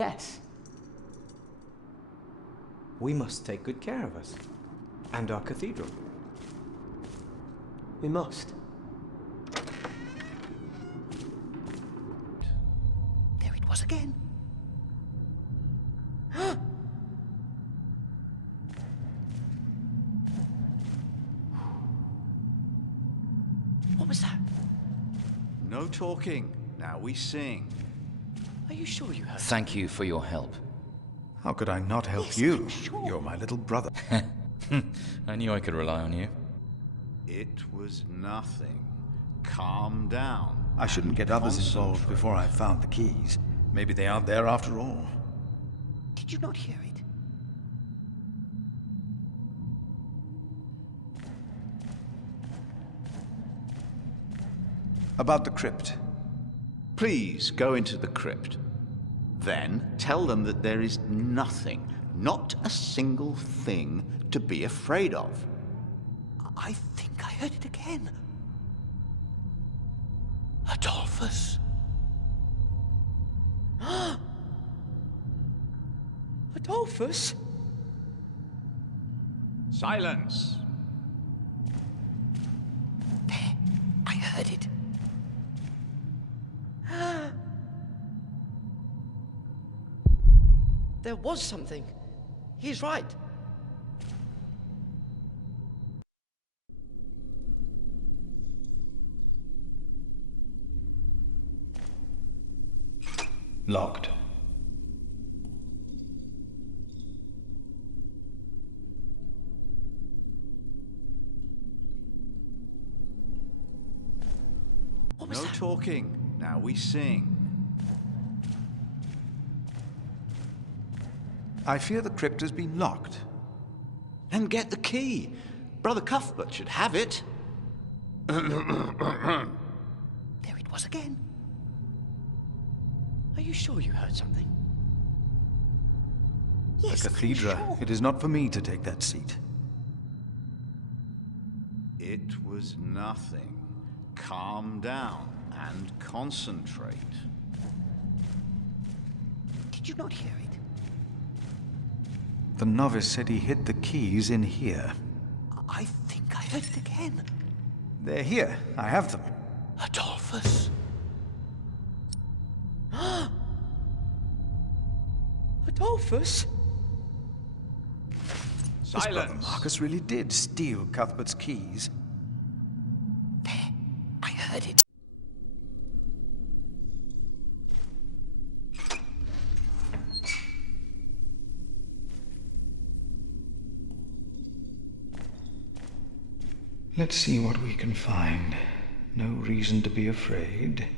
Yes. We must take good care of us. And our cathedral. We must. There it was again. What was that? No talking. Now we sing. Are you sure you heard? Thank you for your help. How could I not help Yes, you? I'm sure. You're my little brother. I knew I could rely on you. It was nothing. Calm down. I shouldn't get others involved Concentrate. before I found the keys. Maybe they aren't there after all. Did you not hear it? About the crypt. Please go into the crypt. Then tell them that there is nothing, not a single thing, to be afraid of. I think I heard it again. Adolphus. Adolphus? Silence! There, I heard it. There was something. He's right. Locked. What was No that? talking. Now we sing. I fear the crypt has been locked. Then get the key. Brother Cuthbert should have it. There it was again. Are you sure you heard something? Yes, The I'm cathedra. sure. It is not for me to take that seat. It was nothing. Calm down and concentrate. Did you not hear it? The novice said he hid the keys in here. I think I heard it again. They're here. I have them. Adolphus. Adolphus? This brother Silence! Marcus really did steal Cuthbert's keys. There, I heard it. Let's see what we can find. No reason to be afraid.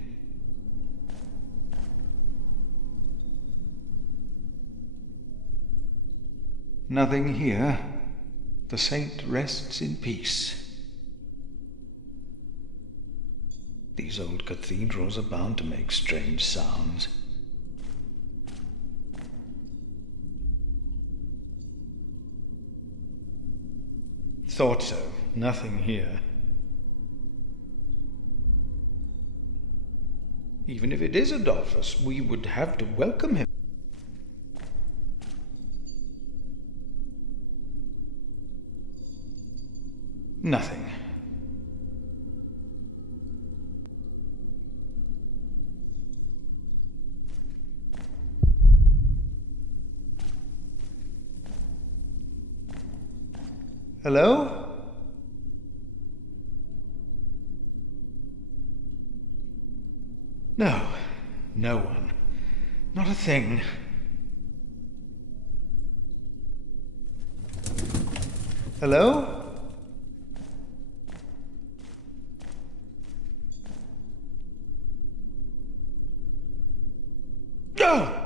Nothing here. The saint rests in peace. These old cathedrals are bound to make strange sounds. Thought so. Nothing here. Even if it is Adolphus, we would have to welcome him. Nothing. Hello? No. No one. Not a thing. Hello? Oh!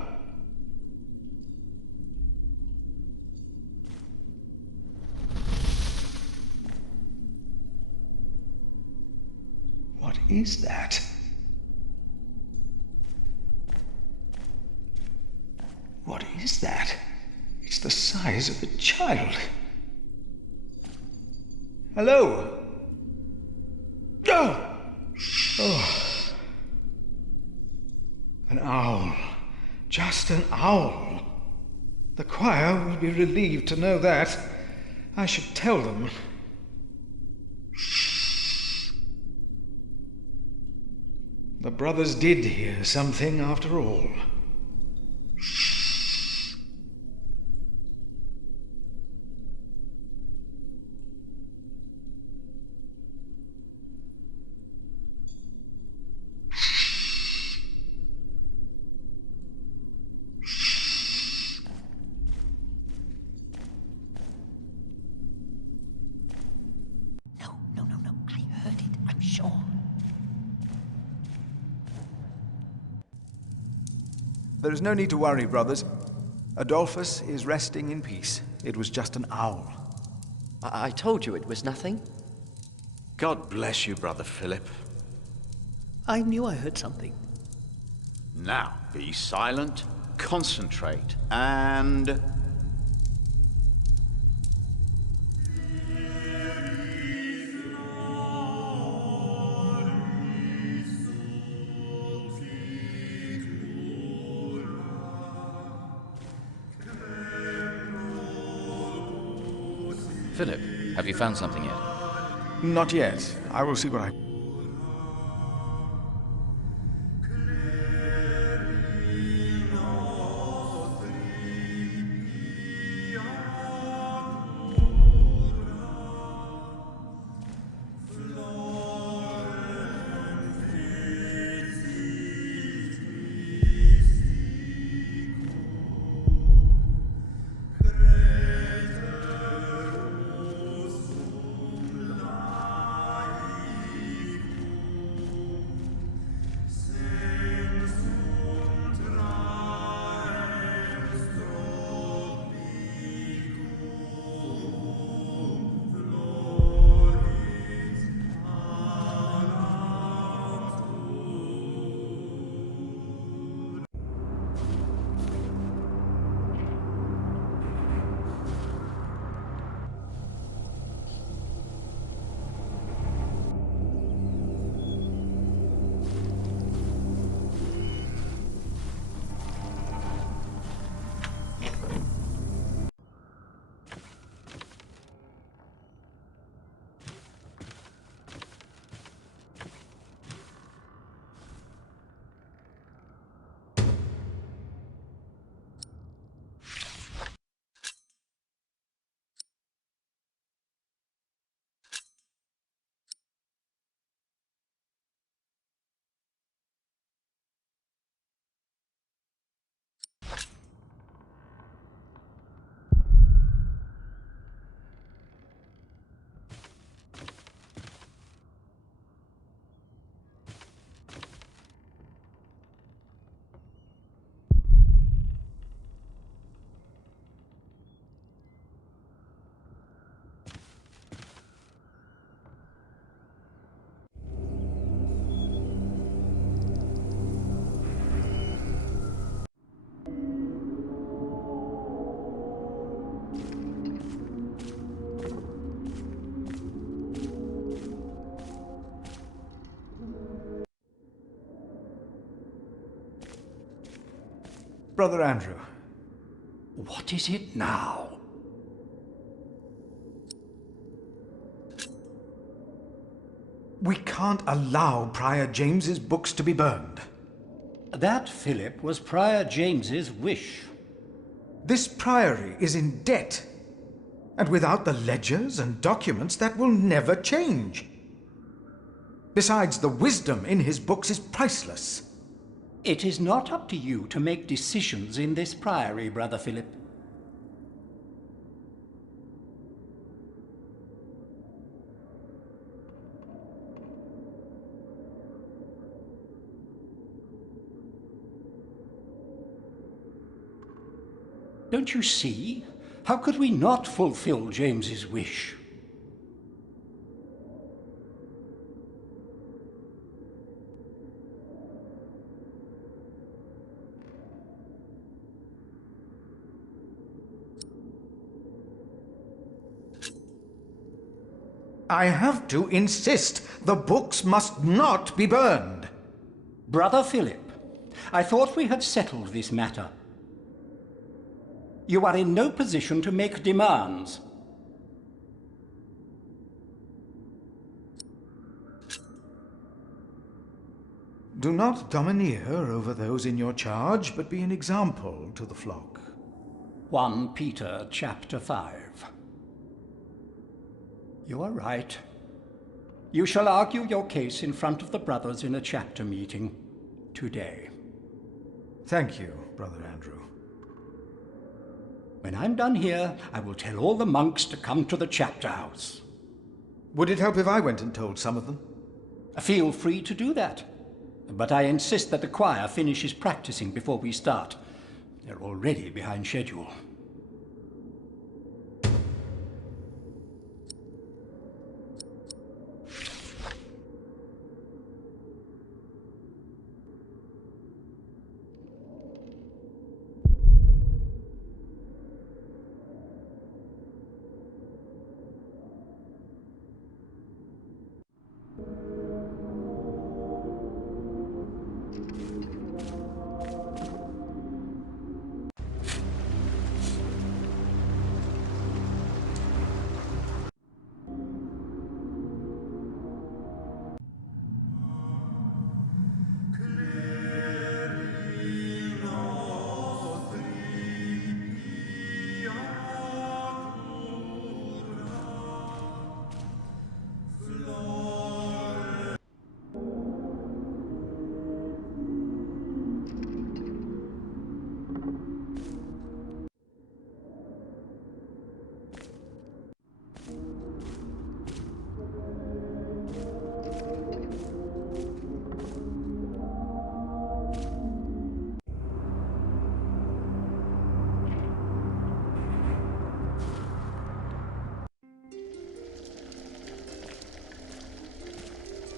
What is that? What is that? It's the size of a child. Hello? Oh! Oh. An owl. Just just an owl. The choir will be relieved to know that. I should tell them. The brothers did hear something after all. No. I heard it, I'm sure. There is no need to worry, brothers. Adolphus is resting in peace. It was just an owl. I told you it was nothing. God bless you, Brother Philip. I knew I heard something. Now, be silent, concentrate, and... Philip, have you found something yet? Not yet. I will see what I... Brother Andrew. What is it now? We can't allow Prior James's books to be burned. That, Philip, was Prior James's wish. This priory is in debt. And without the ledgers and documents, that will never change. Besides, the wisdom in his books is priceless. It is not up to you to make decisions in this priory, Brother Philip. Don't you see? How could we not fulfill James's wish? I have to insist. The books must not be burned. Brother Philip, I thought we had settled this matter. You are in no position to make demands. Do not domineer over those in your charge, but be an example to the flock. 1 Peter chapter 5. You are right. You shall argue your case in front of the brothers in a chapter meeting today. Thank you, Brother Andrew. When I'm done here, I will tell all the monks to come to the chapter house. Would it help if I went and told some of them? Feel free to do that. But I insist that the choir finishes practicing before we start. They're already behind schedule.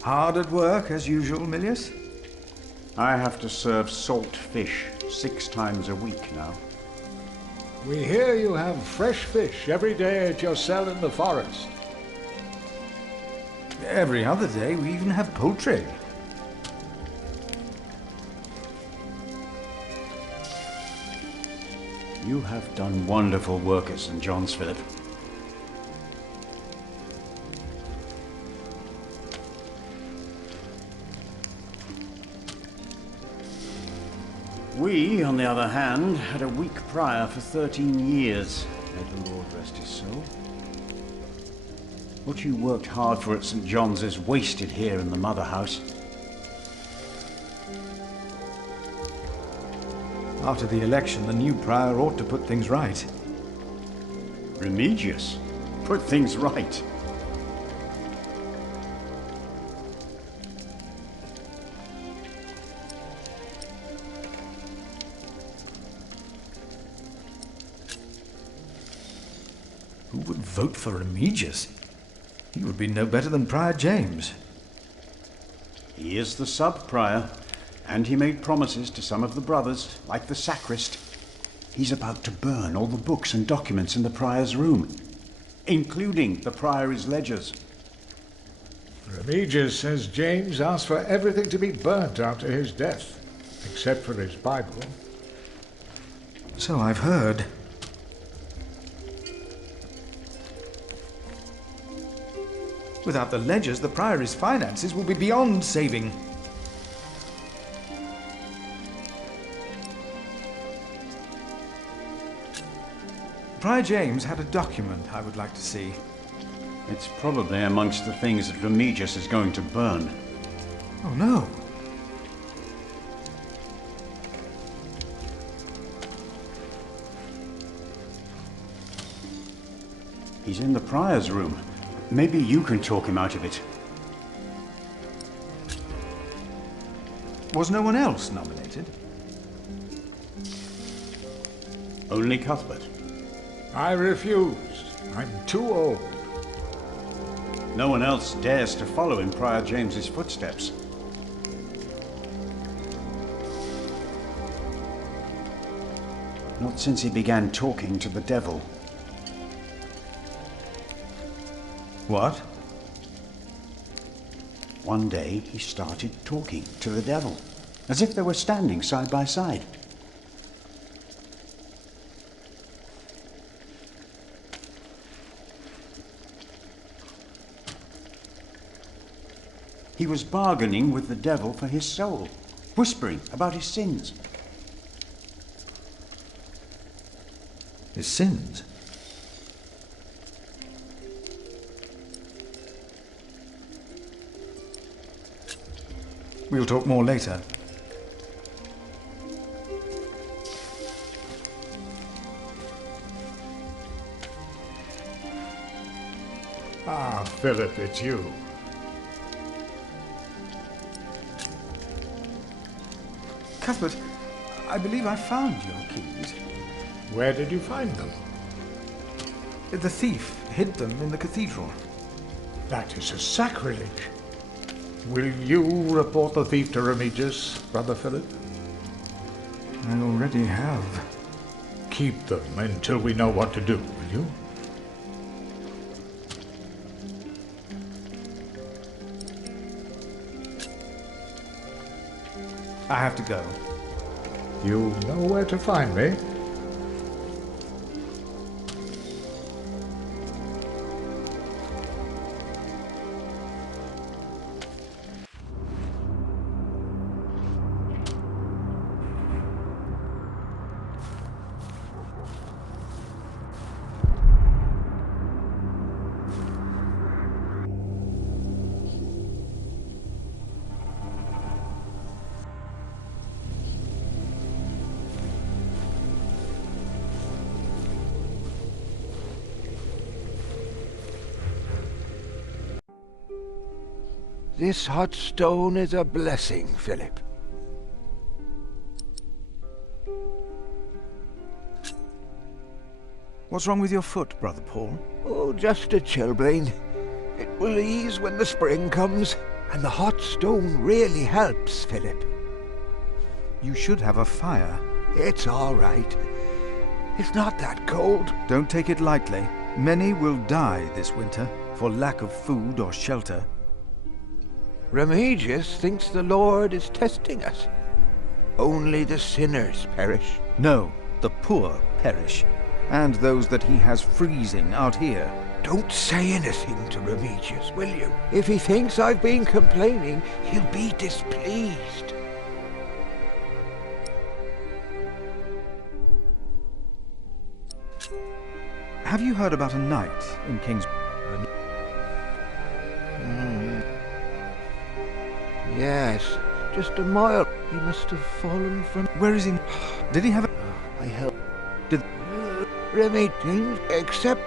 Hard at work, as usual, Milius? I have to serve salt fish 6 times a week now. We hear you have fresh fish every day at your cell in the forest. Every other day, we even have poultry. You have done wonderful work at St. John's, Philip. We, on the other hand, had a weak prior for 13 years. May the Lord rest his soul. What you worked hard for at St. John's is wasted here in the mother house. After the election, the new prior ought to put things right. Remigius? Put things right. Who would vote for Remigius? He would be no better than Prior James. He is the sub-prior, and he made promises to some of the brothers, like the sacrist. He's about to burn all the books and documents in the prior's room, including the priory's ledgers. Remigius says James asked for everything to be burnt after his death, except for his Bible. So I've heard. Without the ledgers, the priory's finances will be beyond saving. Prior James had a document I would like to see. It's probably amongst the things that Remigius is going to burn. Oh no! He's in the prior's room. Maybe you can talk him out of it. Was no one else nominated? Only Cuthbert. I refused. I'm too old. No one else dares to follow in Prior James's footsteps. Not since he began talking to the devil. What? One day he started talking to the devil, as if they were standing side by side. He was bargaining with the devil for his soul, whispering about his sins. His sins? We'll talk more later. Ah, Philip, it's you. Cuthbert, I believe I found your keys. Where did you find them? The thief hid them in the cathedral. That is a sacrilege. Will you report the thief to Remigius, Brother Philip? I already have. Keep them until we know what to do, will you? I have to go. You know where to find me. This hot stone is a blessing, Philip. What's wrong with your foot, Brother Paul? Oh, just a chilblain. It will ease when the spring comes, and the hot stone really helps, Philip. You should have a fire. It's all right. It's not that cold. Don't take it lightly. Many will die this winter for lack of food or shelter. Remigius thinks the Lord is testing us. Only the sinners perish. No, the poor perish, and those that he has freezing out here. Don't say anything to Remigius, will you? If he thinks I've been complaining, he'll be displeased. Have you heard about a knight in Kingsburg? Yes, just a mile. He must have fallen from... Where is he? Did he have a... I helped. Did... Remy James, except...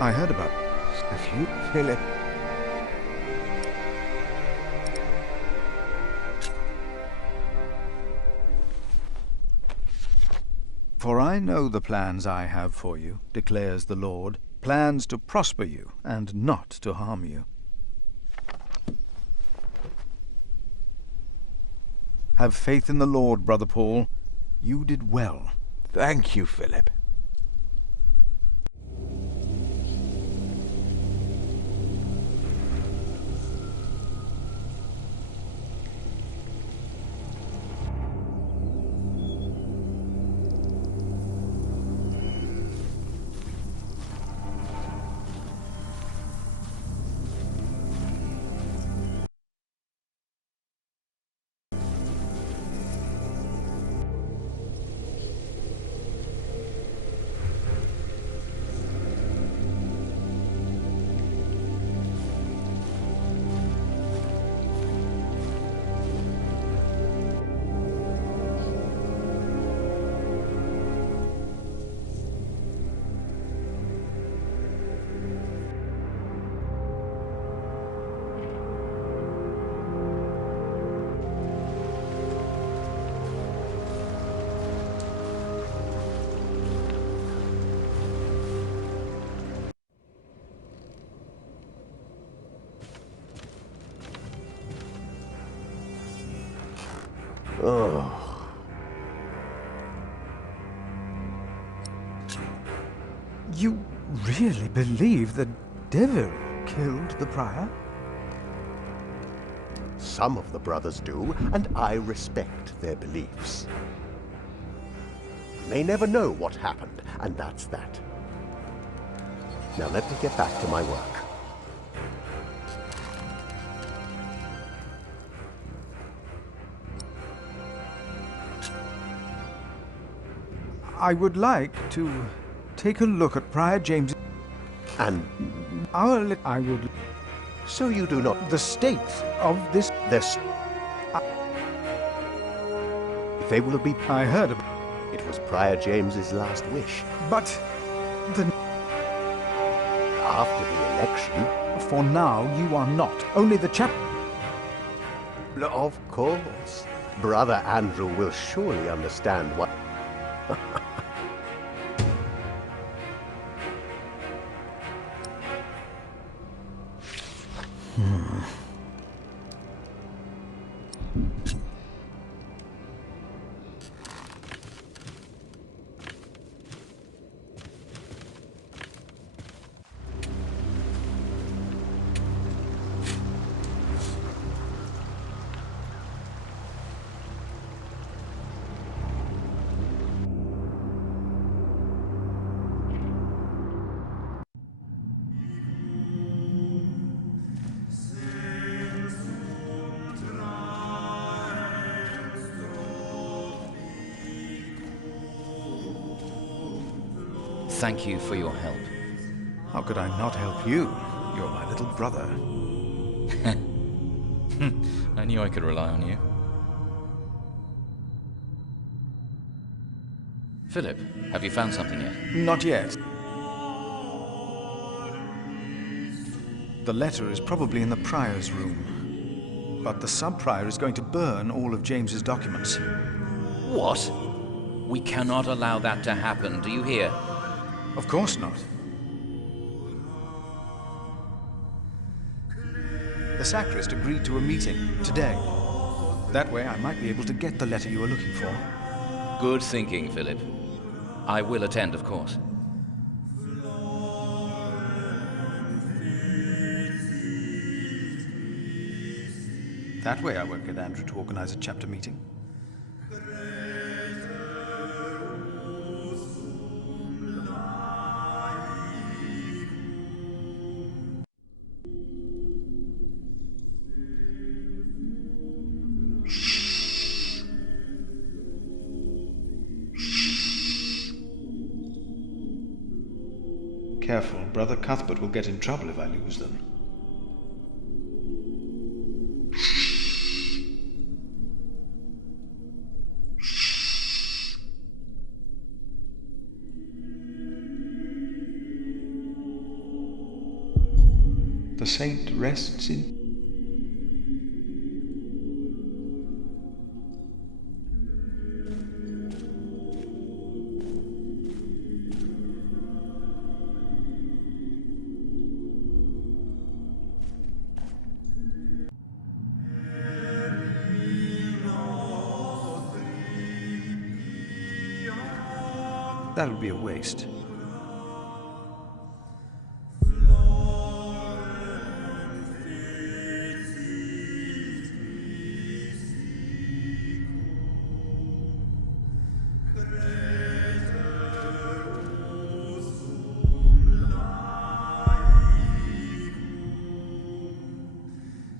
I heard about... Have you, Philip? For I know the plans I have for you, declares the Lord, plans to prosper you and not to harm you. Have faith in the Lord, Brother Paul. You did well. Thank you, Philip. Oh. You really believe the devil killed the prior? Some of the brothers do, and I respect their beliefs. May never know what happened, and that's that. Now let me get back to my work. I would like to take a look at Prior James. And I would. so you do not. The state of this. This. They will be. I heard of. It was Prior James's last wish. But the. After the election. For now, you are not. Only the chap. Of course. Brother Andrew will surely understand what. Thank you for your help. How could I not help you? You're my little brother. I knew I could rely on you. Philip, have you found something yet? Not yet. The letter is probably in the Prior's room. But the sub-prior is going to burn all of James's documents. What? We cannot allow that to happen, do you hear? Of course not. The sacrist agreed to a meeting today. That way I might be able to get the letter you are looking for. Good thinking, Philip. I will attend, of course. That way I won't get Andrew to organize a chapter meeting. Careful, Brother Cuthbert will get in trouble if I lose them. The saint rests in... That'll be a waste.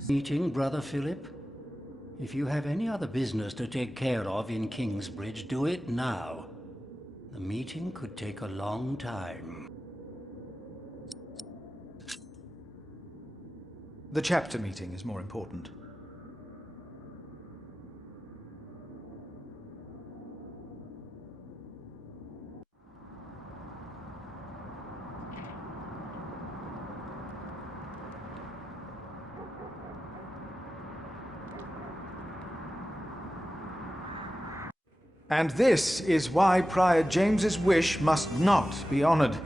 Meeting, Brother Philip? If you have any other business to take care of in Kingsbridge, do it now. The meeting could take a long time. The chapter meeting is more important. And this is why Prior James's wish must not be honored.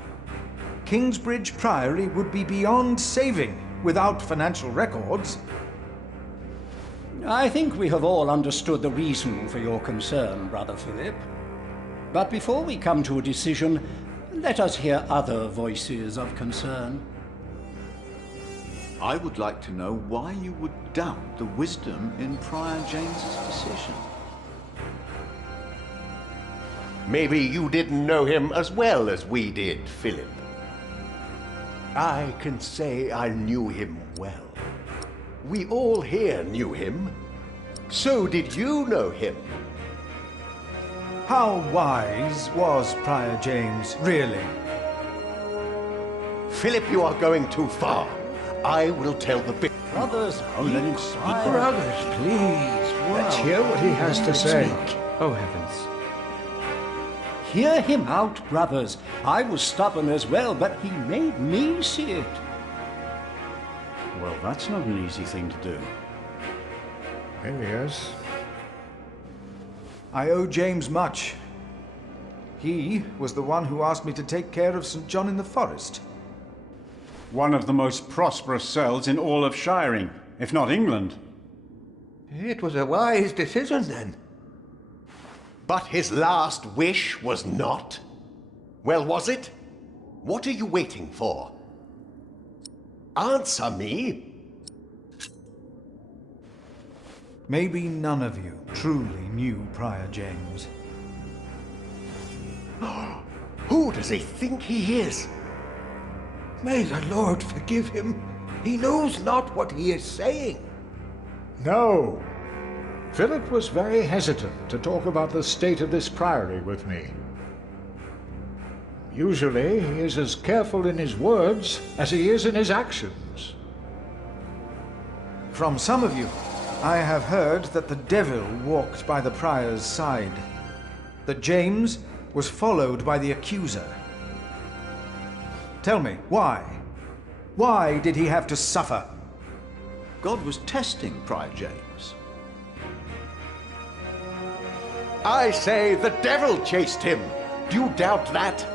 Kingsbridge Priory would be beyond saving without financial records. I think we have all understood the reason for your concern, Brother Philip. But before we come to a decision, let us hear other voices of concern. I would like to know why you would doubt the wisdom in Prior James's decision. Maybe you didn't know him as well as we did, Philip. I can say I knew him well. We all here knew him. So did you know him. How wise was Prior James, really? Philip, you are going too far. I will tell the big... Brothers, let him speak. Brothers, please. Let's hear what he has to say. Oh, heavens. hear him out, brothers. I was stubborn as well, but he made me see it. Well, that's not an easy thing to do. Yes. I owe James much. He was the one who asked me to take care of St. John in the Forest. One of the most prosperous cells in all of Shiring, if not England. It was a wise decision, then. But his last wish was not? Well, was it? What are you waiting for? Answer me! Maybe none of you truly knew Prior James. Who does he think he is? May the Lord forgive him. He knows not what he is saying. No. Philip was very hesitant to talk about the state of this priory with me. Usually, he is as careful in his words as he is in his actions. From some of you, I have heard that the devil walked by the prior's side, that James was followed by the accuser. Tell me, why? Why did he have to suffer? God was testing Prior James. I say the devil chased him. Do you doubt that?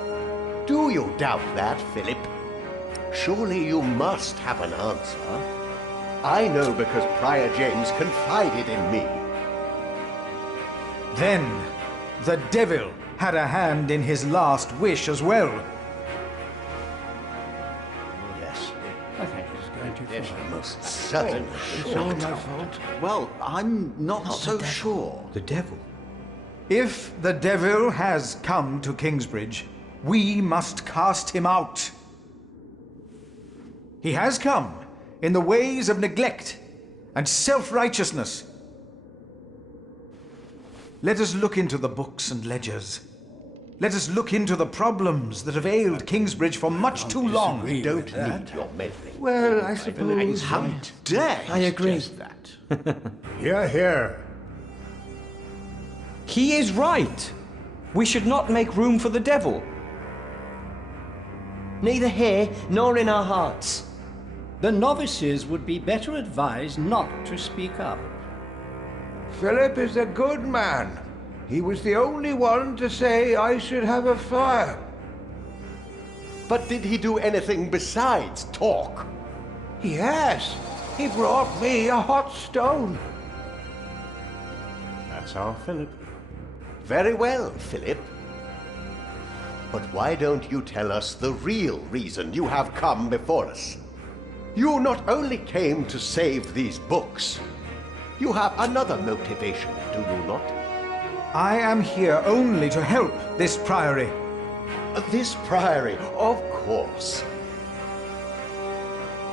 Do you doubt that, Philip? Surely you must have an answer. I know because Prior James confided in me. Then, the devil had a hand in his last wish as well. Yes, I think it's going too yes, far. most certainly. It's all my fault. Well, I'm not so sure. The devil? If the devil has come to Kingsbridge, we must cast him out. He has come in the ways of neglect and self-righteousness. Let us look into the books and ledgers. Let us look into the problems that have ailed Kingsbridge for much too long. I don't need your meddling. Well, I suppose... How dare I agree. suggest that? Hear, hear. He is right. We should not make room for the devil. Neither here nor in our hearts. The novices would be better advised not to speak up. Philip is a good man. He was the only one to say I should have a fire. But did he do anything besides talk? Yes, he brought me a hot stone. That's our Philip. Very well, Philip. But why don't you tell us the real reason you have come before us? You not only came to save these books, you have another motivation, do you not? I am here only to help this priory. This priory, of course.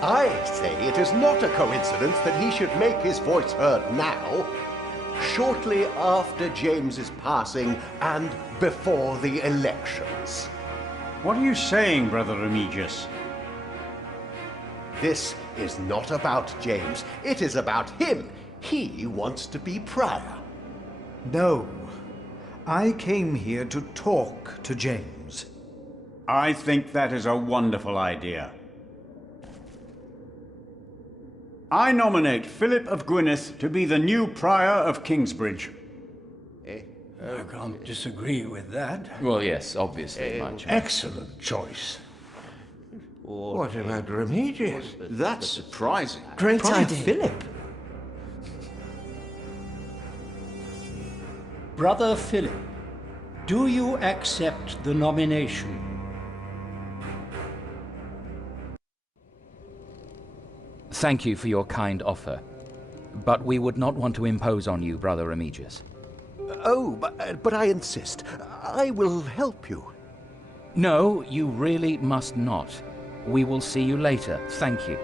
I say it is not a coincidence that he should make his voice heard now, shortly after James's passing and before the elections. What are you saying, Brother Remigius? This is not about James. It is about him. He wants to be prior. No. I came here to talk to James. I think that is a wonderful idea. I nominate Philip of Gwynedd to be the new prior of Kingsbridge. I can't disagree with that. Well, yes, obviously, my child. Excellent choice. What about Remigius? That's surprising. Great idea. Philip? Brother Philip, do you accept the nomination? Thank you for your kind offer, but we would not want to impose on you, Brother Remigius. Oh, but I insist. I will help you. No, you really must not. We will see you later. Thank you.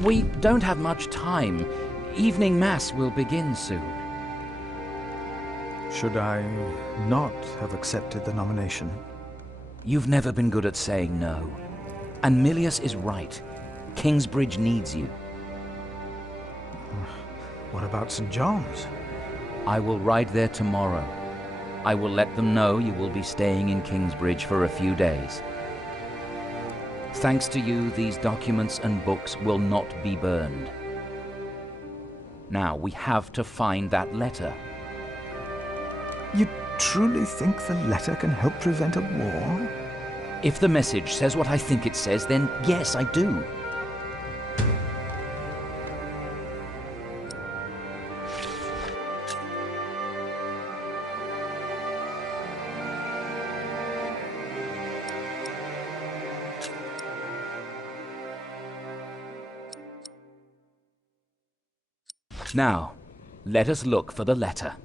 We don't have much time. Evening Mass will begin soon. Should I not have accepted the nomination? You've never been good at saying no. And Milius is right. Kingsbridge needs you. What about St. John's? I will ride there tomorrow. I will let them know you will be staying in Kingsbridge for a few days. Thanks to you, these documents and books will not be burned. Now, we have to find that letter. You truly think the letter can help prevent a war? If the message says what I think it says, then yes, I do. Now, let us look for the letter.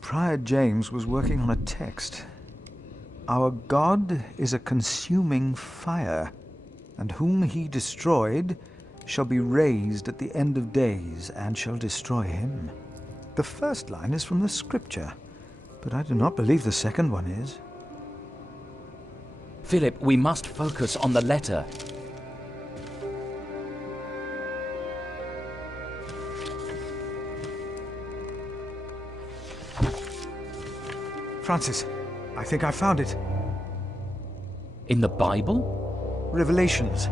Prior James was working on a text. Our God is a consuming fire, and whom he destroyed shall be raised at the end of days, and shall destroy him. The first line is from the scripture, but I do not believe the second one is. Philip, we must focus on the letter. Francis, I think I found it. In the Bible? Revelations,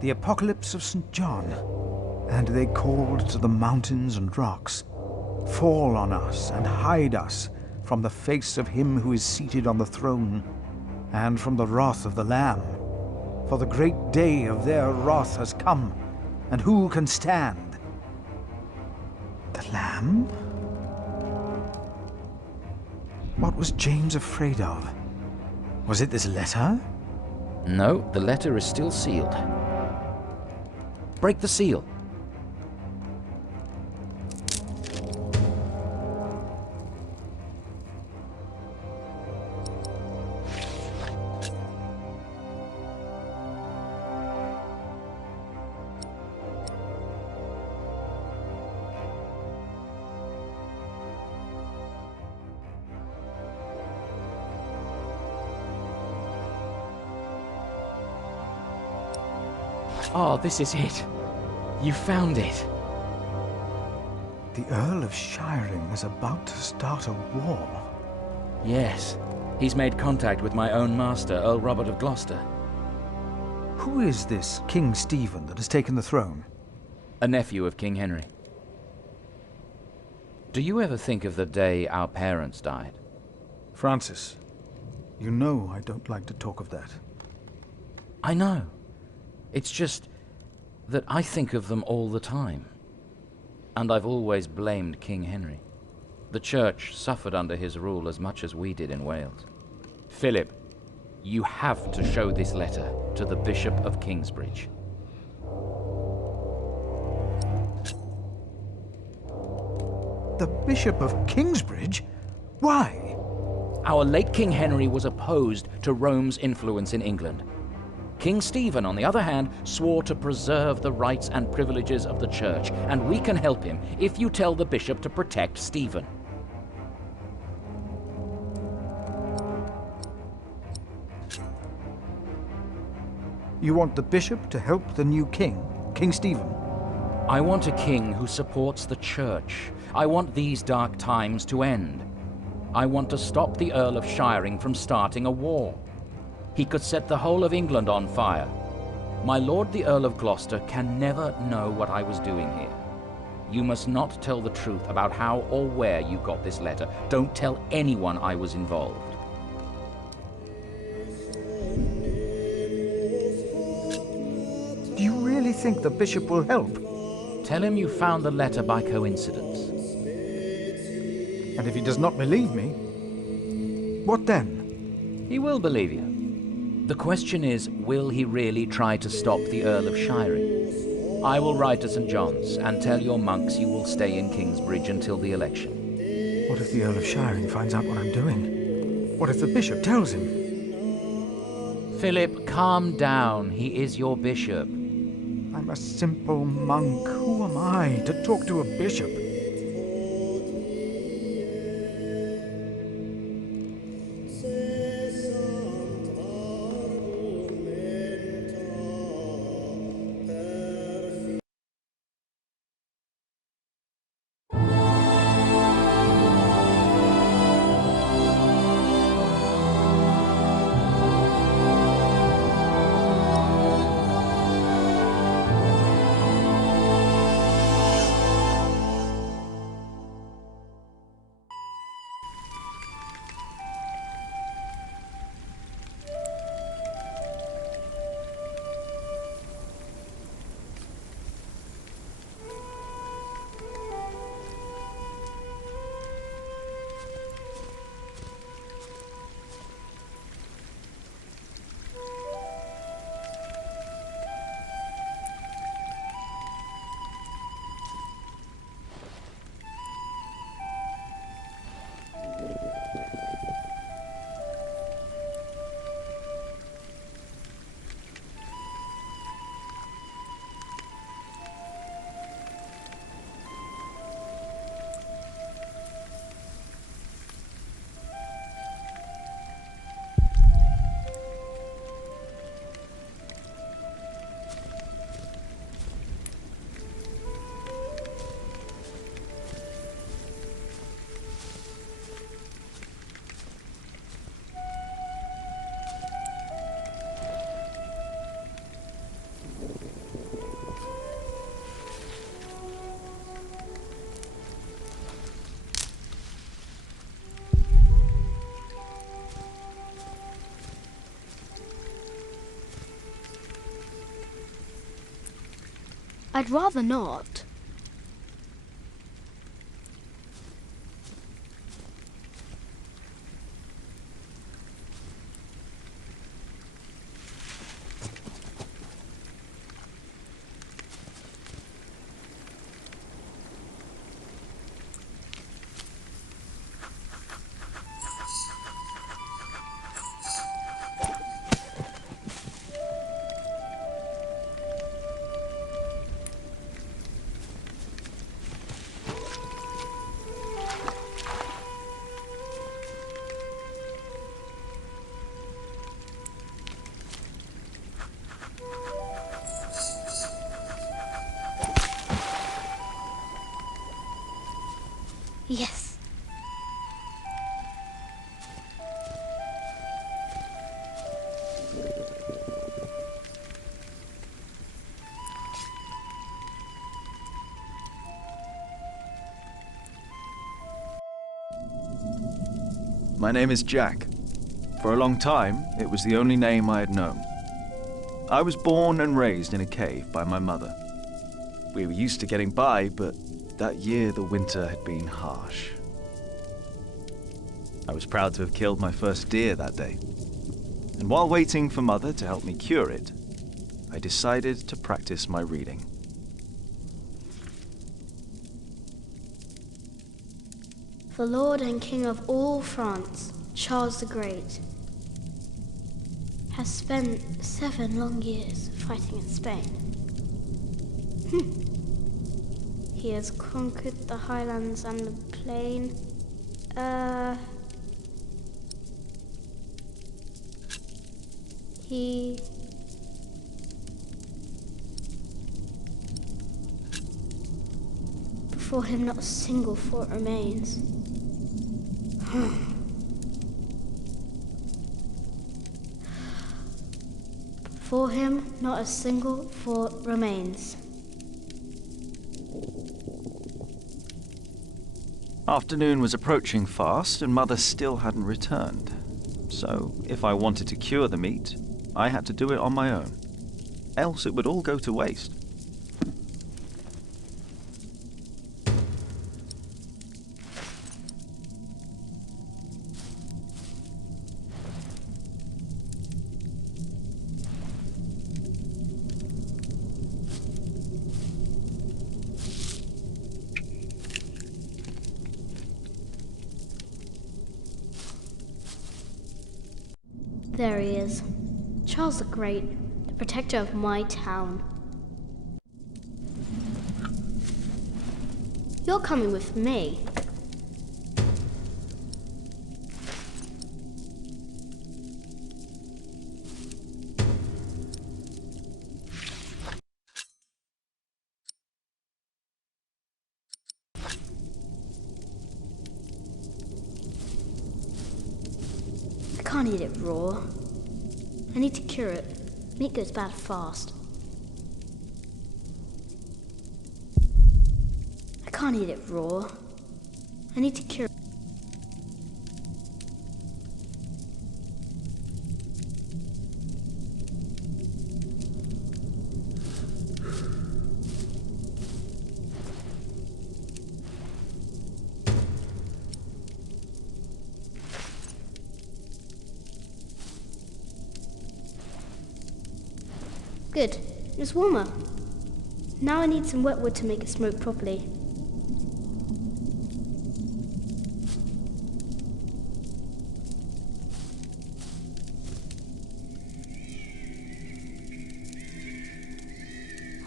the Apocalypse of St. John. And they called to the mountains and rocks, "Fall on us and hide us from the face of him who is seated on the throne, and from the wrath of the Lamb. For the great day of their wrath has come, and who can stand?" The Lamb? What was James afraid of? Was it this letter? No, the letter is still sealed. Break the seal. Oh, this is it. You found it. The Earl of Shiring is about to start a war. Yes. He's made contact with my own master, Earl Robert of Gloucester. Who is this King Stephen that has taken the throne? A nephew of King Henry. Do you ever think of the day our parents died? Francis, you know I don't like to talk of that. I know. It's just that I think of them all the time. And I've always blamed King Henry. The Church suffered under his rule as much as we did in Wales. Philip, you have to show this letter to the Bishop of Kingsbridge. The Bishop of Kingsbridge? Why? Our late King Henry was opposed to Rome's influence in England. King Stephen, on the other hand, swore to preserve the rights and privileges of the Church, and we can help him if you tell the bishop to protect Stephen. You want the bishop to help the new king, King Stephen? I want a king who supports the Church. I want these dark times to end. I want to stop the Earl of Shiring from starting a war. He could set the whole of England on fire. My lord the Earl of Gloucester can never know what I was doing here. You must not tell the truth about how or where you got this letter. Don't tell anyone I was involved. Do you really think the bishop will help? Tell him you found the letter by coincidence. And if he does not believe me, what then? He will believe you. The question is, will he really try to stop the Earl of Shiring? I will ride to St. John's and tell your monks you will stay in Kingsbridge until the election. What if the Earl of Shiring finds out what I'm doing? What if the bishop tells him? Philip, calm down. He is your bishop. I'm a simple monk. Who am I to talk to a bishop? I'd rather not. Yes. My name is Jack. For a long time, it was the only name I had known. I was born and raised in a cave by my mother. We were used to getting by, but that year the winter had been harsh. I was proud to have killed my first deer that day. And while waiting for Mother to help me cure it, I decided to practice my reading. The Lord and King of all France, Charles the Great, has spent 7 long years fighting in Spain. He has conquered the highlands and the plain. Before him not a single fort remains. Before him not a single fort remains. Afternoon was approaching fast, and Mother still hadn't returned. So, if I wanted to cure the meat, I had to do it on my own. Else it would all go to waste. There he is, Charles the Great, the protector of my town. You're coming with me. I can't eat it raw. I need to cure it. Meat goes bad fast. I can't eat it raw. I need to cure it. Good. It's warmer. Now I need some wet wood to make it smoke properly.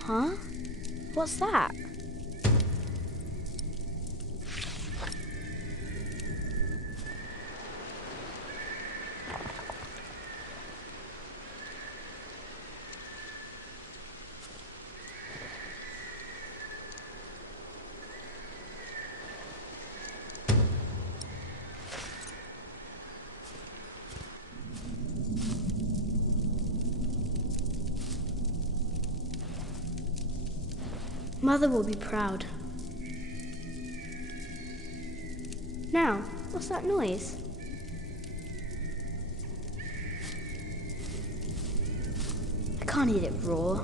Huh? What's that? Mother will be proud. Now, what's that noise? I can't eat it raw.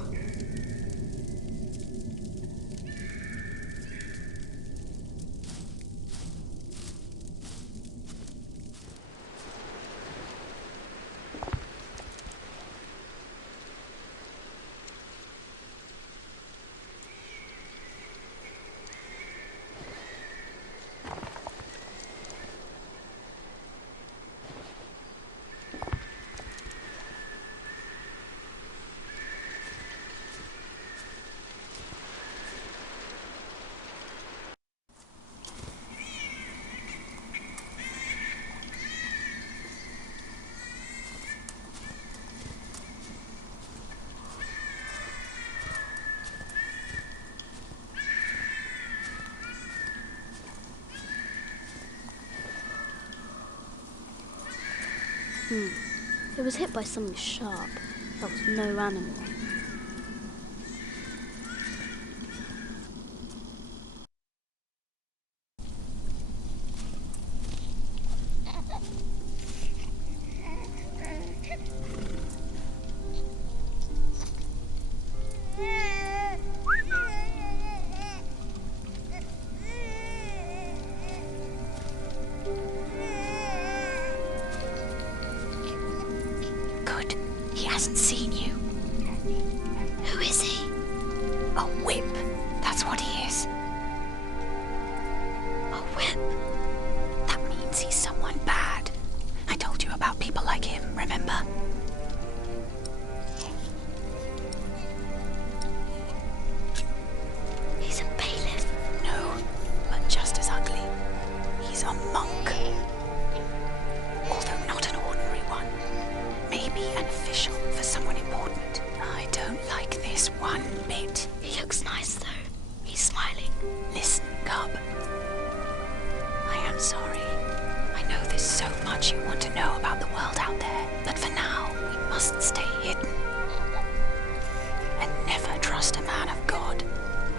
It was hit by something sharp. That was no animal. Good. He hasn't seen you. Who is he? A whip. That's what he is. A whip. That means he's someone bad. I told you about people like him, remember? He's a bailiff. No, but just as ugly. He's a monk. Although not an ordinary one. Maybe an official for someone important. I don't like this one bit. He looks nice though. He's smiling. Listen, Cub. I am sorry. I know there's so much you want to know about the world out there, but for now, we must stay hidden. And never trust a man of God.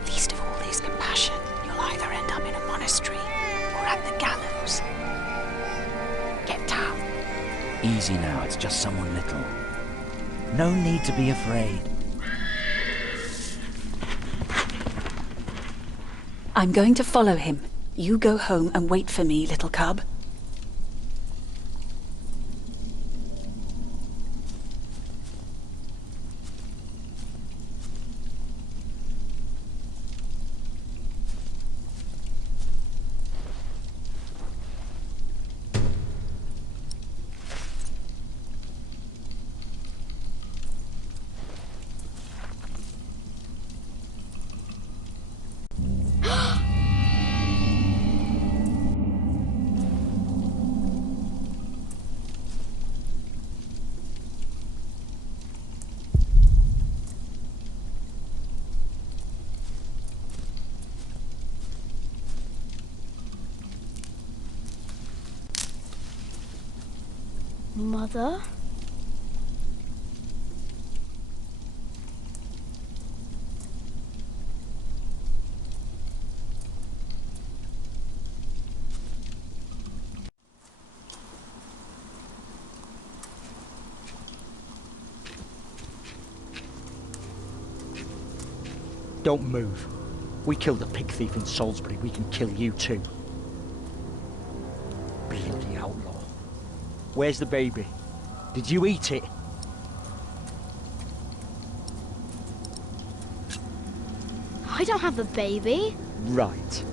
Least of all his compassion. You'll either end up in a monastery or at the gallows. Get down. Easy now, it's just someone little. No need to be afraid. I'm going to follow him. You go home and wait for me, little cub. Mother? Don't move. We killed the pig thief in Salisbury, we can kill you too. Bloody outlaw. Where's the baby? Did you eat it? I don't have a baby. Right.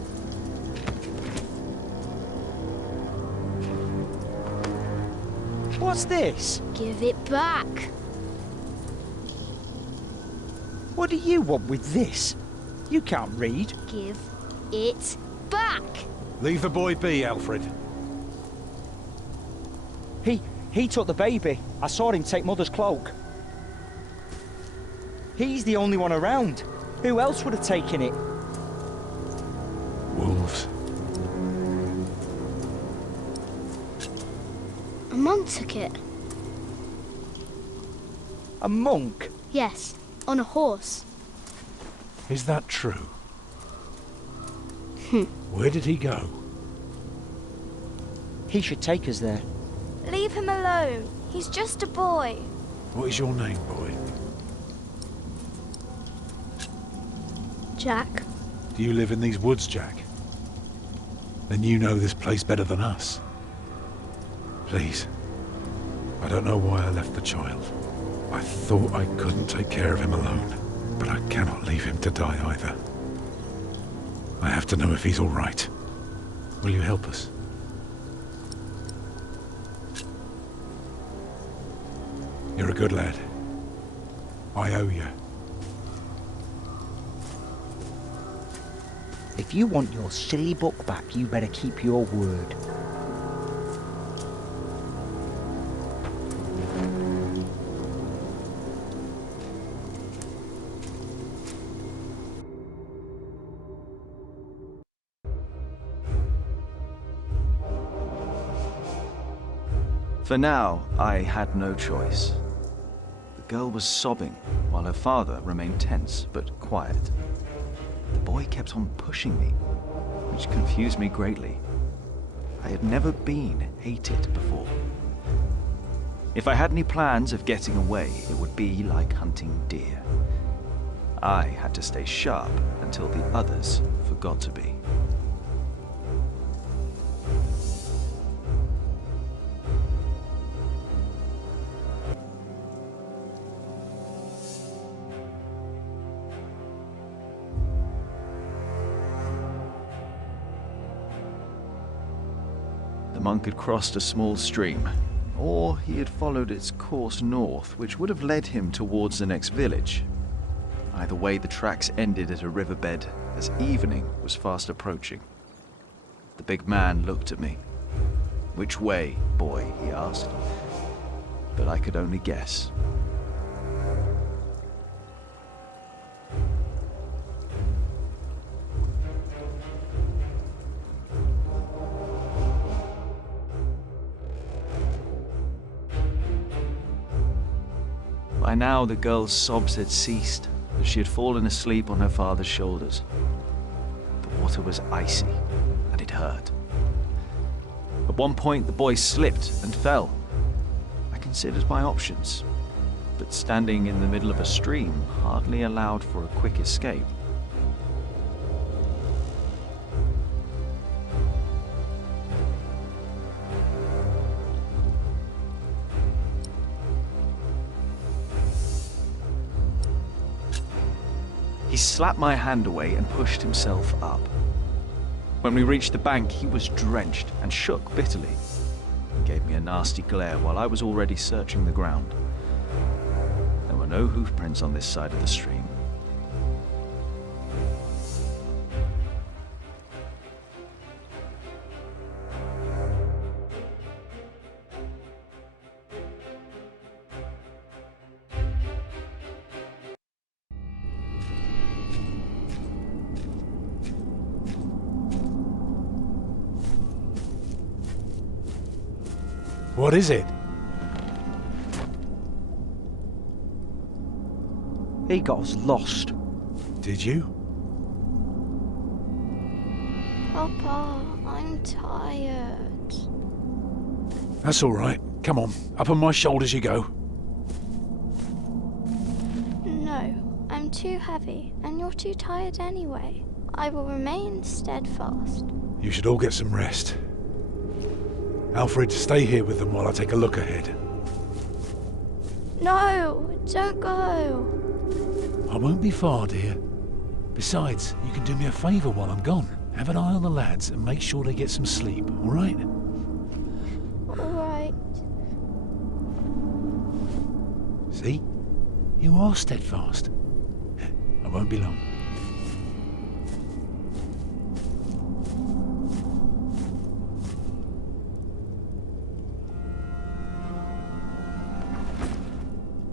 What's this? Give it back. What do you want with this? You can't read. Give it back. Leave the boy be, Alfred. He took the baby. I saw him take Mother's cloak. He's the only one around. Who else would have taken it? Wolves. A monk took it. A monk? Yes, on a horse. Is that true? Where did he go? He should take us there. Leave him alone. He's just a boy. What is your name, boy? Jack. Do you live in these woods, Jack? Then you know this place better than us. Please. I don't know why I left the child. I thought I couldn't take care of him alone, but I cannot leave him to die either. I have to know if he's all right. Will you help us? You're a good lad. I owe you. If you want your silly book back, you better keep your word. For now, I had no choice. The girl was sobbing, while her father remained tense but quiet. The boy kept on pushing me, which confused me greatly. I had never been hated before. If I had any plans of getting away, it would be like hunting deer. I had to stay sharp until the others forgot to be. The monk had crossed a small stream, or he had followed its course north, which would have led him towards the next village. Either way, the tracks ended at a riverbed as evening was fast approaching. The big man looked at me. "Which way, boy?" he asked. But I could only guess. By now, the girl's sobs had ceased, as she had fallen asleep on her father's shoulders. The water was icy, and it hurt. At one point, the boy slipped and fell. I considered my options, but standing in the middle of a stream hardly allowed for a quick escape. He slapped my hand away and pushed himself up. When we reached the bank, he was drenched and shook bitterly. He gave me a nasty glare while I was already searching the ground. There were no hoofprints on this side of the stream. What is it? He got us lost. Did you? Papa, I'm tired. That's all right. Come on, up on my shoulders you go. No, I'm too heavy, and you're too tired anyway. I will remain steadfast. You should all get some rest. Alfred, stay here with them while I take a look ahead. No, don't go. I won't be far, dear. Besides, you can do me a favour while I'm gone. Have an eye on the lads and make sure they get some sleep, all right? All right. See? You are steadfast. I won't be long.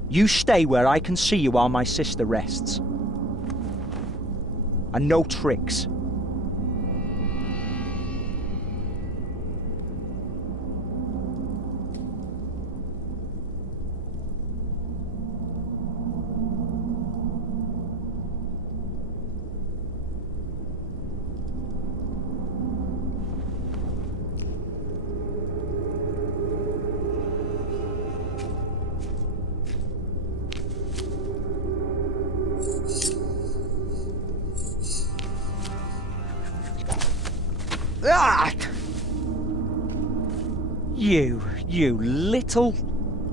You stay where I can see you while my sister rests. And no tricks. Ah! You little...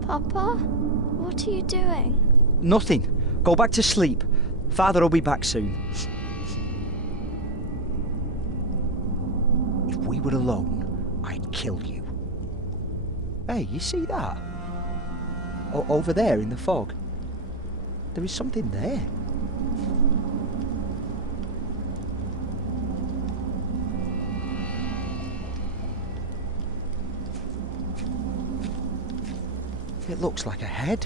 Papa, what are you doing? Nothing. Go back to sleep. Father will be back soon. If we were alone, I'd kill you. Hey, you see that? Over there in the fog. There is something there. It looks like a head.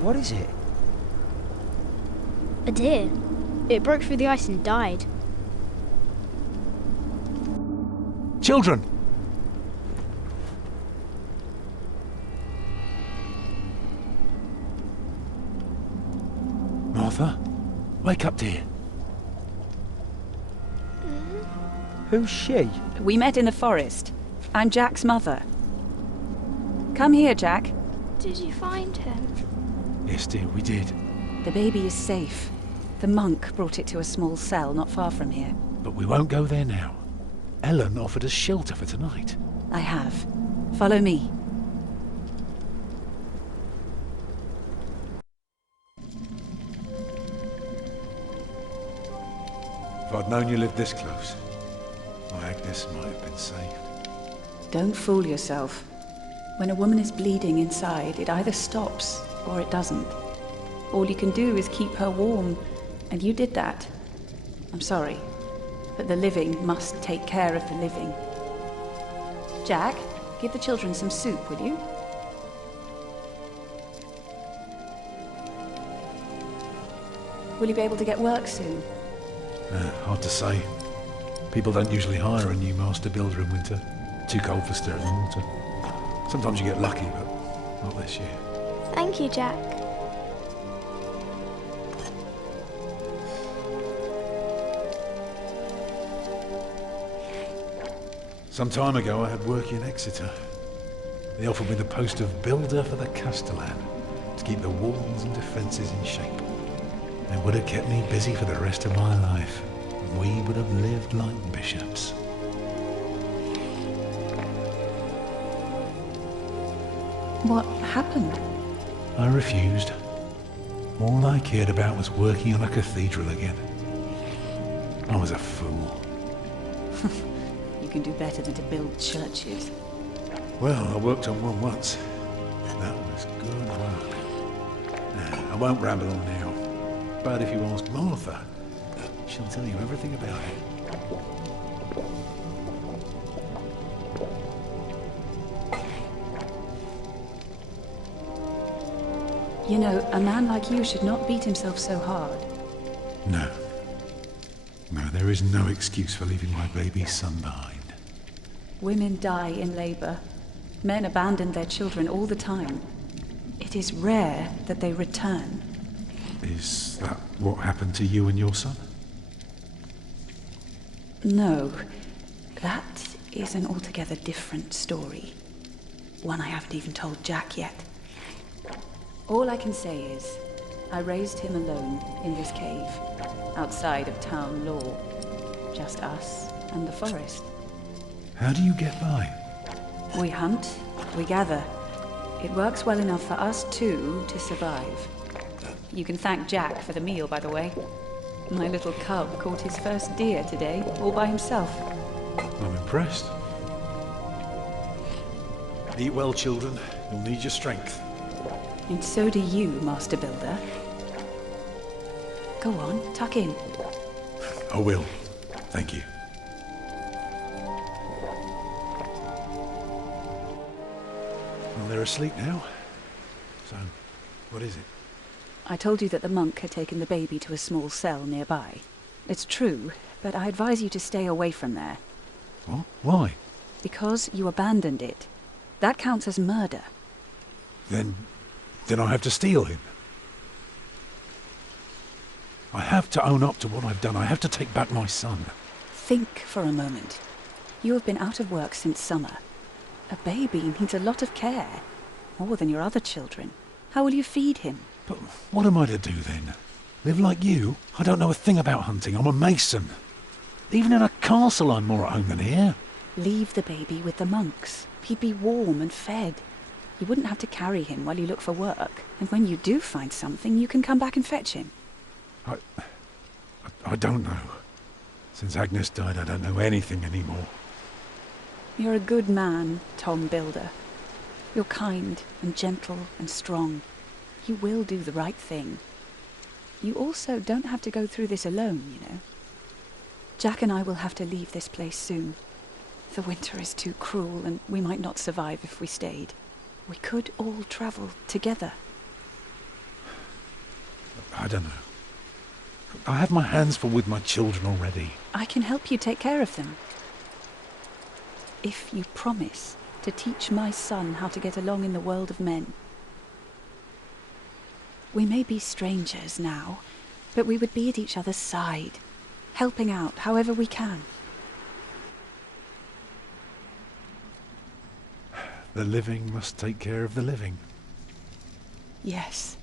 What is it? A deer. It broke through the ice and died. Children! Martha, wake up, dear. Who's she? We met in the forest. I'm Jack's mother. Come here, Jack. Did you find him? Yes, dear, we did. The baby is safe. The monk brought it to a small cell not far from here. But we won't go there now. Ellen offered us shelter for tonight. I have. Follow me. If I'd known you lived this close, my Agnes might have been safe. Don't fool yourself. When a woman is bleeding inside, it either stops or it doesn't. All you can do is keep her warm, and you did that. I'm sorry, but the living must take care of the living. Jack, give the children some soup, will you? Will you be able to get work soon? Hard to say. People don't usually hire a new master builder in winter. Too cold for stirring water. Sometimes you get lucky, but not this year. Thank you, Jack. Some time ago I had work in Exeter. They offered me the post of builder for the Castellan, to keep the walls and defences in shape. It would have kept me busy for the rest of my life. We would have lived like bishops. What happened? I refused. All I cared about was working on a cathedral again. I was a fool. You can do better than to build churches. Well, I worked on one once. That was good work. I won't ramble on now. But if you ask Martha, she'll tell you everything about it. You know, a man like you should not beat himself so hard. No. No, there is no excuse for leaving my baby son behind. Women die in labor. Men abandon their children all the time. It is rare that they return. Is that what happened to you and your son? No, that is an altogether different story. One I haven't even told Jack yet. All I can say is, I raised him alone in this cave, outside of town law. Just us and the forest. How do you get by? We hunt, we gather. It works well enough for us two to survive. You can thank Jack for the meal, by the way. My little cub caught his first deer today, all by himself. I'm impressed. Eat well, children. You'll need your strength. And so do you, Master Builder. Go on, tuck in. I will. Thank you. Well, they're asleep now. So, what is it? I told you that the monk had taken the baby to a small cell nearby. It's true, but I advise you to stay away from there. What? Why? Because you abandoned it. That counts as murder. Then I have to steal him. I have to own up to what I've done. I have to take back my son. Think for a moment. You have been out of work since summer. A baby needs a lot of care. More than your other children. How will you feed him? But what am I to do then? Live like you? I don't know a thing about hunting. I'm a mason. Even in a castle I'm more at home than here. Leave the baby with the monks. He'd be warm and fed. You wouldn't have to carry him while you look for work. And when you do find something, you can come back and fetch him. I don't know. Since Agnes died, I don't know anything anymore. You're a good man, Tom Builder. You're kind and gentle and strong. You will do the right thing. You also don't have to go through this alone, you know. Jack and I will have to leave this place soon. The winter is too cruel, and we might not survive if we stayed. We could all travel together. I don't know. I have my hands full with my children already. I can help you take care of them. If you promise to teach my son how to get along in the world of men. We may be strangers now, but we would be at each other's side, helping out however we can. The living must take care of the living. Yes.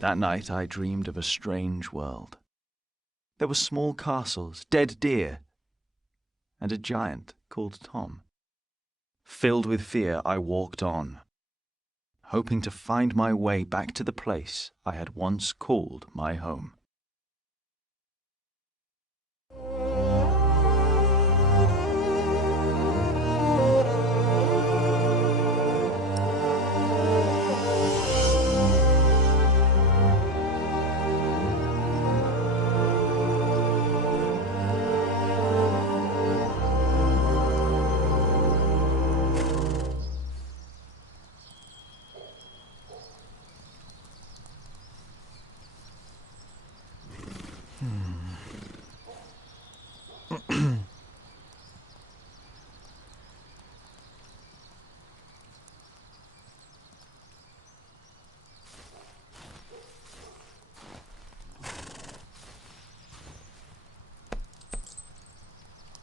That night I dreamed of a strange world. There were small castles, dead deer, and a giant called Tom. Filled with fear, I walked on, hoping to find my way back to the place I had once called my home.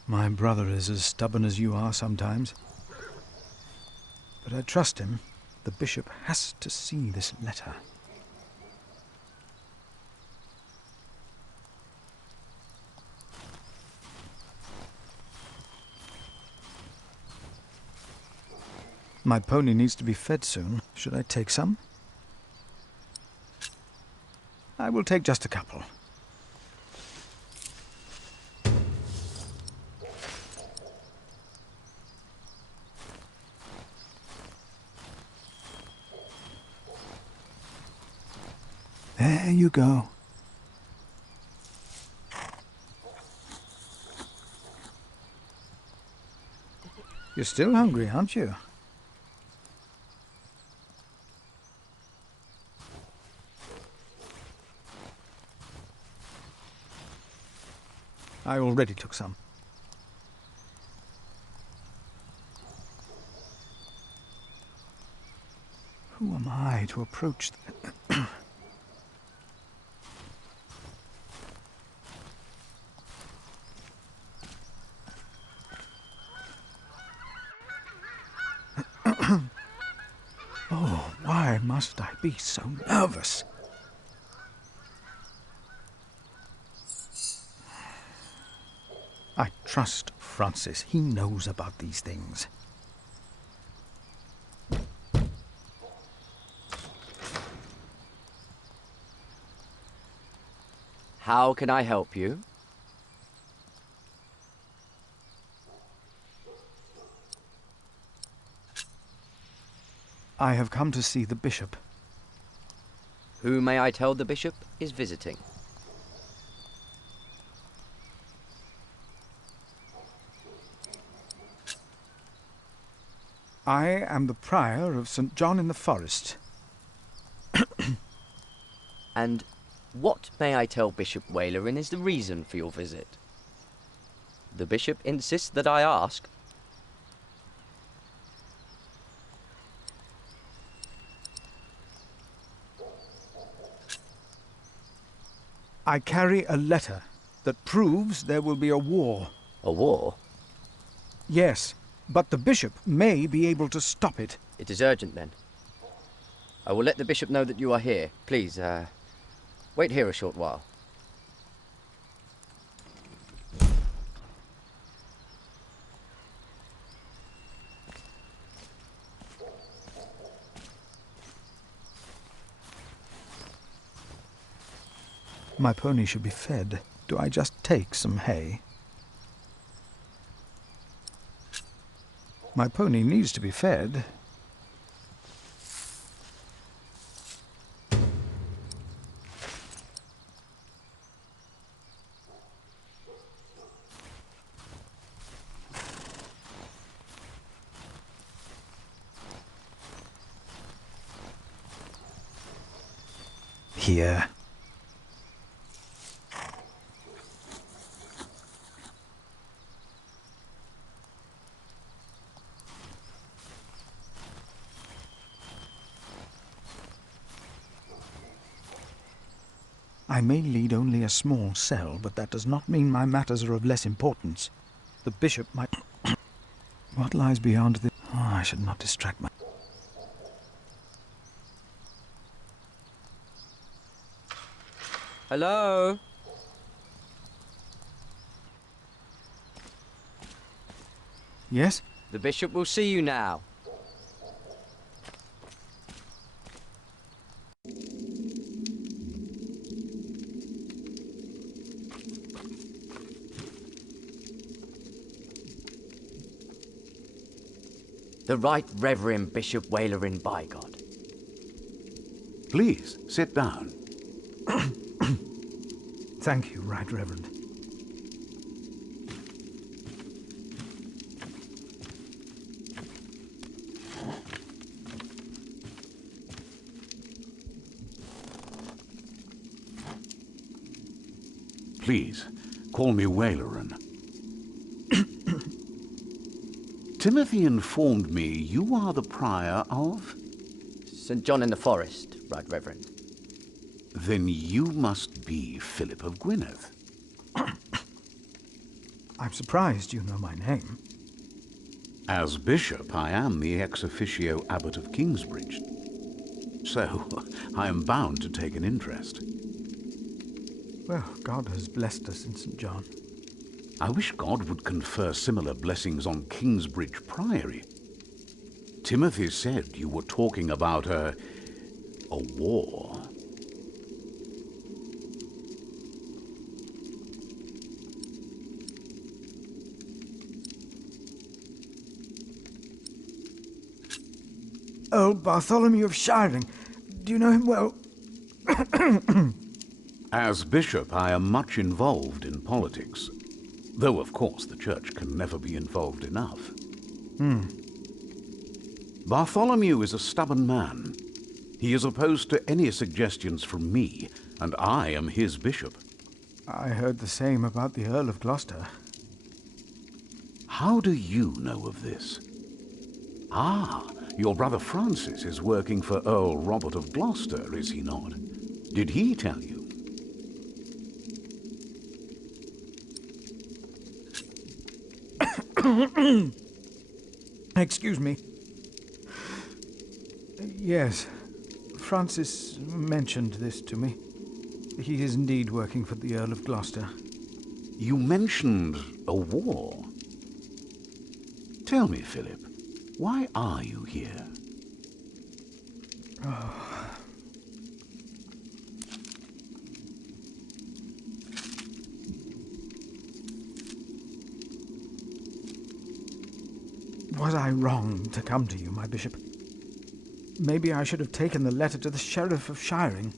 My brother is as stubborn as you are sometimes. But I trust him. The bishop has to see this letter. My pony needs to be fed soon. Should I take some? I will take just a couple. There you go. You're still hungry, aren't you? I already took some. Who am I to approach Oh, why must I be so nervous? I trust Francis. He knows about these things. How can I help you? I have come to see the bishop. Who may I tell the bishop is visiting? I am the prior of St. John in the Forest. And what may I tell Bishop Walerin is the reason for your visit? The bishop insists that I ask. I carry a letter that proves there will be a war. A war? Yes, but the bishop may be able to stop it. It is urgent, then. I will let the bishop know that you are here. Please, wait here a short while. My pony should be fed. Do I just take some hay? My pony needs to be fed. Here. I may lead only a small cell, but that does not mean my matters are of less importance. The bishop might... What lies beyond the... Oh, I should not distract my... Hello? Yes? The bishop will see you now. The Right Reverend Bishop Walerin, by God. Please, sit down. Thank you, Right Reverend. Please, call me Walerin. Timothy informed me you are the prior of... St. John in the Forest, Right Reverend. Then you must be Philip of Gwynedd. I'm surprised you know my name. As bishop, I am the ex officio abbot of Kingsbridge. So, I am bound to take an interest. Well, God has blessed us in St. John. I wish God would confer similar blessings on Kingsbridge Priory. Timothy said you were talking about a war. Old Bartholomew of Shiring. Do you know him well? As bishop, I am much involved in politics. Though, of course, the church can never be involved enough. Bartholomew is a stubborn man. He is opposed to any suggestions from me, and I am his bishop. I heard the same about the Earl of Gloucester. How do you know of this? Ah, your brother Francis is working for Earl Robert of Gloucester, is he not? Did he tell you? Excuse me. Yes, Francis mentioned this to me. He is indeed working for the Earl of Gloucester. You mentioned a war. Tell me, Philip, why are you here? Was I wrong to come to you, my bishop? Maybe I should have taken the letter to the Sheriff of Shiring.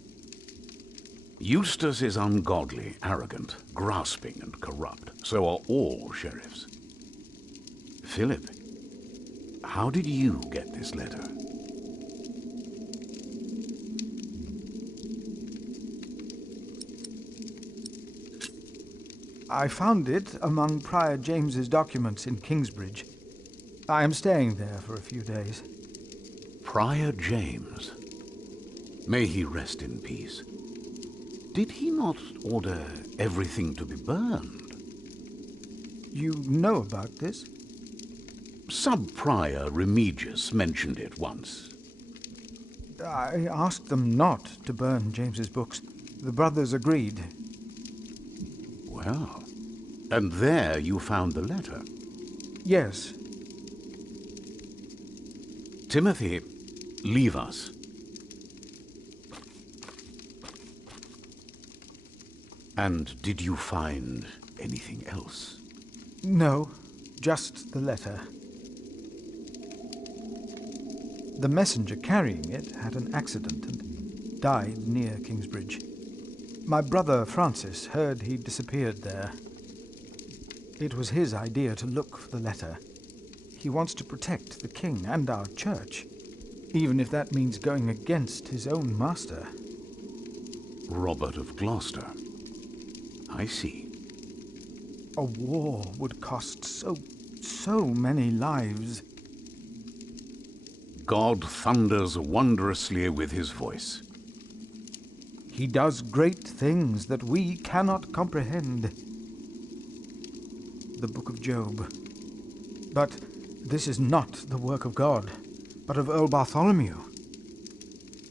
Eustace is ungodly, arrogant, grasping, and corrupt. So are all sheriffs. Philip, how did you get this letter? I found it among Prior James's documents in Kingsbridge. I am staying there for a few days. Prior James. May he rest in peace. Did he not order everything to be burned? You know about this? Sub-Prior Remigius mentioned it once. I asked them not to burn James's books. The brothers agreed. Well, and there you found the letter? Yes. Timothy, leave us. And did you find anything else? No, just the letter. The messenger carrying it had an accident and died near Kingsbridge. My brother Francis heard he disappeared there. It was his idea to look for the letter. He wants to protect the king and our church, even if that means going against his own master. Robert of Gloucester. I see. A war would cost so many lives. God thunders wondrously with his voice. He does great things that we cannot comprehend. The Book of Job. But this is not the work of God, but of Earl Bartholomew.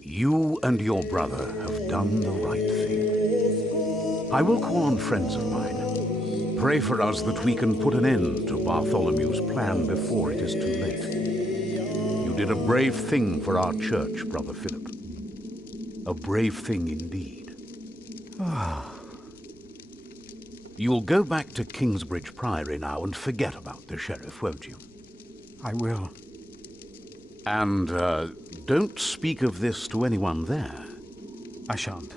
You and your brother have done the right thing. I will call on friends of mine. Pray for us that we can put an end to Bartholomew's plan before it is too late. You did a brave thing for our church, Brother Philip. A brave thing indeed. You'll go back to Kingsbridge Priory now and forget about the sheriff, won't you? I will. And don't speak of this to anyone there. I shan't.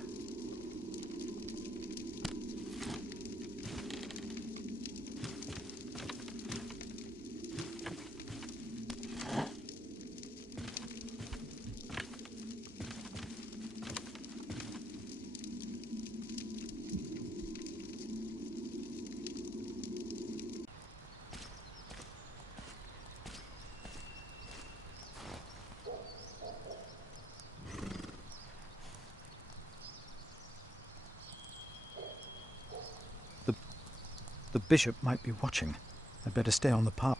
The bishop might be watching. I'd better stay on the path.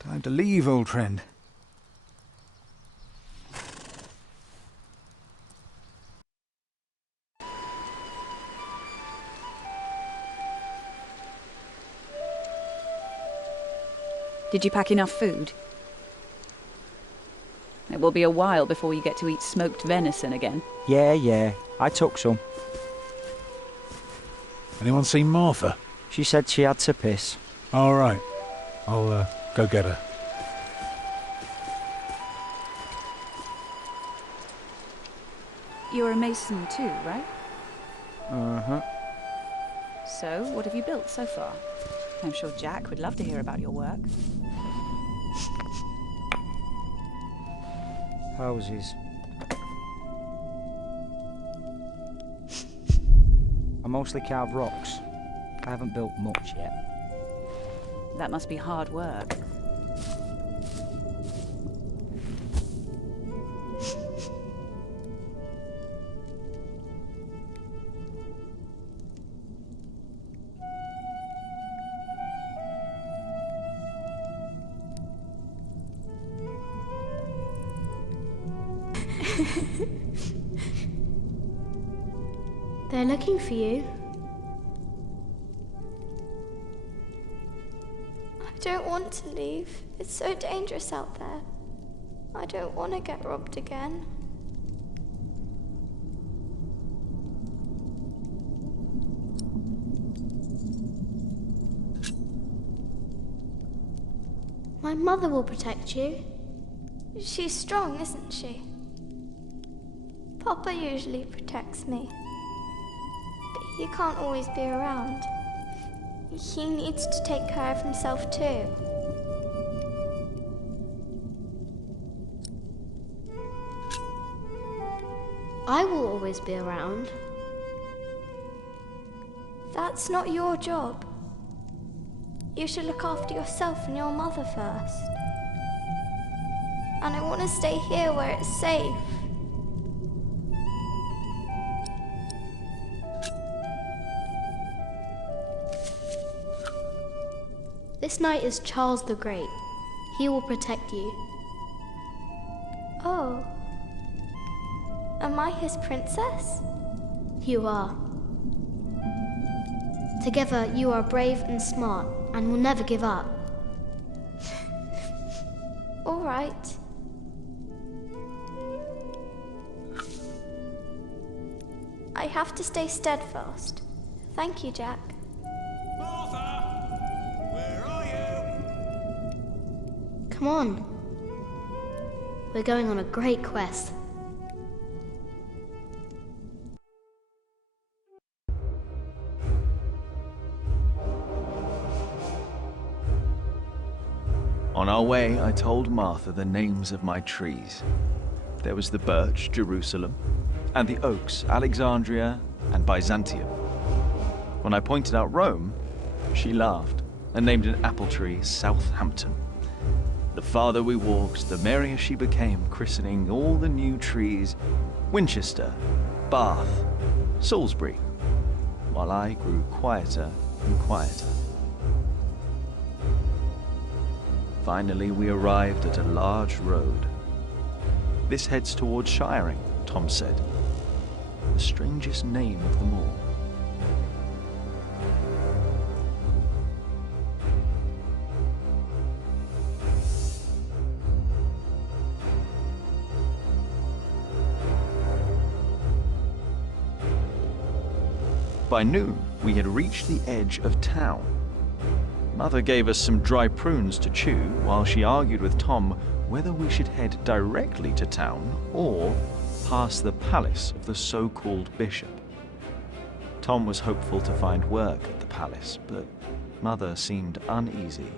Time to leave, old friend. Did you pack enough food? It will be a while before you get to eat smoked venison again. Yeah, I took some. Anyone seen Martha? She said she had to piss. All right. I'll go get her. you're a mason too, right? Uh-huh. So, what have you built so far? I'm sure Jack would love to hear about your work. Houses. I mostly carve rocks. I haven't built much yet. That must be hard work. They're looking for you. I don't want to leave. It's so dangerous out there. I don't want to get robbed again. My mother will protect you. She's strong, isn't she? Papa usually protects me. But he can't always be around. He needs to take care of himself too. I will always be around. That's not your job. You should look after yourself and your mother first. And I want to stay here where it's safe. This knight is Charles the Great. He will protect you. Oh. Am I his princess? You are. Together, you are brave and smart, and will never give up. All right. I have to stay steadfast. Thank you, Jack. Come on. We're going on a great quest. On our way, I told Martha the names of my trees. There was the birch, Jerusalem, and the oaks, Alexandria and Byzantium. When I pointed out Rome, she laughed and named an apple tree Southampton. The farther we walked, the merrier she became, christening all the new trees Winchester, Bath, Salisbury, while I grew quieter and quieter. Finally, we arrived at a large road. This heads towards Shiring, Tom said. The strangest name of them all. By noon, we had reached the edge of town. Mother gave us some dry prunes to chew while she argued with Tom whether we should head directly to town or past the palace of the so-called bishop. Tom was hopeful to find work at the palace, but Mother seemed uneasy.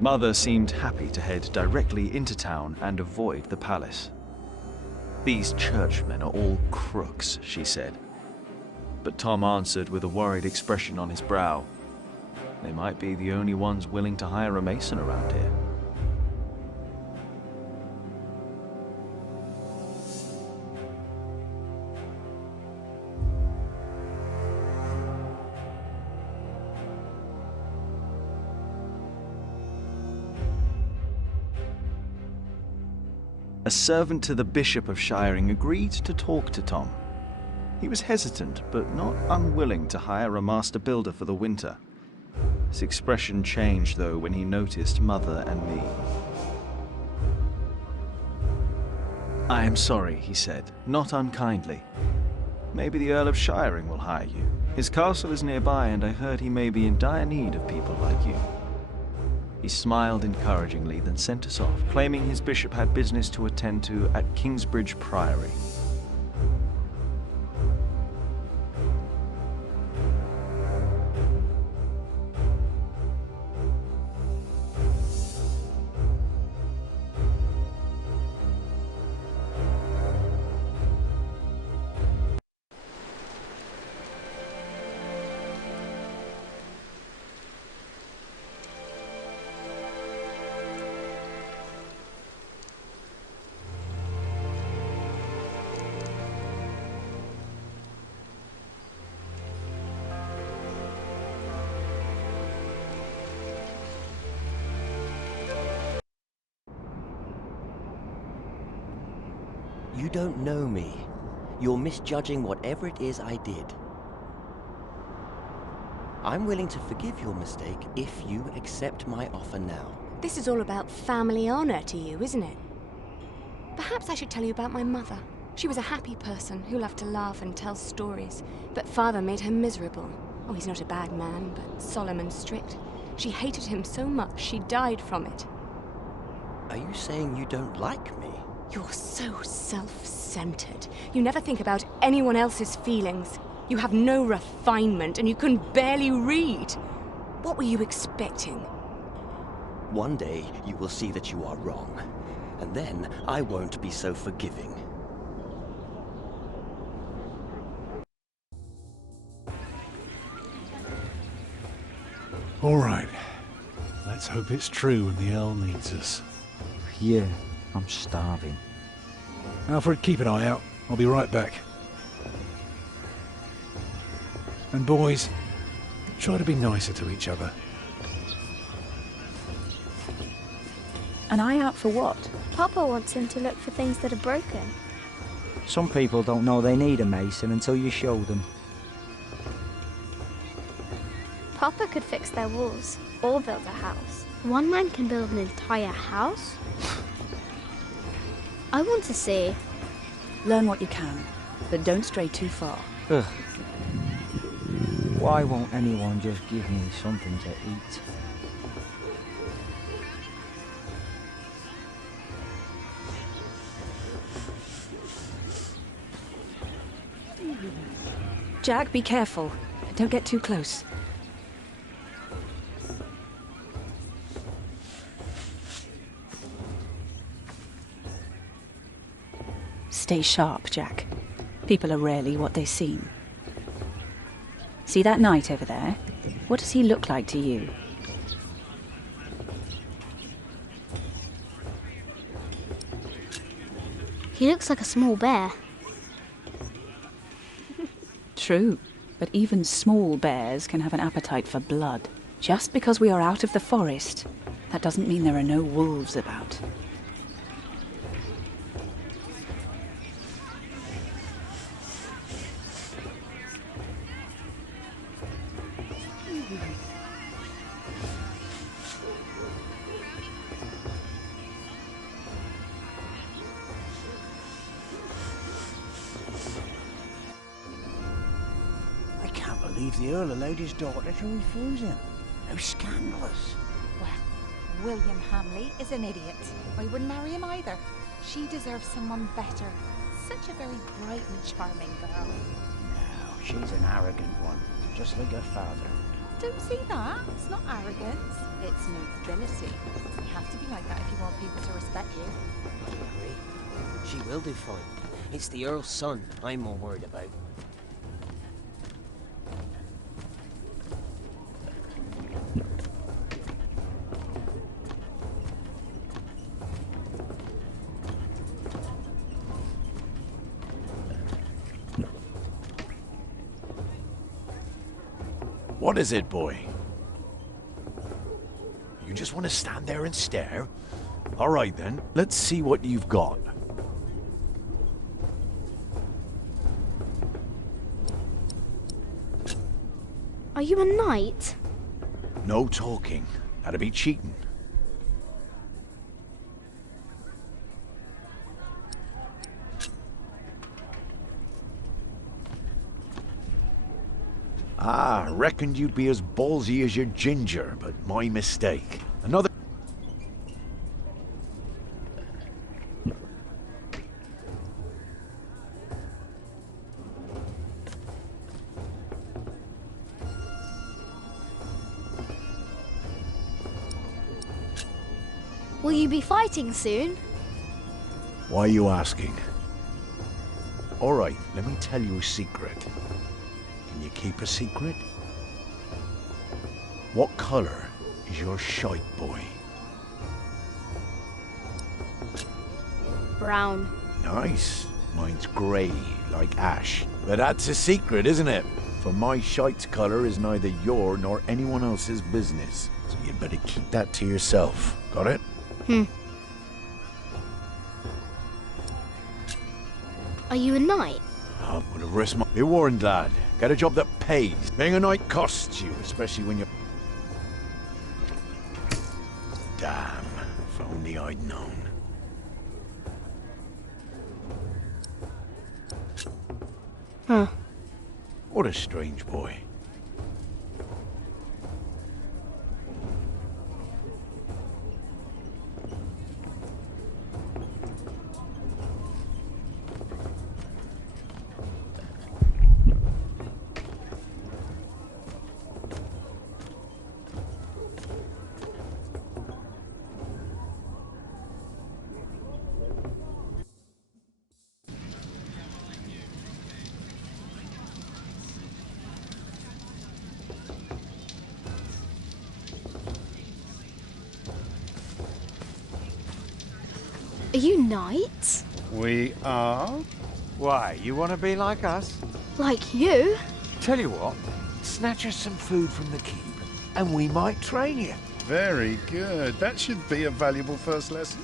Mother seemed happy to head directly into town and avoid the palace. These churchmen are all crooks, she said. But Tom answered with a worried expression on his brow. They might be the only ones willing to hire a mason around here. A servant to the Bishop of Shiring agreed to talk to Tom. He was hesitant, but not unwilling to hire a master builder for the winter. His expression changed, though, when he noticed Mother and me. "I am sorry," he said, not unkindly. Maybe the Earl of Shiring will hire you. His castle is nearby, and I heard he may be in dire need of people like you. He smiled encouragingly, then sent us off, claiming his bishop had business to attend to at Kingsbridge Priory. You don't know me. You're misjudging whatever it is I did. I'm willing to forgive your mistake if you accept my offer now. This is all about family honor to you, isn't it? Perhaps I should tell you about my mother. She was a happy person who loved to laugh and tell stories, but father made her miserable. Oh, he's not a bad man, but solemn and strict. She hated him so much she died from it. Are you saying you don't like me? You're so self-centered. You never think about anyone else's feelings. You have no refinement and you can barely read. What were you expecting? One day you will see that you are wrong, and then I won't be so forgiving. All right. Let's hope it's true and the Earl needs us. Yeah, I'm starving. Alfred, keep an eye out. I'll be right back. And boys, try to be nicer to each other. An eye out for what? Papa wants him to look for things that are broken. Some people don't know they need a mason until you show them. Papa could fix their walls or build a house. One man can build an entire house? I want to see. Learn what you can, but don't stray too far. Ugh. Why won't anyone just give me something to eat? Jack, be careful. Don't get too close. Stay sharp, Jack. People are rarely what they seem. See that knight over there? What does he look like to you? He looks like a small bear. True, but even small bears can have an appetite for blood. Just because we are out of the forest, that doesn't mean there are no wolves about. The Earl allowed his daughter to refuse him. How scandalous. Well, William Hamley is an idiot. I wouldn't marry him either. She deserves someone better. Such a very bright and charming girl. No, she's an arrogant one, just like her father. Don't see that. It's not arrogance. It's nobility. You have to be like that if you want people to respect you. I agree. She will do fine. It's the Earl's son I'm more worried about. What is it, boy? You just want to stand there and stare? All right, then. Let's see what you've got. Are you a knight? No talking. That'd be cheating. Ah, reckoned you'd be as ballsy as your ginger, but my mistake. Another... Will you be fighting soon? Why are you asking? Alright, let me tell you a secret. Can you keep a secret? What colour is your shite boy? Brown. Nice. Mine's grey, like ash. But that's a secret, isn't it? For my shite's colour is neither your nor anyone else's business. So you'd better keep that to yourself. Got it? Are you a knight? I would have risked my... Be warned, lad. Get a job that pays. Being a knight costs you, especially when you're... Damn. If only I'd known. Huh. What a strange boy. Are you knights? We are? Why, you want to be like us? Like you? Tell you what, snatch us some food from the keep, and we might train you. Very good. That should be a valuable first lesson.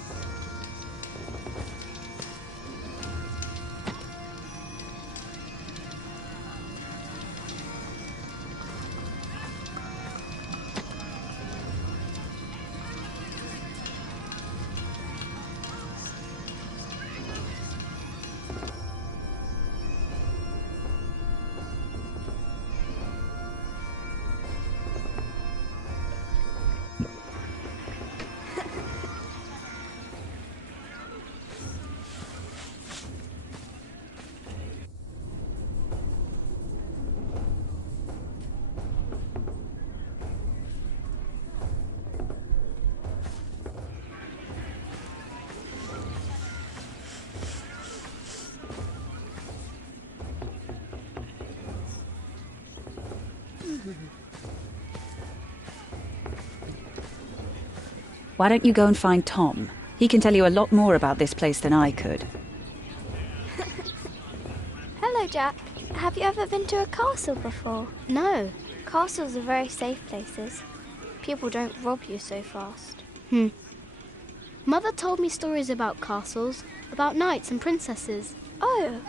Why don't you go and find Tom? He can tell you a lot more about this place than I could. Hello, Jack. Have you ever been to a castle before? No. Castles are very safe places. People don't rob you so fast. Mother told me stories about castles, about knights and princesses. Oh,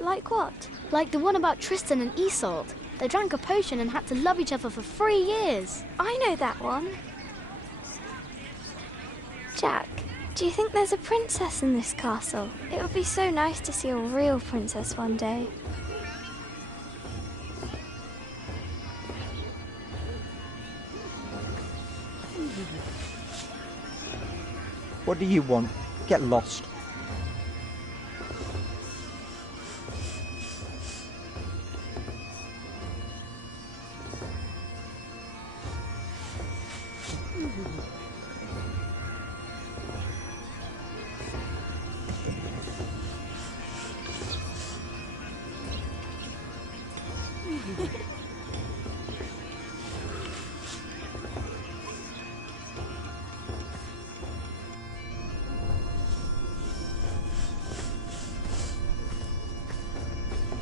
like what? Like the one about Tristan and Isolde. They drank a potion and had to love each other for 3 years. I know that one. Jack, do you think there's a princess in this castle? It would be so nice to see a real princess one day. What do you want? Get lost.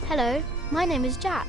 Hello, my name is Jack.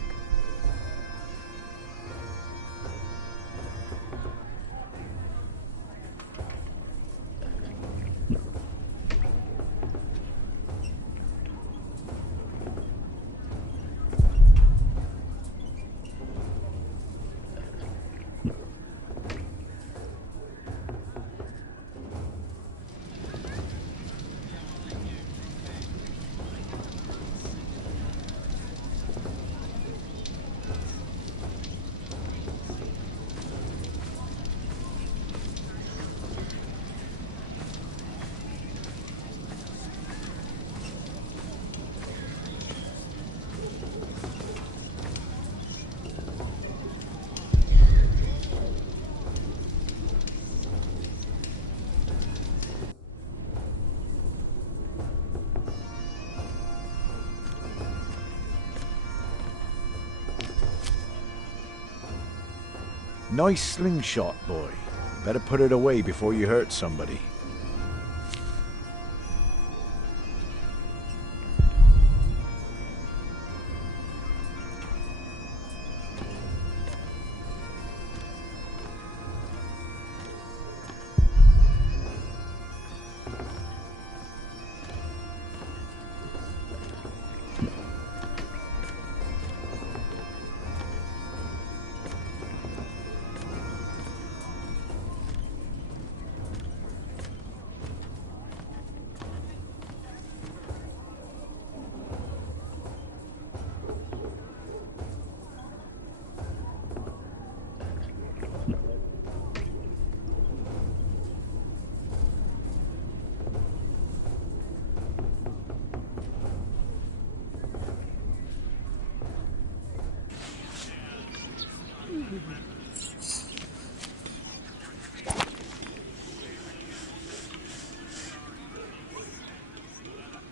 Nice slingshot, boy. Better put it away before you hurt somebody.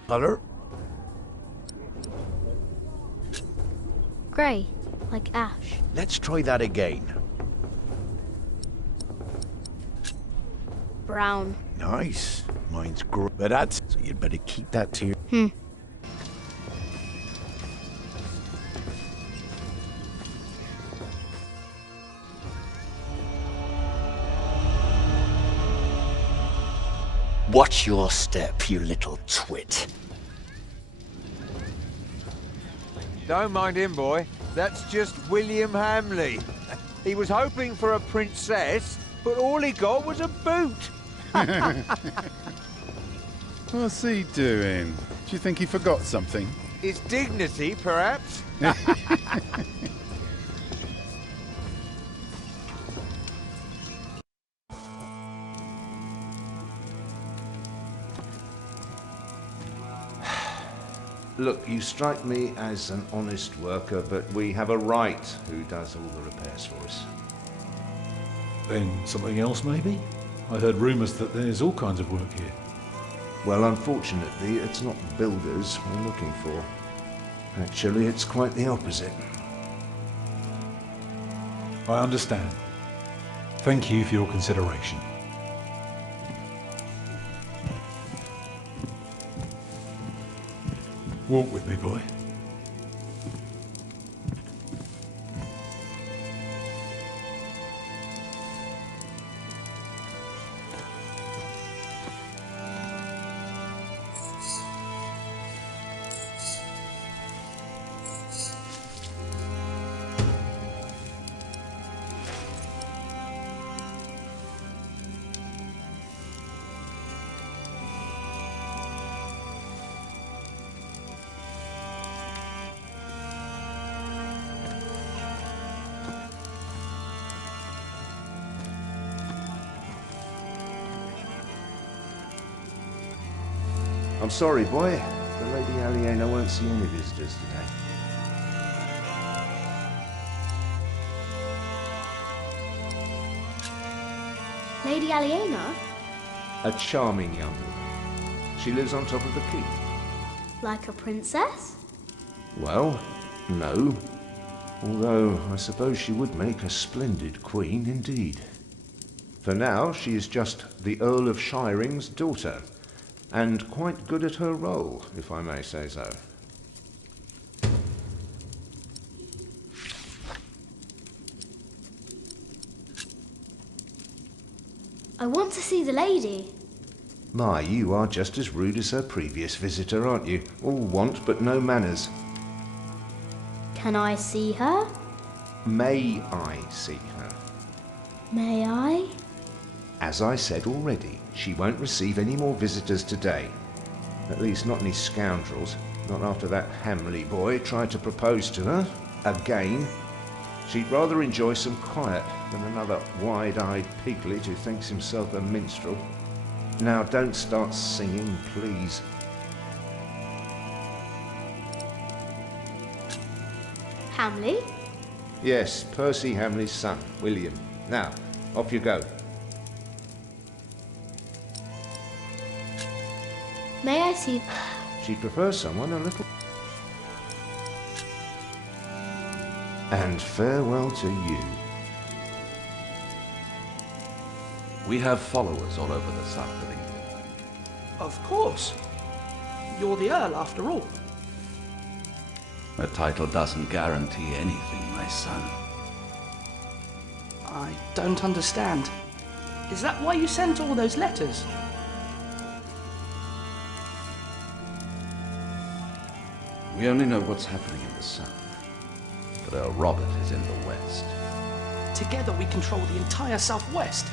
Color? Grey, like ash. Let's try that again. Brown. Nice. Mine's grey. But that's... So you'd better keep that to your... Watch your step, you little twit. Don't mind him, boy. That's just William Hamley. He was hoping for a princess, but all he got was a boot. What's he doing? Do you think he forgot something? His dignity, perhaps? Look, you strike me as an honest worker, but we have a right who does all the repairs for us. Then something else, maybe? I heard rumours that there's all kinds of work here. Well, unfortunately, it's not builders we're looking for. Actually, it's quite the opposite. I understand. Thank you for your consideration. Walk with me, boy. I'm sorry, boy. The Lady Aliena won't see any visitors today. Lady Aliena? A charming young woman. She lives on top of the keep. Like a princess? Well, no. Although, I suppose she would make a splendid queen indeed. For now, she is just the Earl of Shiring's daughter, and quite good at her role, if I may say so. I want to see the lady. My, you are just as rude as her previous visitor, aren't you? All want but no manners. Can I see her? May I see her? May I? As I said already, she won't receive any more visitors today. At least not any scoundrels. Not after that Hamley boy tried to propose to her. Again. She'd rather enjoy some quiet than another wide-eyed piglet who thinks himself a minstrel. Now don't start singing, please. Hamley? Yes, Percy Hamley's son, William. Now, off you go. May I see... She prefers someone a little... And farewell to you. We have followers all over the south of England. Of course. You're the Earl, after all. A title doesn't guarantee anything, my son. I don't understand. Is that why you sent all those letters? We only know what's happening in the south. But Earl Robert is in the west. Together we control the entire southwest.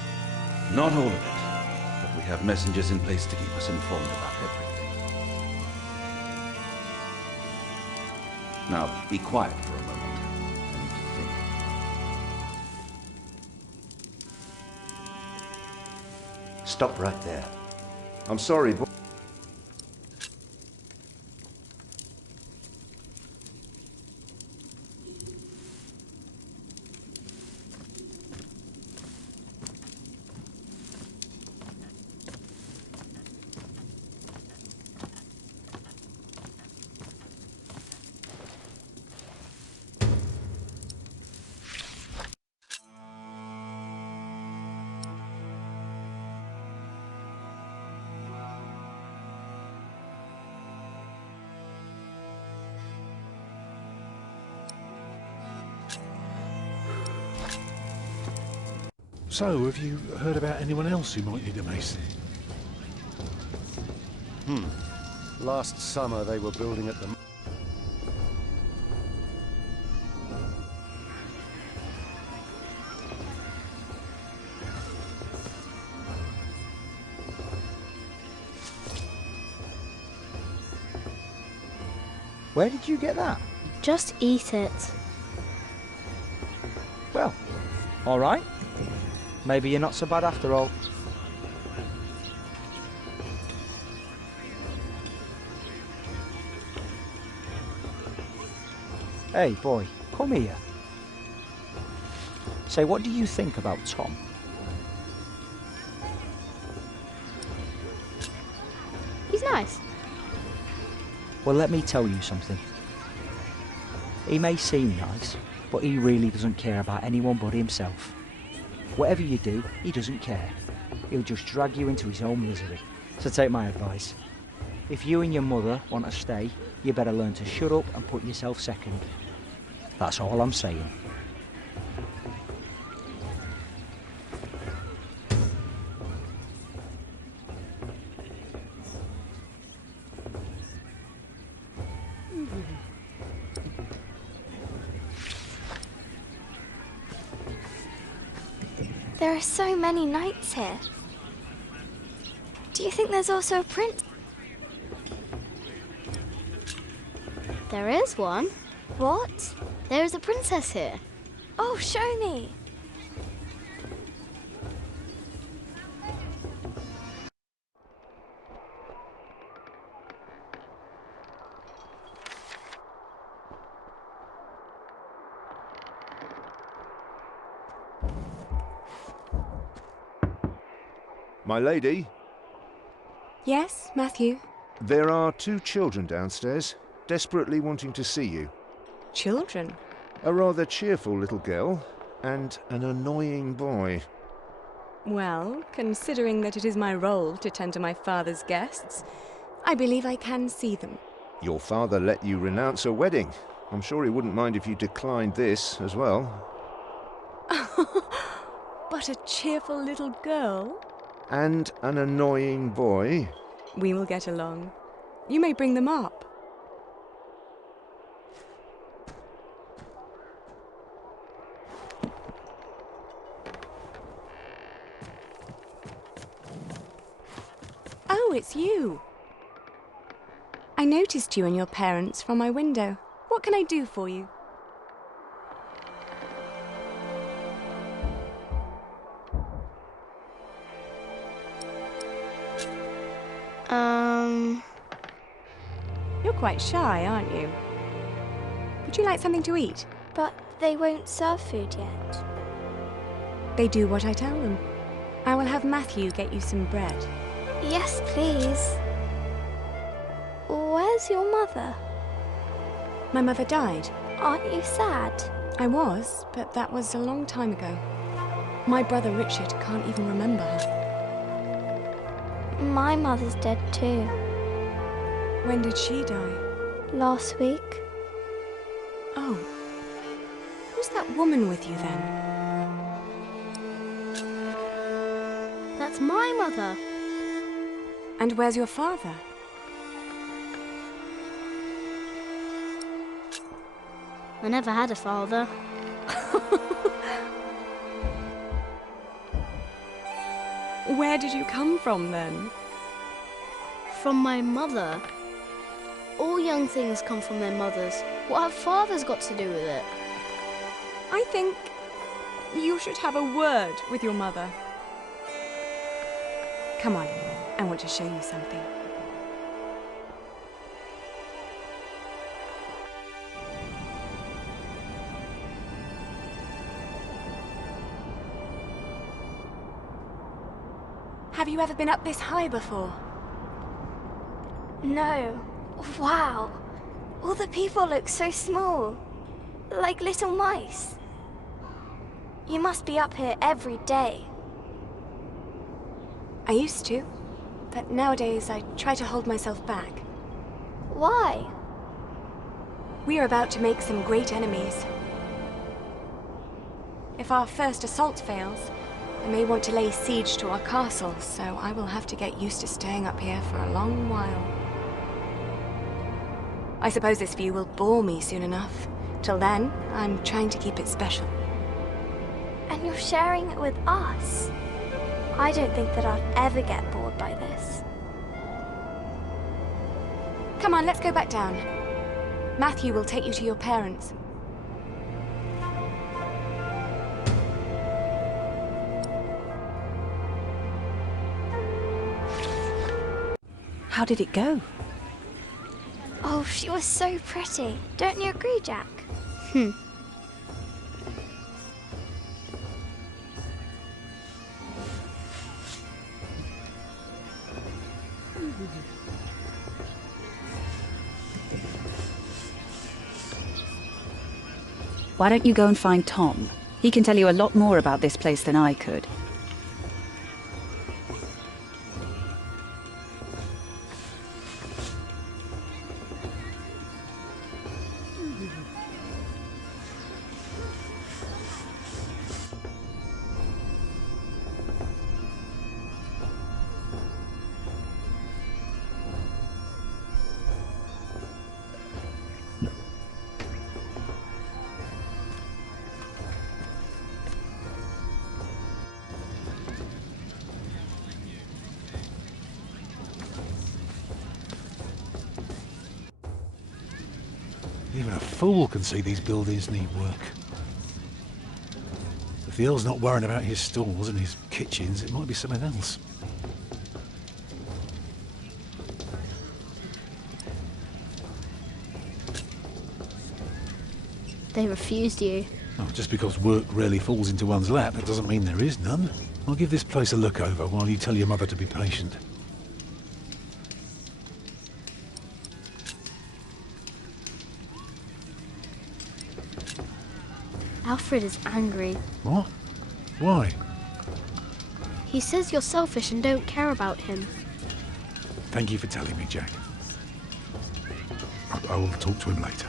Not all of it, but we have messengers in place to keep us informed about everything. Now, be quiet for a moment. I need to think. Stop right there. I'm sorry, boy. So, have you heard about anyone else who might need a mason? Last summer they were building at the... Where did you get that? Just eat it. Well, all right. Maybe you're not so bad after all. Hey, boy, come here. Say, what do you think about Tom? He's nice. Well, let me tell you something. He may seem nice, but he really doesn't care about anyone but himself. Whatever you do, he doesn't care. He'll just drag you into his own misery. So take my advice. If you and your mother want to stay, you better learn to shut up and put yourself second. That's all I'm saying. There are so many knights here. Do you think there's also a prince? There is one. What? There is a princess here. Oh, show me. My lady, Yes, Matthew? there are 2 children downstairs, desperately wanting to see you. Children? A rather cheerful little girl and an annoying boy. Well, considering that it is my role to tend to my father's guests, I believe I can see them. Your father let you renounce a wedding. I'm sure he wouldn't mind if you declined this as well. But a cheerful little girl? And an annoying boy. We will get along. You may bring them up. Oh, it's you. I noticed you and your parents from my window. What can I do for you? You're quite shy, aren't you? Would you like something to eat? But they won't serve food yet. They do what I tell them. I will have Matthew get you some bread. Yes, please. Where's your mother? My mother died. Aren't you sad? I was, but that was a long time ago. My brother Richard can't even remember her. My mother's dead too. When did she die? Last week. Oh. Who's that woman with you then? That's my mother. And where's your father? I never had a father. Where did you come from then? From my mother. All young things come from their mothers. What have fathers got to do with it? I think you should have a word with your mother. Come on, I want to show you something. Have you ever been up this high before? No. Wow. All the people look so small. Like little mice. You must be up here every day. I used to, but nowadays I try to hold myself back. Why? We are about to make some great enemies. If our first assault fails, they may want to lay siege to our castle, so I will have to get used to staying up here for a long while. I suppose this view will bore me soon enough. Till then, I'm trying to keep it special. And you're sharing it with us. I don't think that I'll ever get bored by this. Come on, let's go back down. Matthew will take you to your parents. How did it go? Oh, she was so pretty. Don't you agree, Jack? Why don't you go and find Tom? He can tell you a lot more about this place than I could. Even a fool can see these buildings need work. If the Earl's not worrying about his stalls and his kitchens, it might be something else. They refused you. Oh, just because work rarely falls into one's lap, that doesn't mean there is none. I'll give this place a look over while you tell your mother to be patient. Alfred is angry. What? Why? He says you're selfish and don't care about him. Thank you for telling me, Jack. I will talk to him later.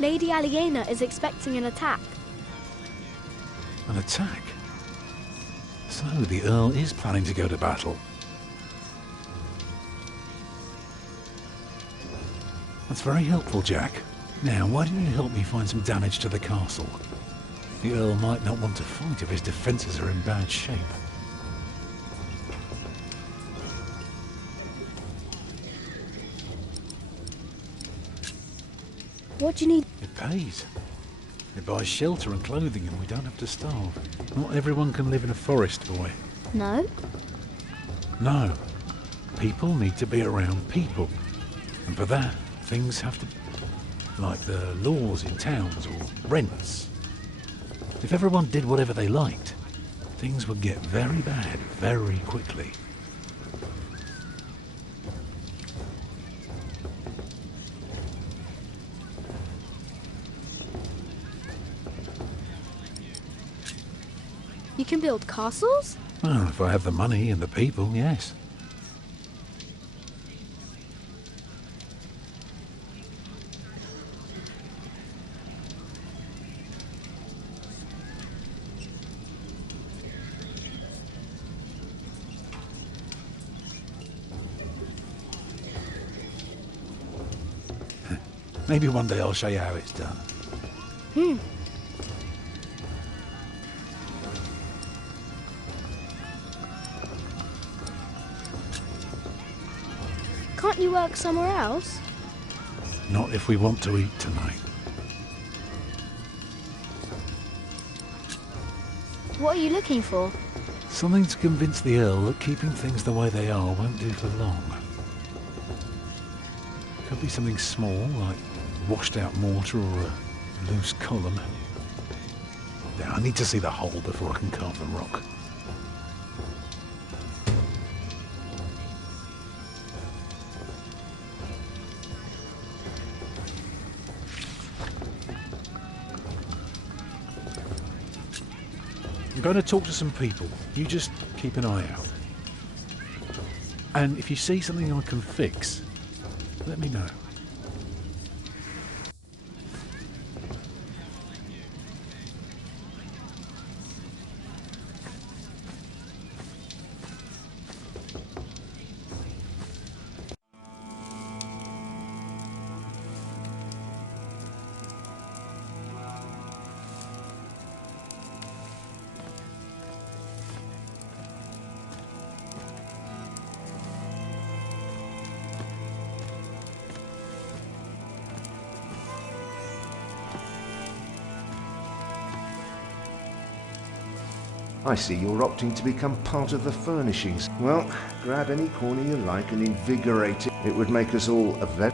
Lady Aliena is expecting an attack. An attack? So the Earl is planning to go to battle. That's very helpful, Jack. Now, why don't you help me find some damage to the castle? The Earl might not want to fight if his defences are in bad shape. What do you need? It pays. It buys shelter and clothing and we don't have to starve. Not everyone can live in a forest, boy. No? No. People need to be around people. And for that, things have to... like the laws in towns or rents. If everyone did whatever they liked, things would get very bad very quickly. You can build castles? Well, if I have the money and the people, yes. Maybe one day I'll show you how it's done. Hmm. Can't you work somewhere else? Not if we want to eat tonight. What are you looking for? Something to convince the Earl that keeping things the way they are won't do for long. Could be something small, like washed out mortar or a loose column. Yeah, I need to see the hole before I can carve the rock. I'm going to talk to some people. You just keep an eye out. And if you see something I can fix, let me know. I see you're opting to become part of the furnishings. Well, grab any corner you like and invigorate it. It would make us all a very...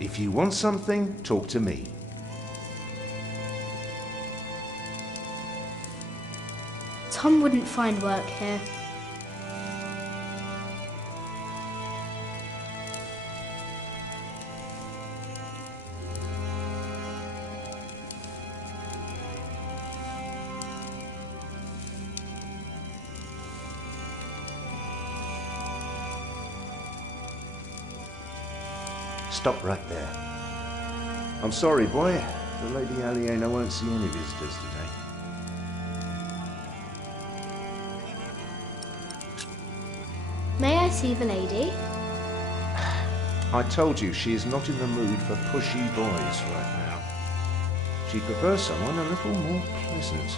If you want something, talk to me. Tom wouldn't find work here. Stop right there. I'm sorry, boy. The Lady Aliena won't see any visitors today. May I see the lady? I told you she is not in the mood for pushy boys right now. She prefers someone a little more pleasant.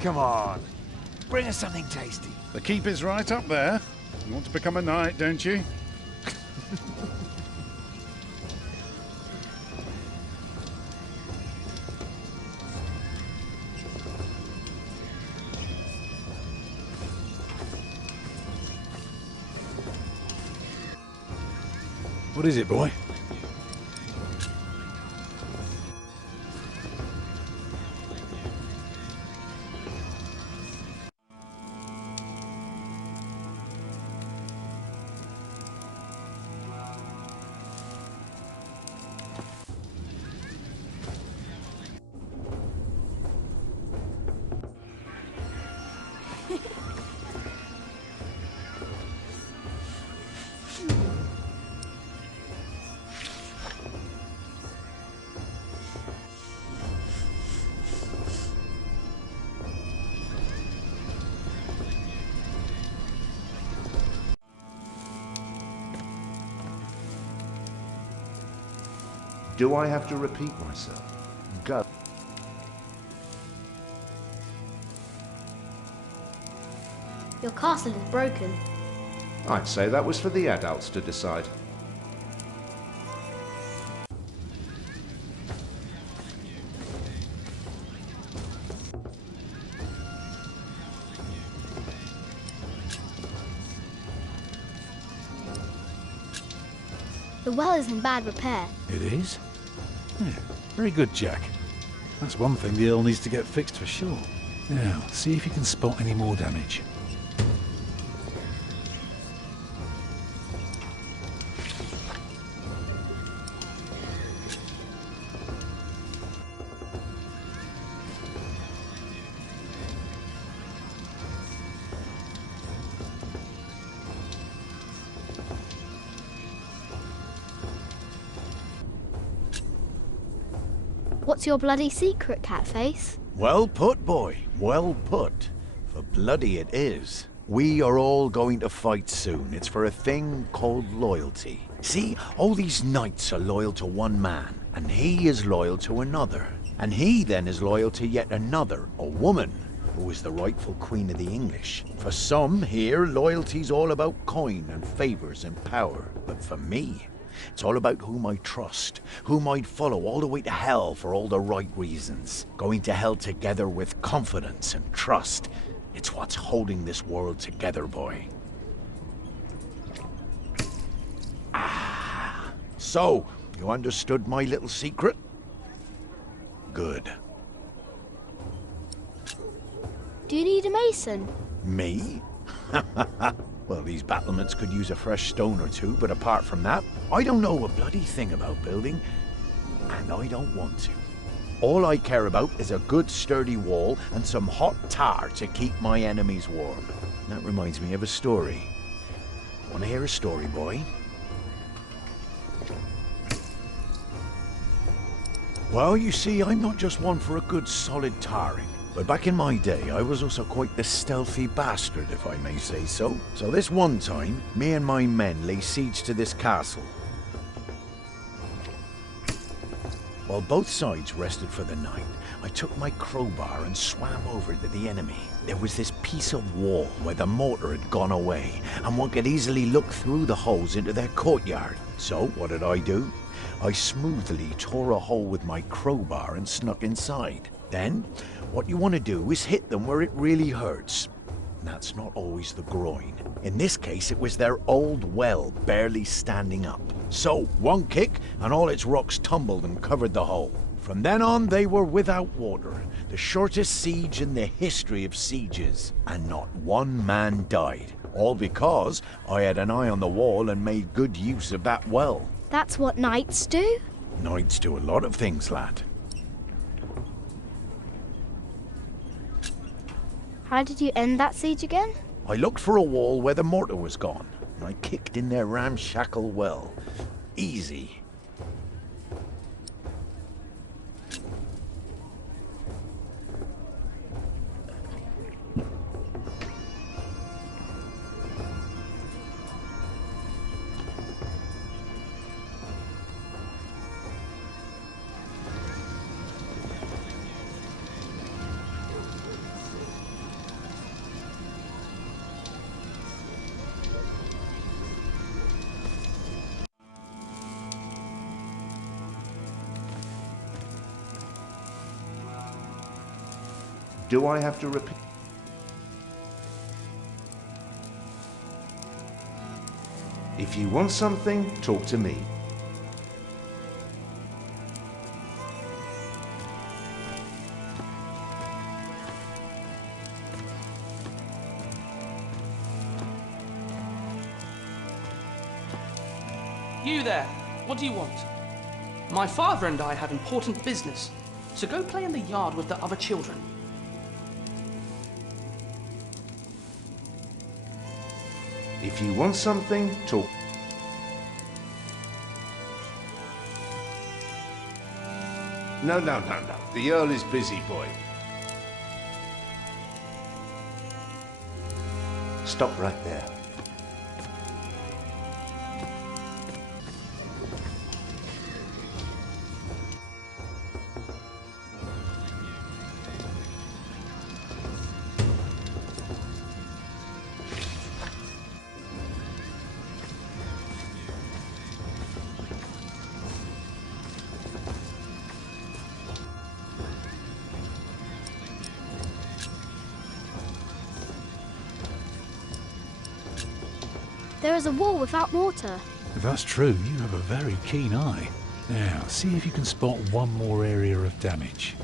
Come on. Bring us something tasty. The keep is right up there. You want to become a knight, don't you? What is it, boy? Do I have to repeat myself? Go. Your castle is broken. I'd say that was for the adults to decide. The well is in bad repair. It is? Yeah, very good, Jack. That's one thing the Earl needs to get fixed for sure. Now, see if you can spot any more damage. What's your bloody secret, Catface? Well put, boy. Well put. For bloody it is. We are all going to fight soon. It's for a thing called loyalty. See, all these knights are loyal to one man, and he is loyal to another. And he then is loyal to yet another, a woman, who is the rightful queen of the English. For some here, loyalty's all about coin and favours and power. But for me, it's all about whom I trust, whom I'd follow all the way to hell for all the right reasons. Going to hell together with confidence and trust. It's what's holding this world together, boy. Ah. So, you understood my little secret? Good. Do you need a mason? Me? Well, these battlements could use a fresh stone or two, but apart from that, I don't know a bloody thing about building, and I don't want to. All I care about is a good sturdy wall and some hot tar to keep my enemies warm. That reminds me of a story. Want to hear a story, boy? Well, you see, I'm not just one for a good solid tarring. But back in my day, I was also quite the stealthy bastard, if I may say so. So this one time, me and my men lay siege to this castle. While both sides rested for the night, I took my crowbar and swam over to the enemy. There was this piece of wall where the mortar had gone away, and one could easily look through the holes into their courtyard. So what did I do? I smoothly tore a hole with my crowbar and snuck inside. Then, what you want to do is hit them where it really hurts. And that's not always the groin. In this case, it was their old well barely standing up. So, one kick, and all its rocks tumbled and covered the hole. From then on, they were without water. The shortest siege in the history of sieges. And not one man died. All because I had an eye on the wall and made good use of that well. That's what knights do? Knights do a lot of things, lad. How did you end that siege again? I looked for a wall where the mortar was gone, and I kicked in their ramshackle well. Easy. Do I have to repeat? If you want something, talk to me. You there, what do you want? My father and I have important business, so go play in the yard with the other children. If you want something, talk. No. The Earl is busy, boy. Stop right there. There is a wall without mortar. If that's true, you have a very keen eye. Now, see if you can spot one more area of damage.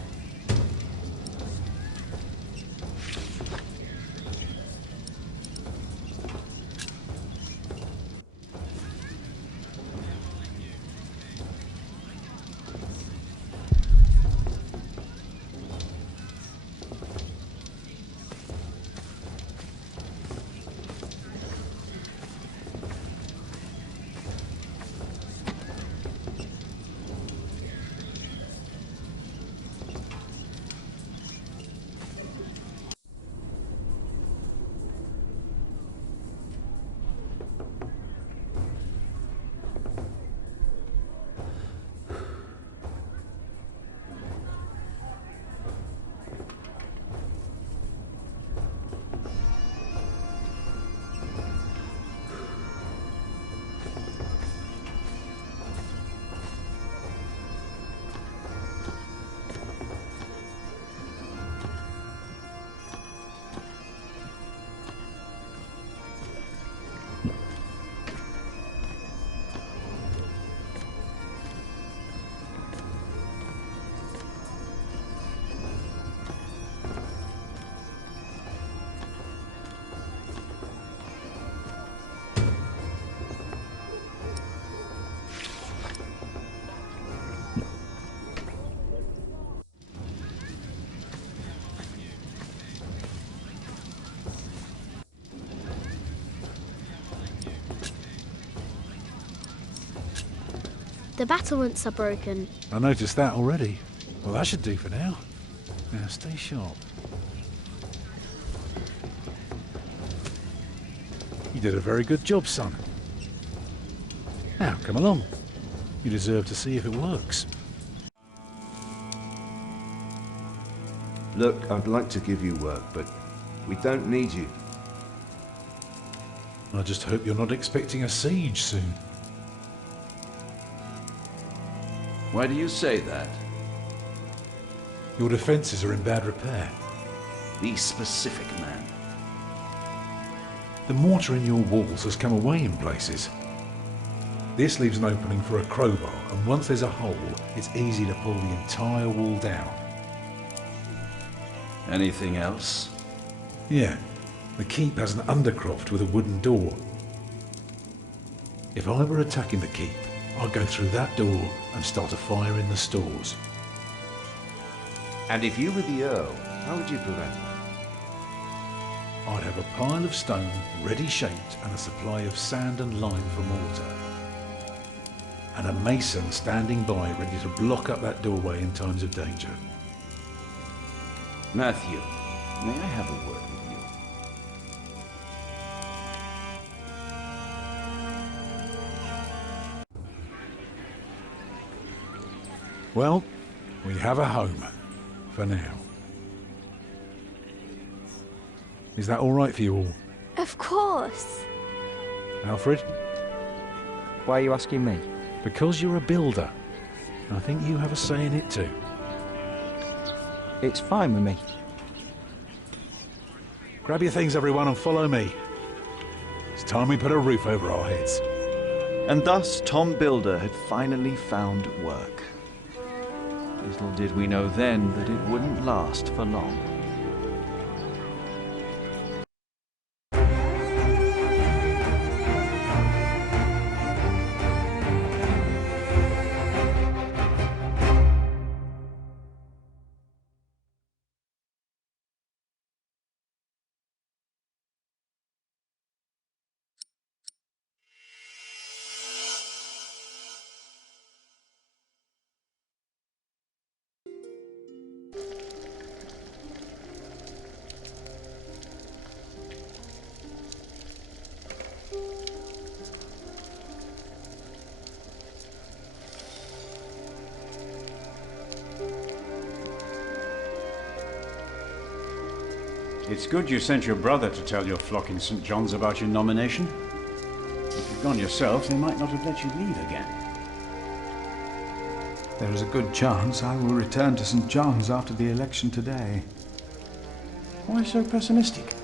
The battlements are broken. I noticed that already. Well, that should do for now. Now, stay sharp. You did a very good job, son. Now, come along. You deserve to see if it works. Look, I'd like to give you work, but we don't need you. I just hope you're not expecting a siege soon. Why do you say that? Your defences are in bad repair. Be specific, man. The mortar in your walls has come away in places. This leaves an opening for a crowbar, and once there's a hole, it's easy to pull the entire wall down. Anything else? Yeah. The keep has an undercroft with a wooden door. If I were attacking the keep, I'd go through that door and start a fire in the stores. And if you were the Earl, how would you prevent that? I'd have a pile of stone ready shaped and a supply of sand and lime for mortar. And a mason standing by ready to block up that doorway in times of danger. Matthew, may I have a word with you? Well, we have a home. For now. Is that all right for you all? Of course. Alfred? Why are you asking me? Because you're a builder. I think you have a say in it too. It's fine with me. Grab your things, everyone, and follow me. It's time we put a roof over our heads. And thus Tom Builder had finally found work. Little did we know then that it wouldn't last for long. It's good you sent your brother to tell your flock in St. John's about your nomination. If you'd gone yourself, they might not have let you leave again. There is a good chance I will return to St. John's after the election today. Why so pessimistic?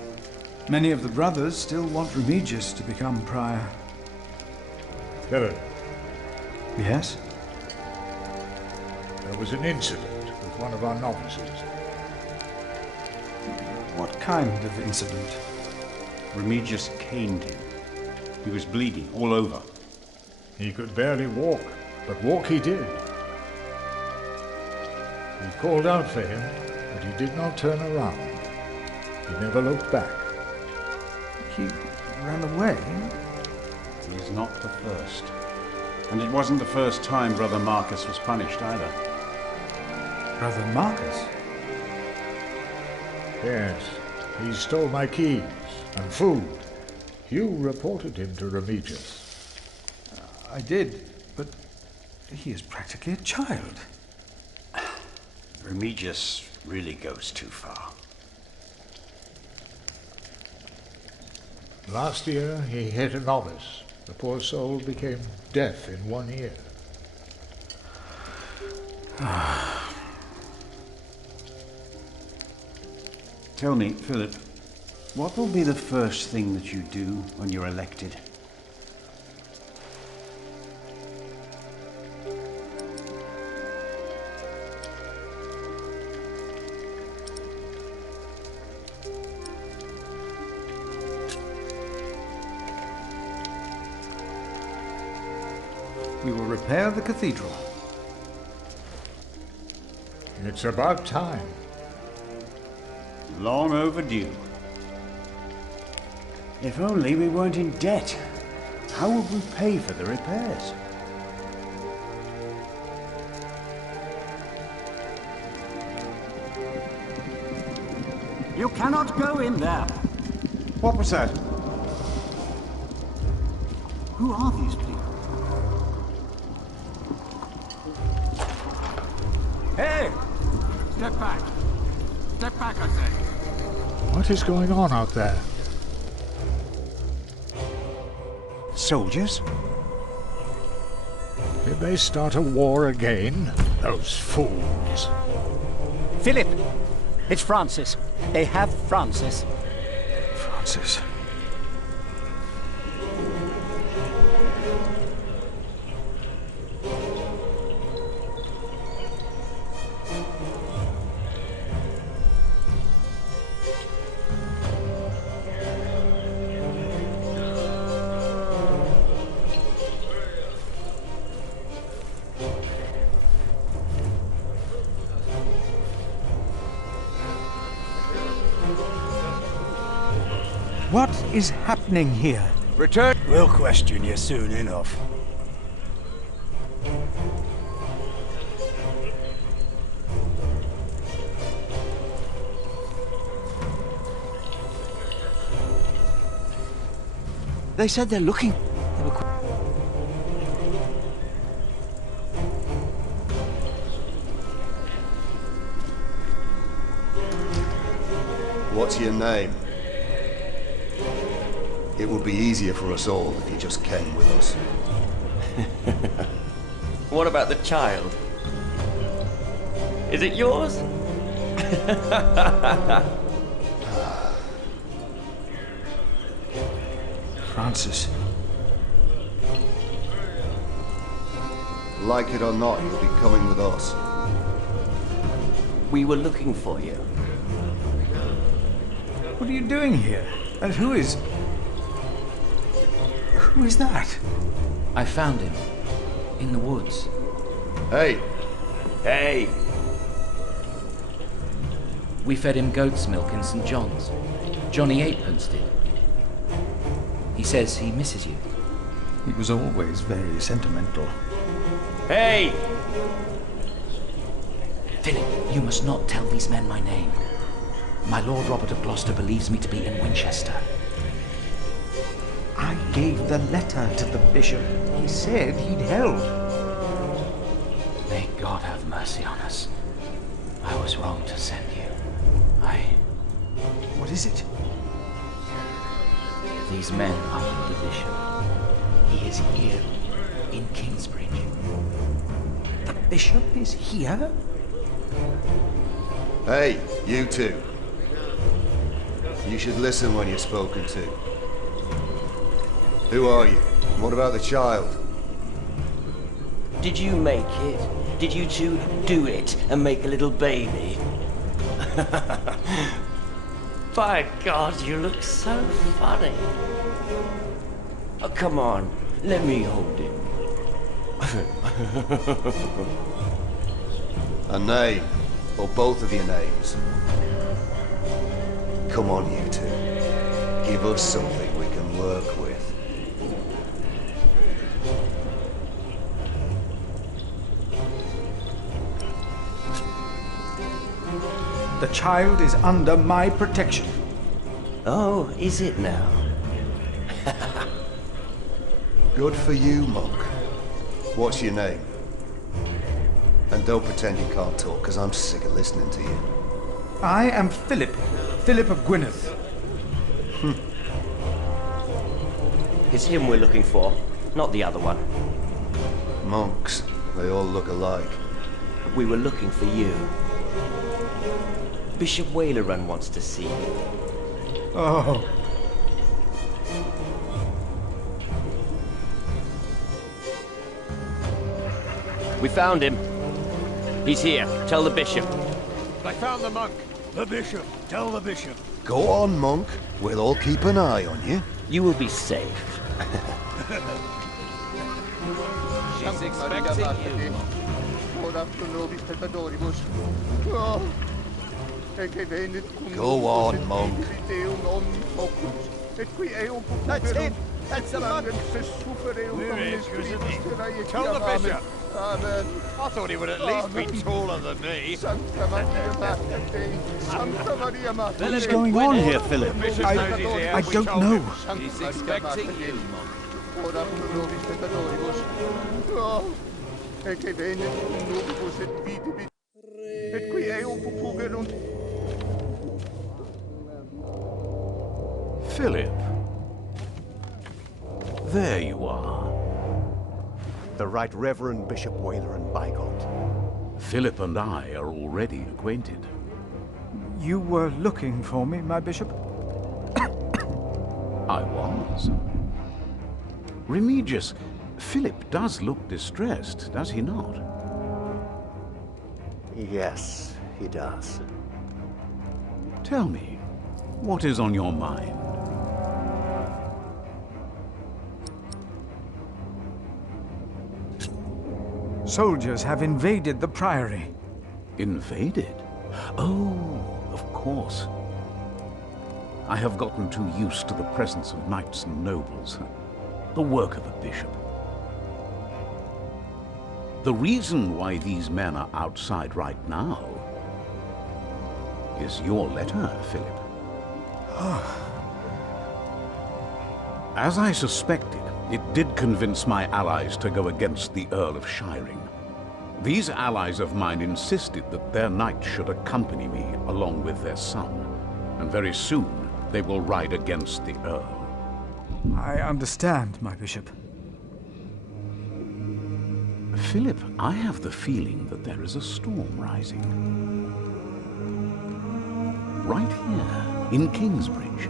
Many of the brothers still want Remigius to become prior. Philip, Yes? there was an incident with one of our novices. What kind of incident? Remigius caned him. He was bleeding all over. He could barely walk, but walk he did. We called out for him, but he did not turn around. He never looked back. He ran away? He is not the first. And it wasn't the first time Brother Marcus was punished either. Brother Marcus? Yes, he stole my keys and food. You reported him to Remigius. I did, but he is practically a child. Remigius really goes too far. Last year he hit a novice. The poor soul became deaf in one ear. Tell me, Philip, what will be the first thing that you do when you're elected? We will repair the cathedral. It's about time. Long overdue. If only we weren't in debt. How would we pay for the repairs? You cannot go in there. What was that? Who are these people? Hey! Step back. Step back, I say. What is going on out there? Soldiers? Did they start a war again? Those fools. Philip! It's Francis. They have Francis. Francis. What is happening here? Return. We'll question you soon enough. They said they're looking. They were What's your name? It would be easier for us all if you just came with us. What about the child? Is it yours? Francis. Like it or not, you'll be coming with us. We were looking for you. What are you doing here? And who is... Who is that? I found him. In the woods. Hey! Hey! We fed him goat's milk in St. John's. Johnny Eightpence did. He says he misses you. He was always very sentimental. Hey! Philip, you must not tell these men my name. My Lord Robert of Gloucester believes me to be in Winchester. I gave the letter to the bishop. He said he'd help. May God have mercy on us. I was wrong to send you. What is it? These men are the bishop. He is here, in Kingsbridge. The bishop is here? Hey, you two. You should listen when you're spoken to. Who are you? And what about the child? Did you make it? Did you two do it and make a little baby? By God, you look so funny. Oh, come on, let me hold him. A name, or both of your names. Come on, you two. Give us something we can work with. The child is under my protection. Oh, is it now? Good for you, monk. What's your name? And don't pretend you can't talk, because I'm sick of listening to you. I am Philip. Philip of Gwynedd. It's him we're looking for, not the other one. Monks, they all look alike. We were looking for you. Bishop Wailerun wants to see you. Oh. We found him. He's here. Tell the bishop. I found the monk. The bishop. Tell the bishop. Go on, monk. We'll all keep an eye on you. You will be safe. She's expecting you. Go on, monk. That's it. That's the monk. Tell the bishop. I thought he would at least be taller than me. What's going on here, Philip? I don't know. She's expecting you, monk. Philip. There you are. The Right Reverend Bishop Wailerun Bygott. Philip and I are already acquainted. You were looking for me, my bishop? I was. Remigius, Philip does look distressed, does he not? Yes, he does. Tell me, what is on your mind? Soldiers have invaded the priory. Invaded? Oh, of course. I have gotten too used to the presence of knights and nobles. The work of a bishop. The reason why these men are outside right now is your letter, Philip. As I suspected, it did convince my allies to go against the Earl of Shiring. These allies of mine insisted that their knight should accompany me along with their son, and very soon they will ride against the Earl. I understand, my bishop. Philip, I have the feeling that there is a storm rising. Right here, in Kingsbridge.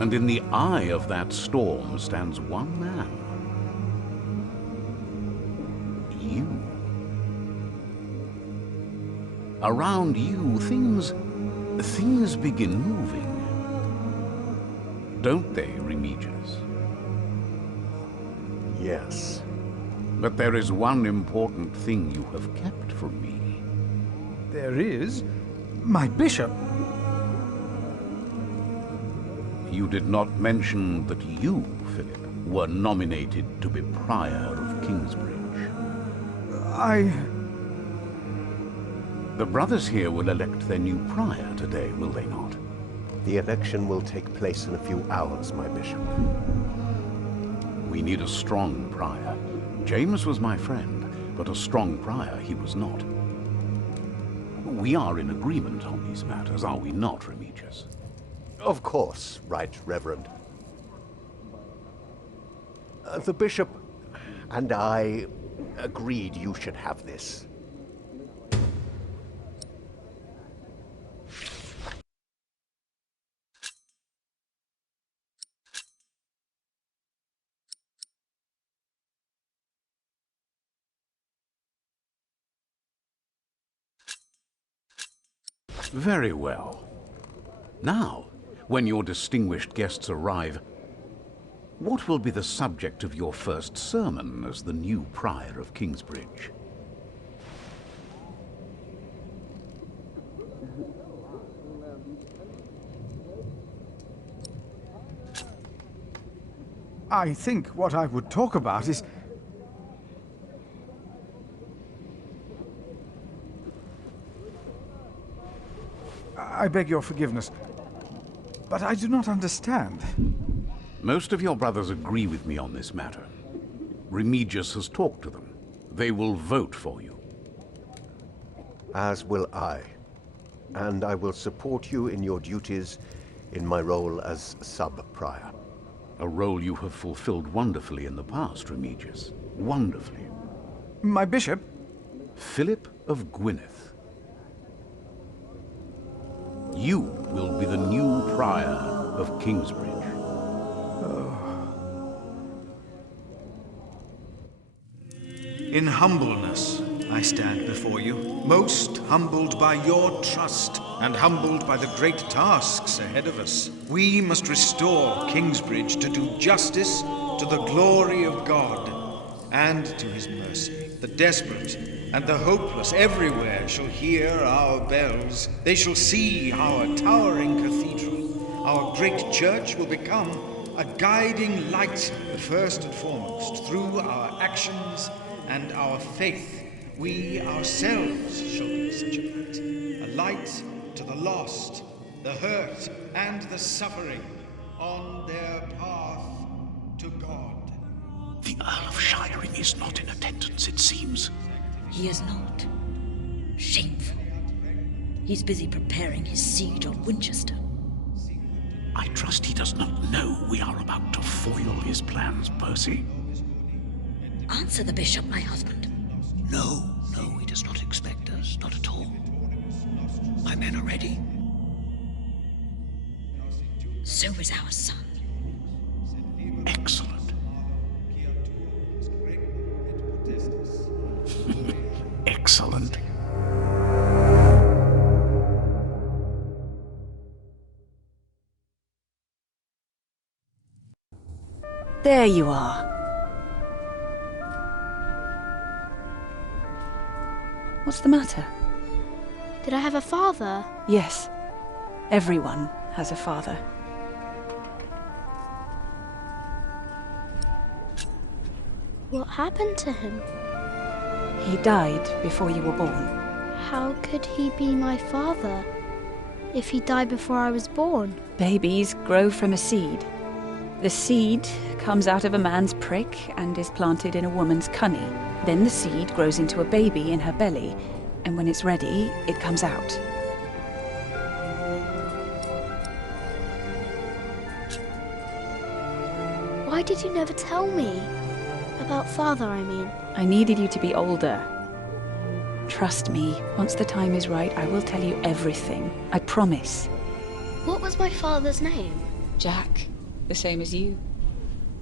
And in the eye of that storm stands one man. You. Around you, things begin moving. Don't they, Remigius? Yes. But there is one important thing you have kept from me. There is? My bishop? You did not mention that you, Philip, were nominated to be Prior of Kingsbridge. The brothers here will elect their new Prior today, will they not? The election will take place in a few hours, my bishop. We need a strong Prior. James was my friend, but a strong Prior he was not. We are in agreement on these matters, are we not, Remigius? Of course, Right Reverend. The bishop and I agreed you should have this. Very well. Now, when your distinguished guests arrive, what will be the subject of your first sermon as the new prior of Kingsbridge? I think what I would talk about is... I beg your forgiveness, but I do not understand. Most of your brothers agree with me on this matter. Remigius has talked to them. They will vote for you. As will I. And I will support you in your duties in my role as sub-prior. A role you have fulfilled wonderfully in the past, Remigius. Wonderfully. My bishop? Philip of Gwynedd. You will be the new prior of Kingsbridge. In humbleness, I stand before you, most humbled by your trust and humbled by the great tasks ahead of us. We must restore Kingsbridge to do justice to the glory of God and to his mercy. The desperate and the hopeless everywhere shall hear our bells. They shall see our towering cathedral. Our great church will become a guiding light, first and foremost, through our actions and our faith. We ourselves shall be such a light. A light to the lost, the hurt, and the suffering on their path to God. The Earl of Shiring is not in attendance, it seems. He is not. Shameful. He's busy preparing his siege on Winchester. I trust he does not know we are about to foil his plans, Percy. Answer the bishop, my husband. No, he does not expect us, not at all. My men are ready. So is our son. Excellent. Excellent. There you are. What's the matter? Did I have a father? Yes. Everyone has a father. What happened to him? He died before you were born. How could he be my father if he died before I was born? Babies grow from a seed. The seed comes out of a man's prick and is planted in a woman's cunny. Then the seed grows into a baby in her belly, and when it's ready, it comes out. Why did you never tell me? About father, I mean. I needed you to be older. Trust me, once the time is right, I will tell you everything. I promise. What was my father's name? Jack, the same as you.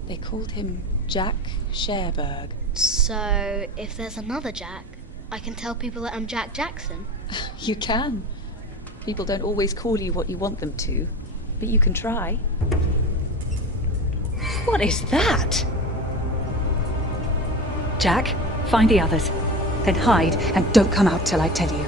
They called him Jack Sherberg. So, if there's another Jack, I can tell people that I'm Jack Jackson? You can. People don't always call you what you want them to, but you can try. What is that? Jack, find the others. Then hide and don't come out till I tell you.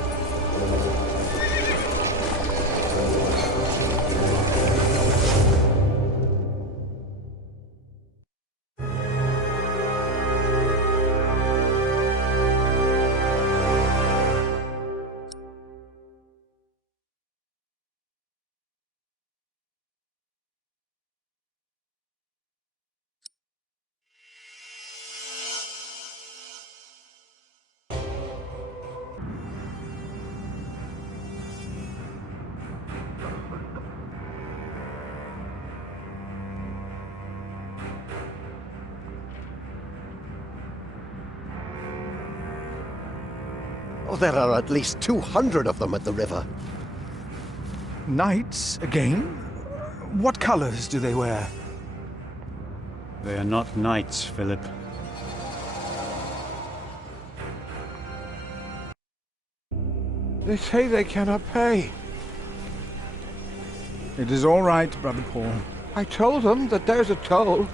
Oh, there are at least 200 of them at the river. Knights again? What colors do they wear? They are not knights, Philip. They say they cannot pay. It is all right, Brother Paul. I told them that there's a toll.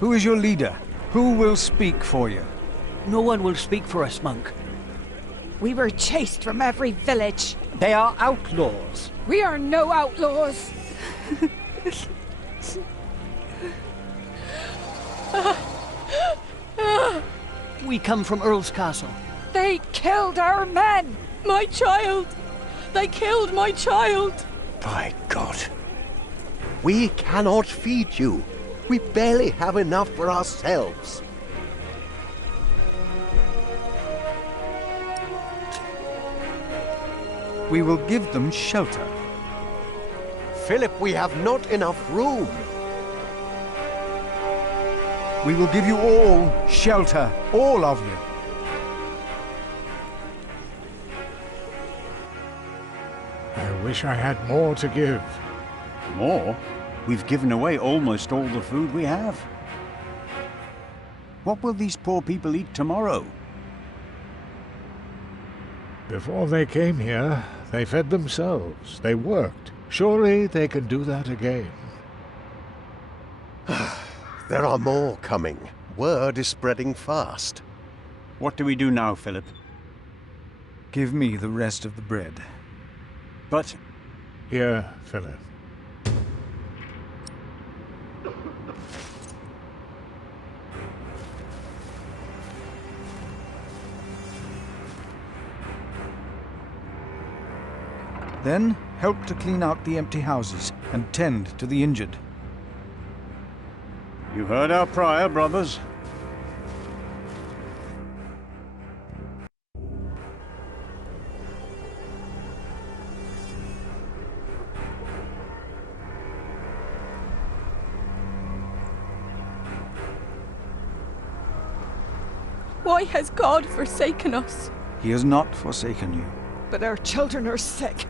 Who is your leader? Who will speak for you? No one will speak for us, monk. We were chased from every village. They are outlaws. We are no outlaws. We come from Earl's Castle. They killed our men! My child! They killed my child! By God. We cannot feed you. We barely have enough for ourselves. We will give them shelter. Philip, we have not enough room. We will give you all shelter, all of you. I wish I had more to give. More? We've given away almost all the food we have. What will these poor people eat tomorrow? Before they came here, they fed themselves. They worked. Surely they can do that again. There are more coming. Word is spreading fast. What do we do now, Philip? Give me the rest of the bread. But... Here, Philip. Then help to clean out the empty houses and tend to the injured. You heard our prior, brothers. Why has God forsaken us? He has not forsaken you. But our children are sick.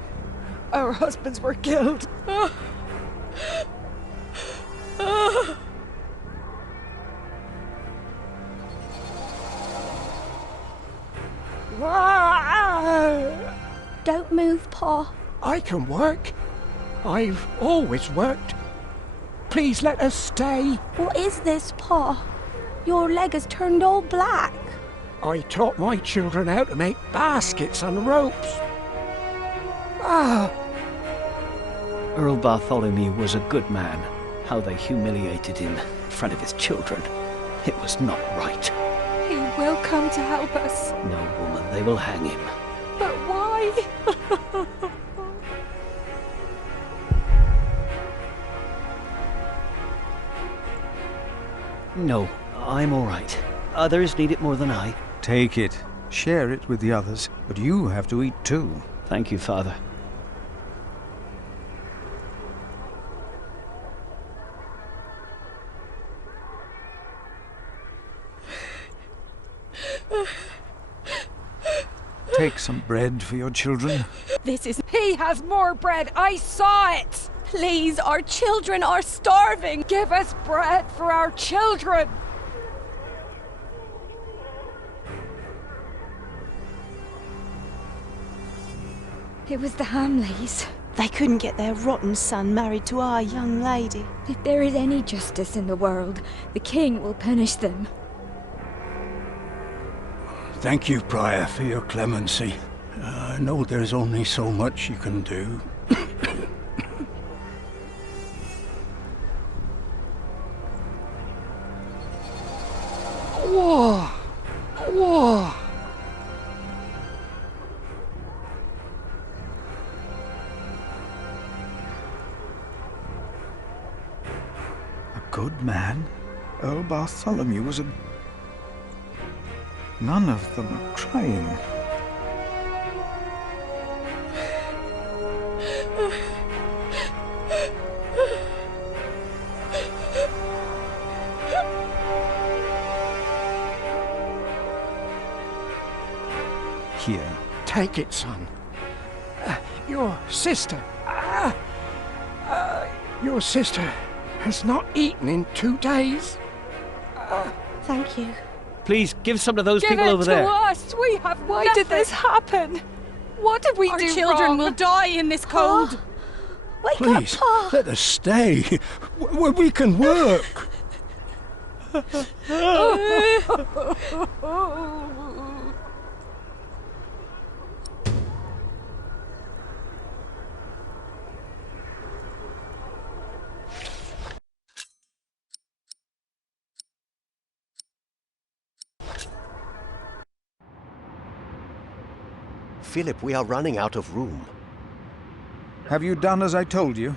Our husbands were killed. Don't move, Pa. I can work. I've always worked. Please let us stay. What is this, Pa? Your leg has turned all black. I taught my children how to make baskets and ropes. Ah! Earl Bartholomew was a good man. How they humiliated him in front of his children. It was not right. He will come to help us. No, woman, they will hang him. But why? No, I'm all right. Others need it more than I. Take it. Share it with the others. But you have to eat too. Thank you, Father. Take some bread for your children. This is... He has more bread! I saw it! Please, our children are starving! Give us bread for our children! It was the Hamleys. They couldn't get their rotten son married to our young lady. If there is any justice in the world, the king will punish them. Thank you, Prior, for your clemency. I know there's only so much you can do. Whoa! Whoa! A good man? Earl Bartholomew was a... None of them are crying. Here. Take it, son. Your sister. Your sister has not eaten in 2 days. Thank you. Please, give some to those Give people it over there. to us! We have Why did this happen? What did we Our do children wrong? will die in this cold. Wake Please, up, Pa! let us stay. We can work. Philip, we are running out of room. Have you done as I told you?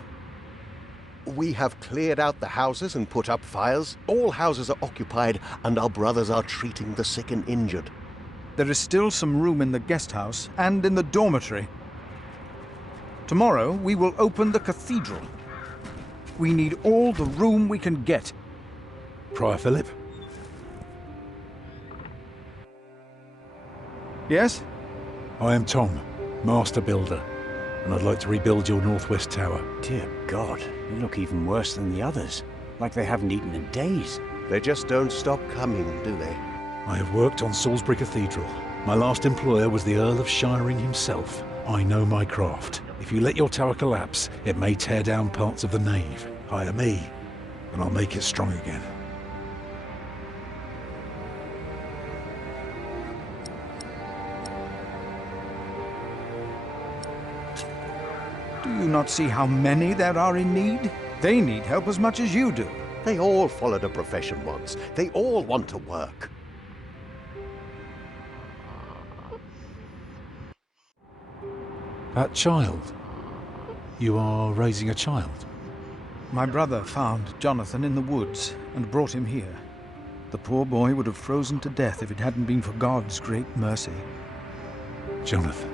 We have cleared out the houses and put up fires. All houses are occupied, and our brothers are treating the sick and injured. There is still some room in the guest house and in the dormitory. Tomorrow we will open the cathedral. We need all the room we can get. Prior Philip? Yes? I am Tom, Master Builder, and I'd like to rebuild your northwest tower. Dear God, they look even worse than the others. Like they haven't eaten in days. They just don't stop coming, do they? I have worked on Salisbury Cathedral. My last employer was the Earl of Shiring himself. I know my craft. If you let your tower collapse, it may tear down parts of the nave. Hire me, and I'll make it strong again. Do you not see how many there are in need? They need help as much as you do. They all followed a profession once. They all want to work. That child? You are raising a child? My brother found Jonathan in the woods and brought him here. The poor boy would have frozen to death if it hadn't been for God's great mercy. Jonathan.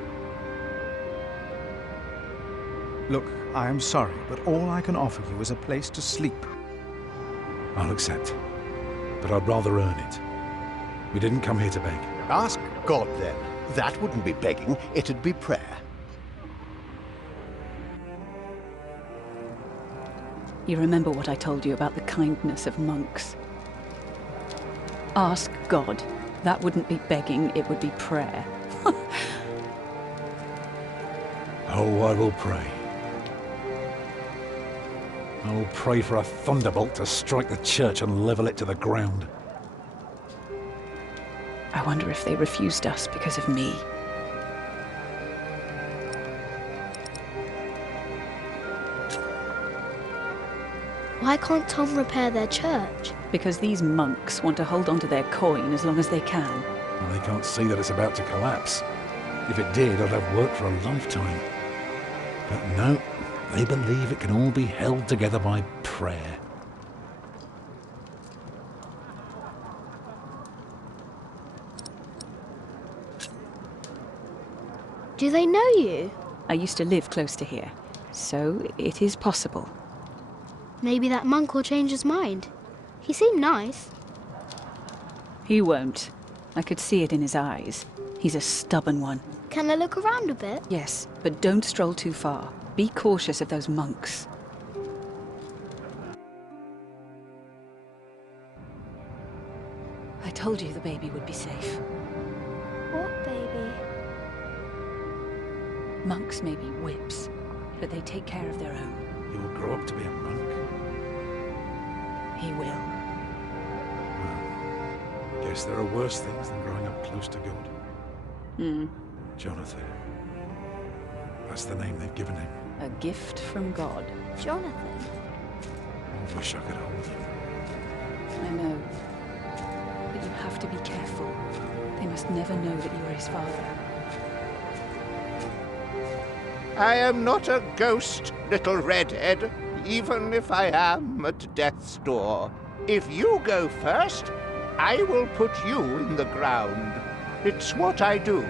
Look, I am sorry, but all I can offer you is a place to sleep. I'll accept. But I'd rather earn it. We didn't come here to beg. Ask God, then. That wouldn't be begging, it'd be prayer. You remember what I told you about the kindness of monks? Ask God. That wouldn't be begging, it would be prayer. Oh, I will pray. I will pray for a thunderbolt to strike the church and level it to the ground. I wonder if they refused us because of me. Why can't Tom repair their church? Because these monks want to hold on to their coin as long as they can. And they can't see that it's about to collapse. If it did, I'd have worked for a lifetime. But no, they believe it can all be held together by prayer. Do they know you? I used to live close to here, so it is possible. Maybe that monk will change his mind. He seemed nice. He won't. I could see it in his eyes. He's a stubborn one. Can I look around a bit? Yes, but don't stroll too far. Be cautious of those monks. I told you the baby would be safe. What baby? Monks may be whips, but they take care of their own. He will grow up to be a monk. He will. I guess there are worse things than growing up close to God. Jonathan. That's the name they've given him. A gift from God. Jonathan? I wish I could hold him. I know. But you have to be careful. They must never know that you are his father. I am not a ghost, little redhead, even if I am at death's door. If you go first, I will put you in the ground. It's what I do.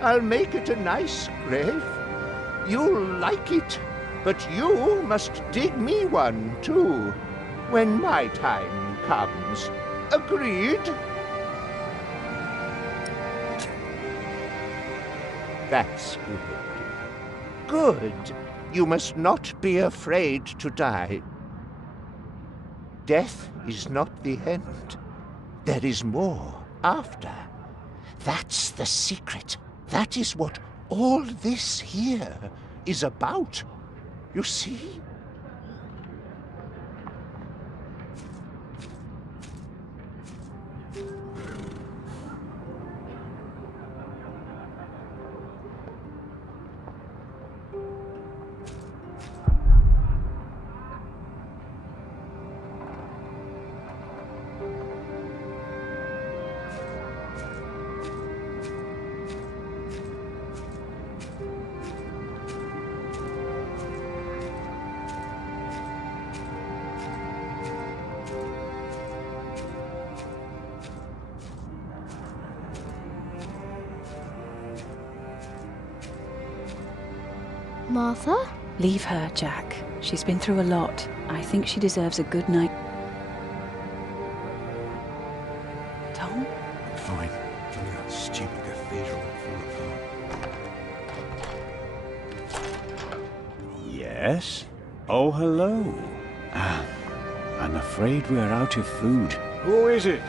I'll make it a nice grave. You'll like it, but you must dig me one, too, when my time comes. Agreed? That's good. Good. You must not be afraid to die. Death is not the end. There is more after. That's the secret. That is what all this here is about. You see? Martha? Leave her, Jack. She's been through a lot. I think she deserves a good night. Tom? Fine. Only that stupid cathedral will fall apart. Yes? Oh, hello. I'm afraid we're out of food. Who is it?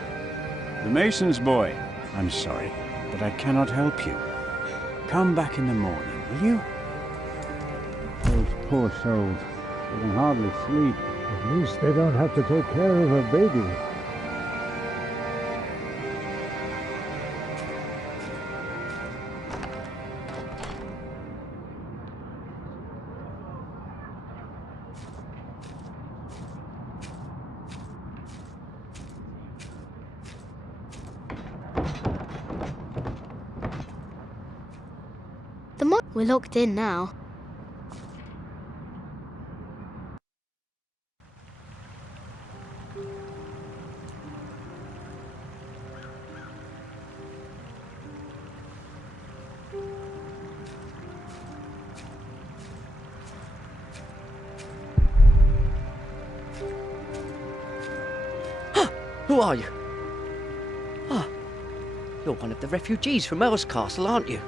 The mason's boy. I'm sorry, but I cannot help you. Come back in the morning, will you? Those poor souls. They can hardly sleep. At least they don't have to take care of a baby. We're locked in now. Who are you? Ah, you're one of the refugees from Earl's Castle, aren't you?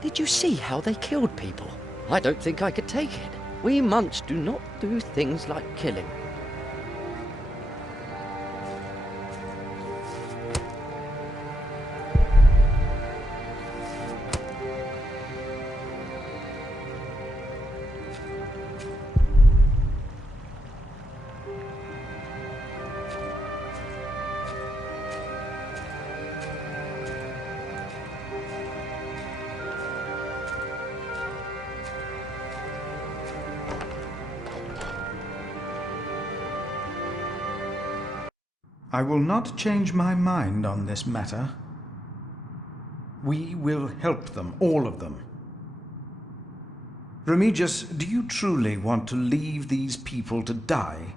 Did you see how they killed people? I don't think I could take it. We monks do not do things like killing. I will not change my mind on this matter. We will help them, all of them. Remigius, do you truly want to leave these people to die?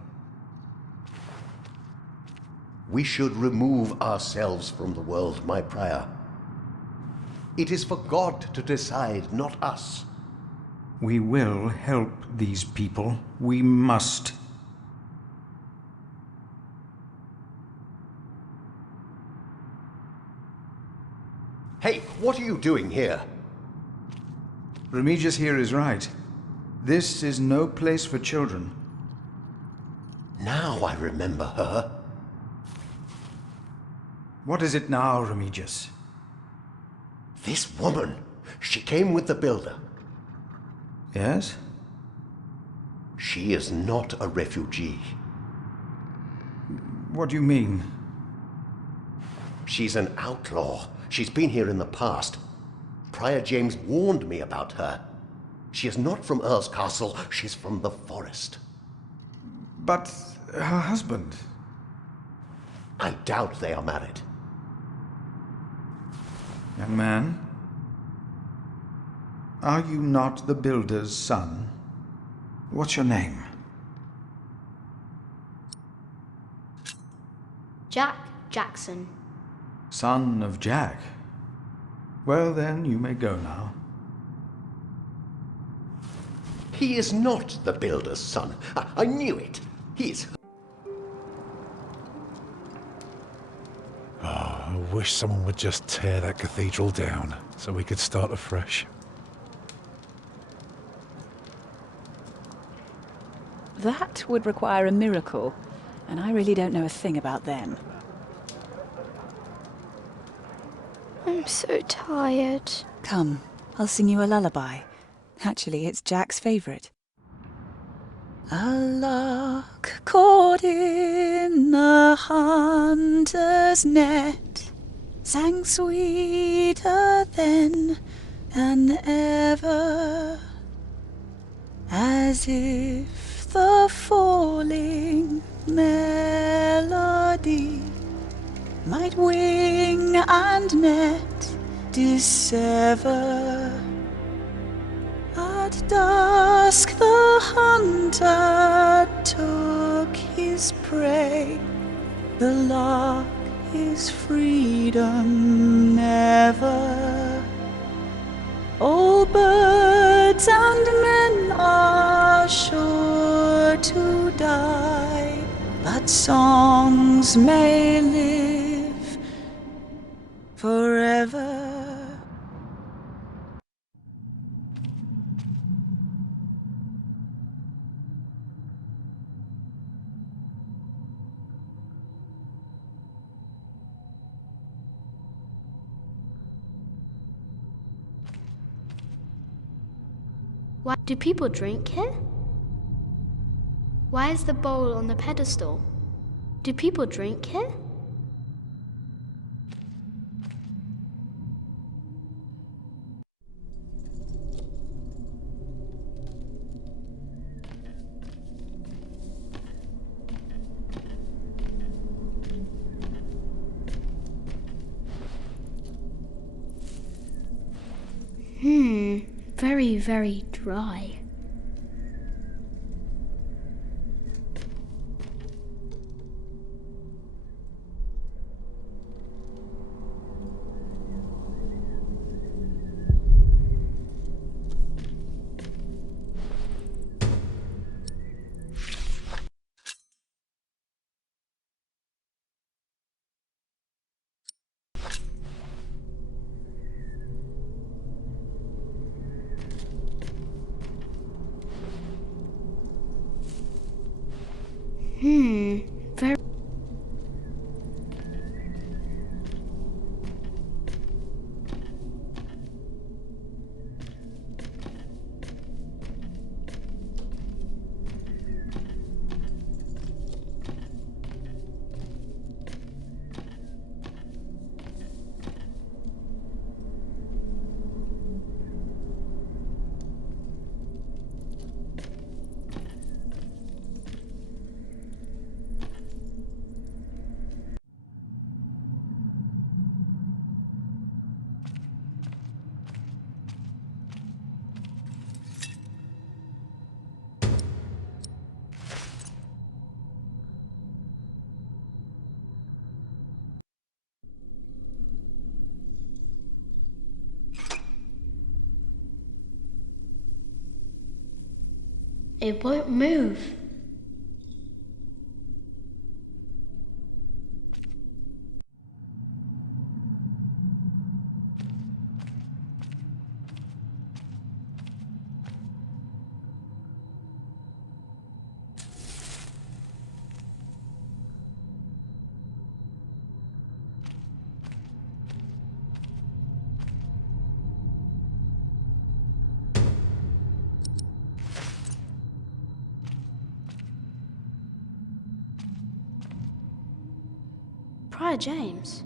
We should remove ourselves from the world, my prior. It is for God to decide, not us. We will help these people. We must. Hey, what are you doing here? Remigius here is right. This is no place for children. Now I remember her. What is it now, Remigius? This woman. She came with the builder. Yes? She is not a refugee. What do you mean? She's an outlaw. She's been here in the past. Prior James warned me about her. She is not from Earl's Castle. She's from the forest. But her husband? I doubt they are married. Young man, are you not the builder's son? What's your name? Jack Jackson. Son of Jack. Well then, you may go now. He is not the builder's son. I knew it. He's... Oh, I wish someone would just tear that cathedral down so we could start afresh. That would require a miracle, and I really don't know a thing about them. I'm so tired. Come, I'll sing you a lullaby. Actually, it's Jack's favourite. A lark caught in a hunter's net sang sweeter then than ever, as if the falling melody might wing and net dissever. At dusk the hunter took his prey. The lark is freedom never. All birds and men are sure to die, but songs may live forever. Why do people drink here? Why is the bowl on the pedestal? Do people drink here? Very, very dry. Very. It won't move. Prior James.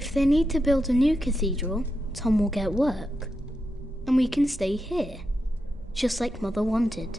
If they need to build a new cathedral, Tom will get work. And we can stay here, just like Mother wanted.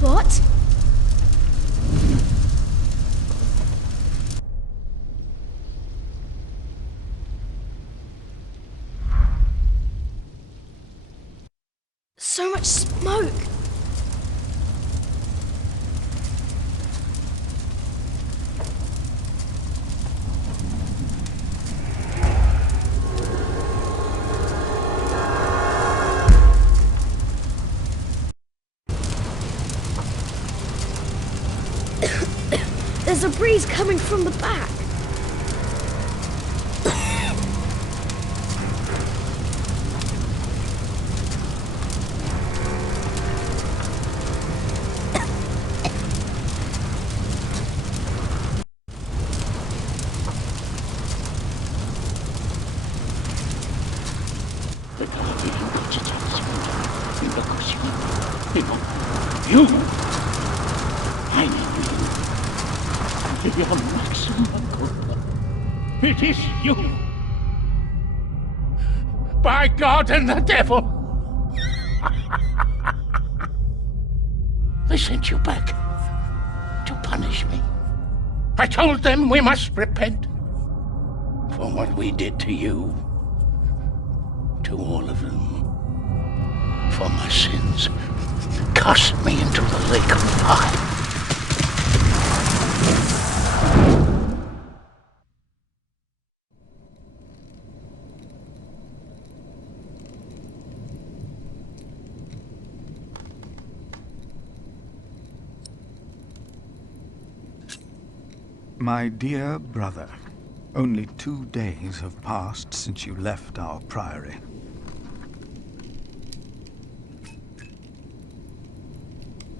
What? So much smoke! There's a breeze coming from the back. You! I need you. It is you! By God and the devil! They sent you back to punish me. I told them we must repent for what we did to you. To all of them. For my sins. Cast me into the lake of fire. My dear brother, only 2 days have passed since you left our priory.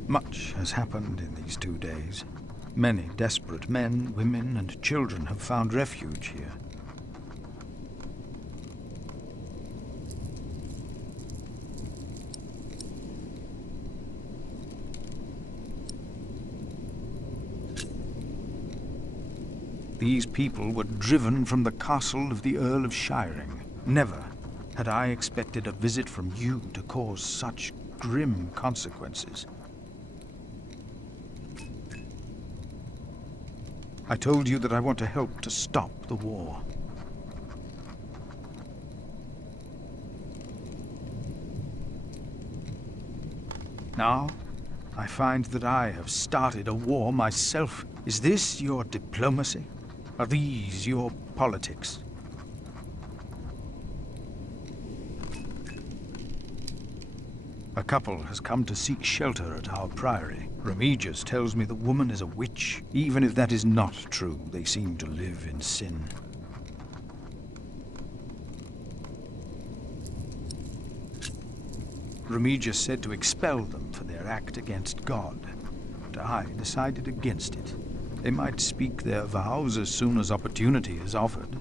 Much has happened in these 2 days. Many desperate men, women, and children have found refuge here. These people were driven from the castle of the Earl of Shiring. Never had I expected a visit from you to cause such grim consequences. I told you that I want to help to stop the war. Now, I find that I have started a war myself. Is this your diplomacy? Are these your politics? A couple has come to seek shelter at our priory. Remigius tells me the woman is a witch. Even if that is not true, they seem to live in sin. Remigius said to expel them for their act against God, but I decided against it. They might speak their vows as soon as opportunity is offered.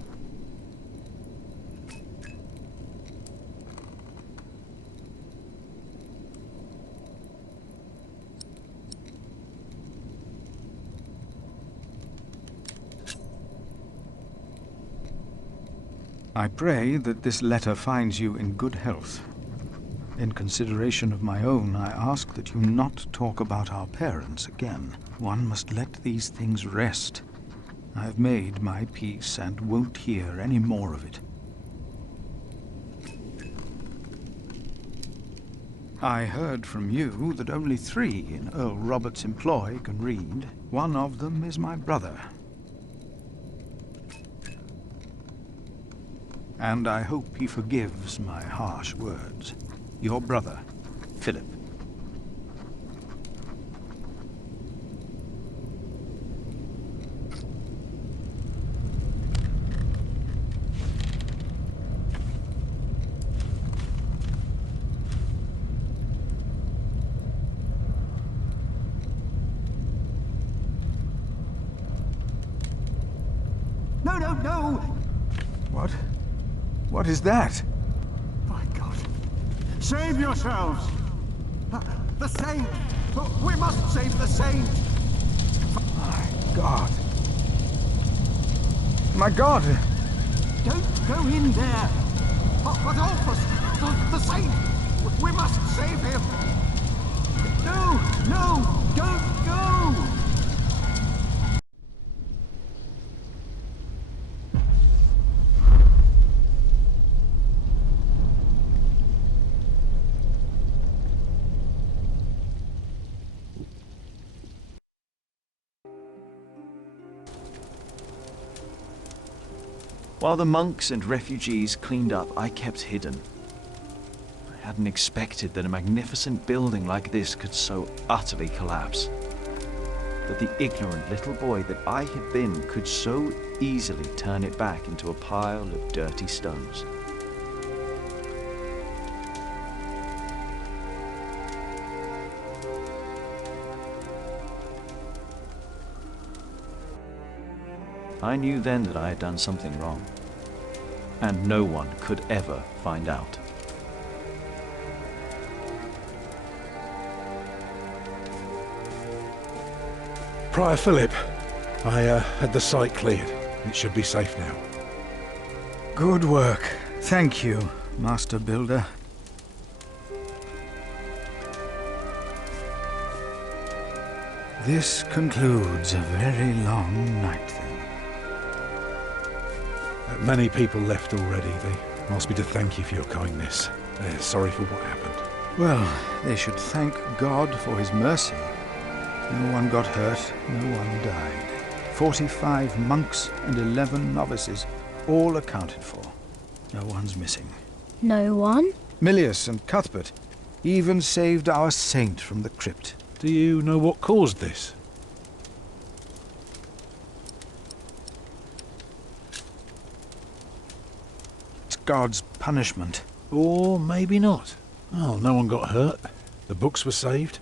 I pray that this letter finds you in good health. In consideration of my own, I ask that you not talk about our parents again. One must let these things rest. I have made my peace and won't hear any more of it. I heard from you that only 3 in Earl Robert's employ can read. One of them is my brother. And I hope he forgives my harsh words. Your brother, Philip. No! What? What is that? My God. Save yourselves! The Saint! We must save the Saint! My God. My God! Don't go in there! But Alphys! The Saint! We must save him! No! Don't go! While the monks and refugees cleaned up, I kept hidden. I hadn't expected that a magnificent building like this could so utterly collapse. That the ignorant little boy that I had been could so easily turn it back into a pile of dirty stones. I knew then that I had done something wrong, and no one could ever find out. Prior Philip, I had the site cleared. It should be safe now. Good work. Thank you, Master Builder. This concludes a very long night, then. Many people left already. They asked me to thank you for your kindness. They're sorry for what happened. Well, they should thank God for his mercy. No one got hurt, no one died. 45 monks and 11 novices, all accounted for. No one's missing. No one? Milius and Cuthbert even saved our saint from the crypt. Do you know what caused this? It's God's punishment. Or maybe not. Oh, no one got hurt. The books were saved.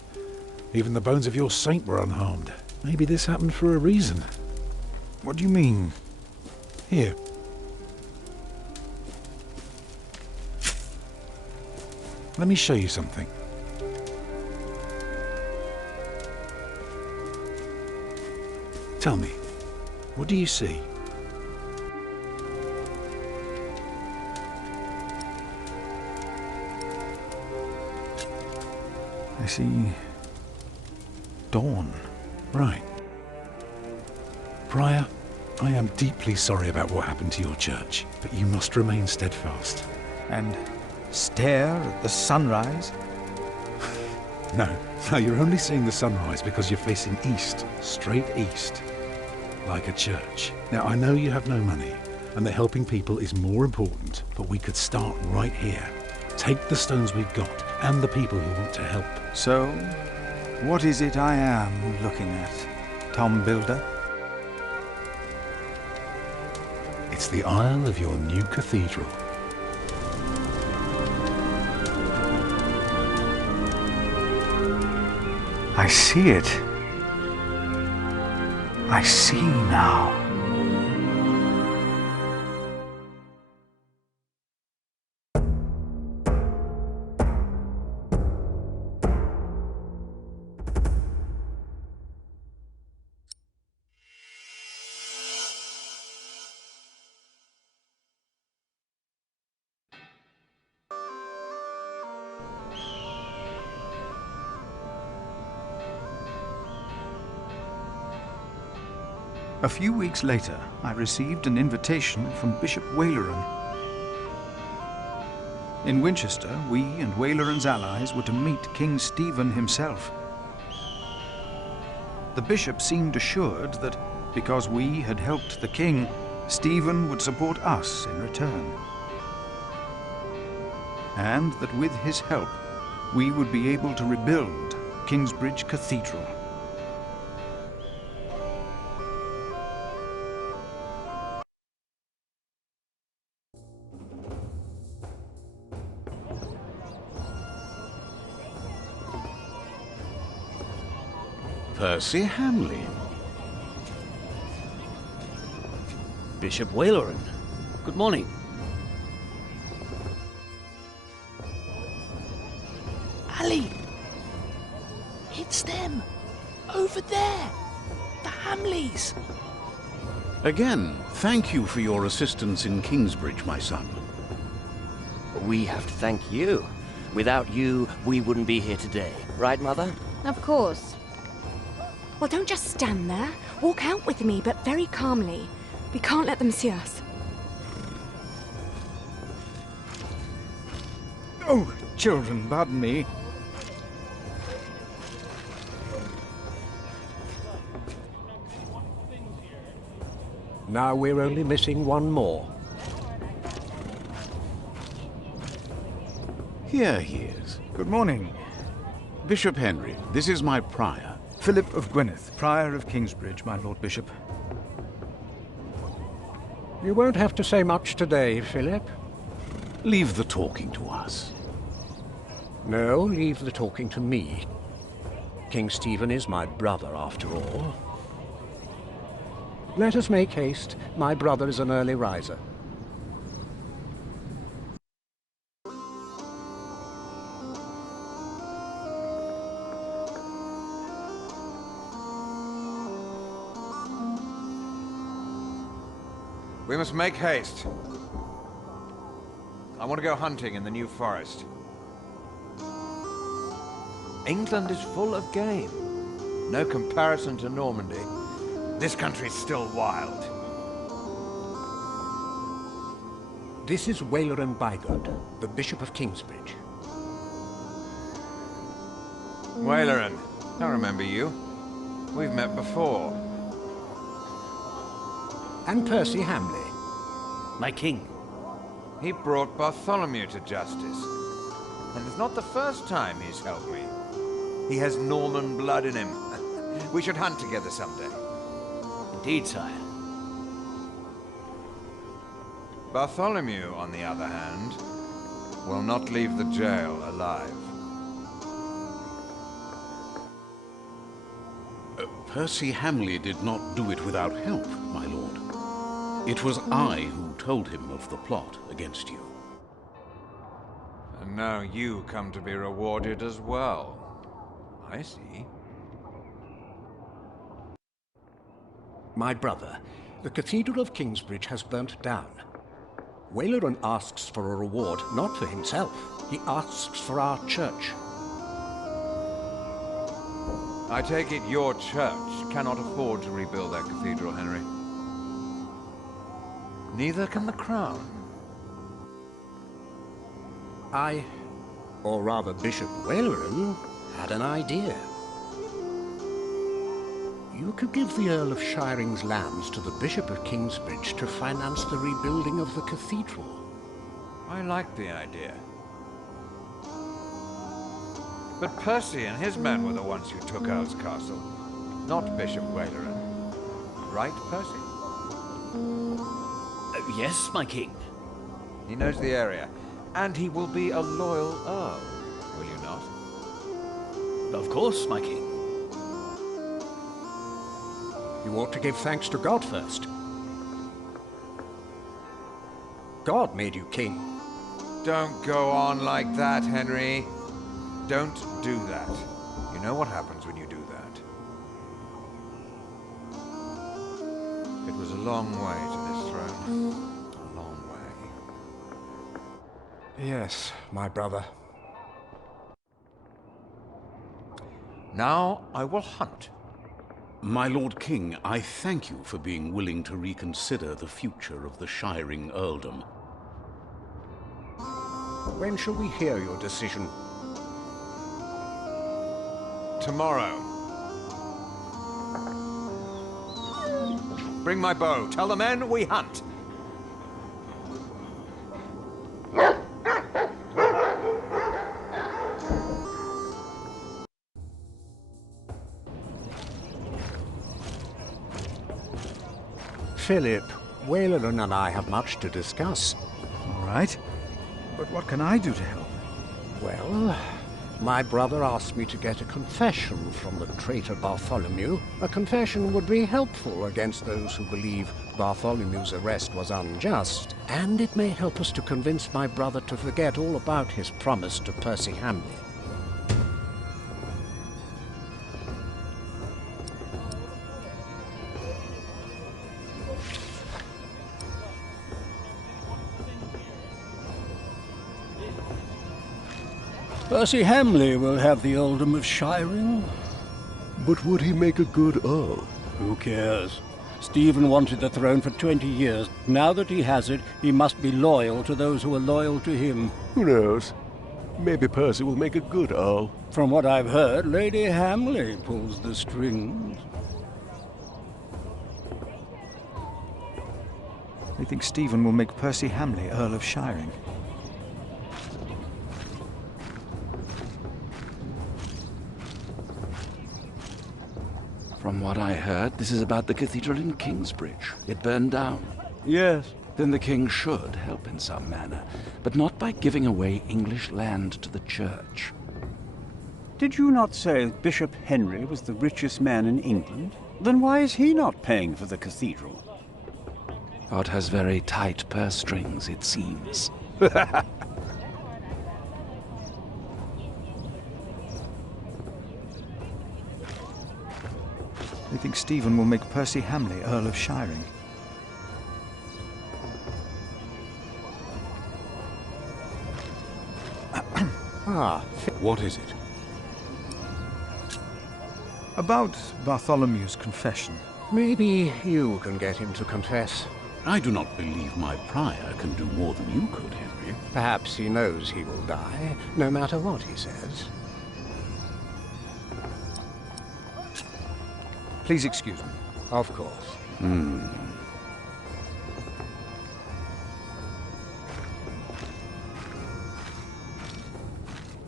Even the bones of your saint were unharmed. Maybe this happened for a reason. What do you mean? Here. Let me show you something. Tell me, what do you see? I see dawn. Right. Prior, I am deeply sorry about what happened to your church, but you must remain steadfast. And stare at the sunrise? No, you're only seeing the sunrise because you're facing east, straight east, like a church. Now, I know you have no money, and that helping people is more important, but we could start right here. Take the stones we've got, and the people who want to help. So, what is it I am looking at, Tom Builder? It's the aisle of your new cathedral. I see it. I see now. A few weeks later, I received an invitation from Bishop Waleran. In Winchester, we and Waleran's allies were to meet King Stephen himself. The bishop seemed assured that because we had helped the king, Stephen would support us in return. And that with his help, we would be able to rebuild Kingsbridge Cathedral. Percy Hamley. Bishop Waleran. Good morning. Ali! It's them! Over there! The Hamleys! Again, thank you for your assistance in Kingsbridge, my son. We have to thank you. Without you, we wouldn't be here today. Right, Mother? Of course. Well, don't just stand there. Walk out with me, but very calmly. We can't let them see us. Oh, children, pardon me. Now we're only missing one more. Here he is. Good morning. Bishop Henry, this is my prior. Philip of Gwynedd, Prior of Kingsbridge, my Lord Bishop. You won't have to say much today, Philip. Leave the talking to us. No, leave the talking to me. King Stephen is my brother, after all. Let us make haste. My brother is an early riser. We must make haste. I want to go hunting in the New Forest. England is full of game. No comparison to Normandy. This country's still wild. This is Waleran Bygod, the Bishop of Kingsbridge. Waleran, I remember you. We've met before. And Percy Hamley. My king. He brought Bartholomew to justice. And it's not the first time he's helped me. He has Norman blood in him. We should hunt together someday. Indeed, sire. Bartholomew, on the other hand, will not leave the jail alive. Percy Hamley did not do it without help, my lord. It was I who told him of the plot against you. And now you come to be rewarded as well. I see. My brother, the Cathedral of Kingsbridge has burnt down. Waleran asks for a reward, not for himself. He asks for our church. I take it your church cannot afford to rebuild that cathedral, Henry. Neither can the crown. I, or rather Bishop Waleran, had an idea. You could give the Earl of Shiring's lands to the Bishop of Kingsbridge to finance the rebuilding of the cathedral. I like the idea. But Percy and his men were the ones who took Earl's Castle, not Bishop Waleran. Right, Percy? Yes, my king. He knows the area, and he will be a loyal Earl, will you not? Of course, my king. You ought to give thanks to God first. God made you king. Don't go on like that, Henry. Don't do that. You know what happens when you do that. It was a long way to this throne. A long way. Yes, my brother. Now I will hunt. My Lord King, I thank you for being willing to reconsider the future of the Shiring Earldom. When shall we hear your decision? Tomorrow. Bring my bow. Tell the men we hunt. Philip, Wayland and I have much to discuss. All right. But what can I do to help? Well, my brother asked me to get a confession from the traitor Bartholomew. A confession would be helpful against those who believe Bartholomew's arrest was unjust, and it may help us to convince my brother to forget all about his promise to Percy Hamley. Percy Hamley will have the earldom of Shiring. But would he make a good earl? Who cares? Stephen wanted the throne for 20 years. Now that he has it, he must be loyal to those who are loyal to him. Who knows? Maybe Percy will make a good earl. From what I've heard, Lady Hamley pulls the strings. They think Stephen will make Percy Hamley Earl of Shiring. From what I heard, this is about the cathedral in Kingsbridge. It burned down. Yes. Then the king should help in some manner, but not by giving away English land to the church. Did you not say Bishop Henry was the richest man in England? Then why is he not paying for the cathedral? God has very tight purse strings, it seems. They think Stephen will make Percy Hamley Earl of Shiring. What is it? About Bartholomew's confession. Maybe you can get him to confess. I do not believe my prior can do more than you could, Henry. Perhaps he knows he will die, no matter what he says. Please excuse me. Of course.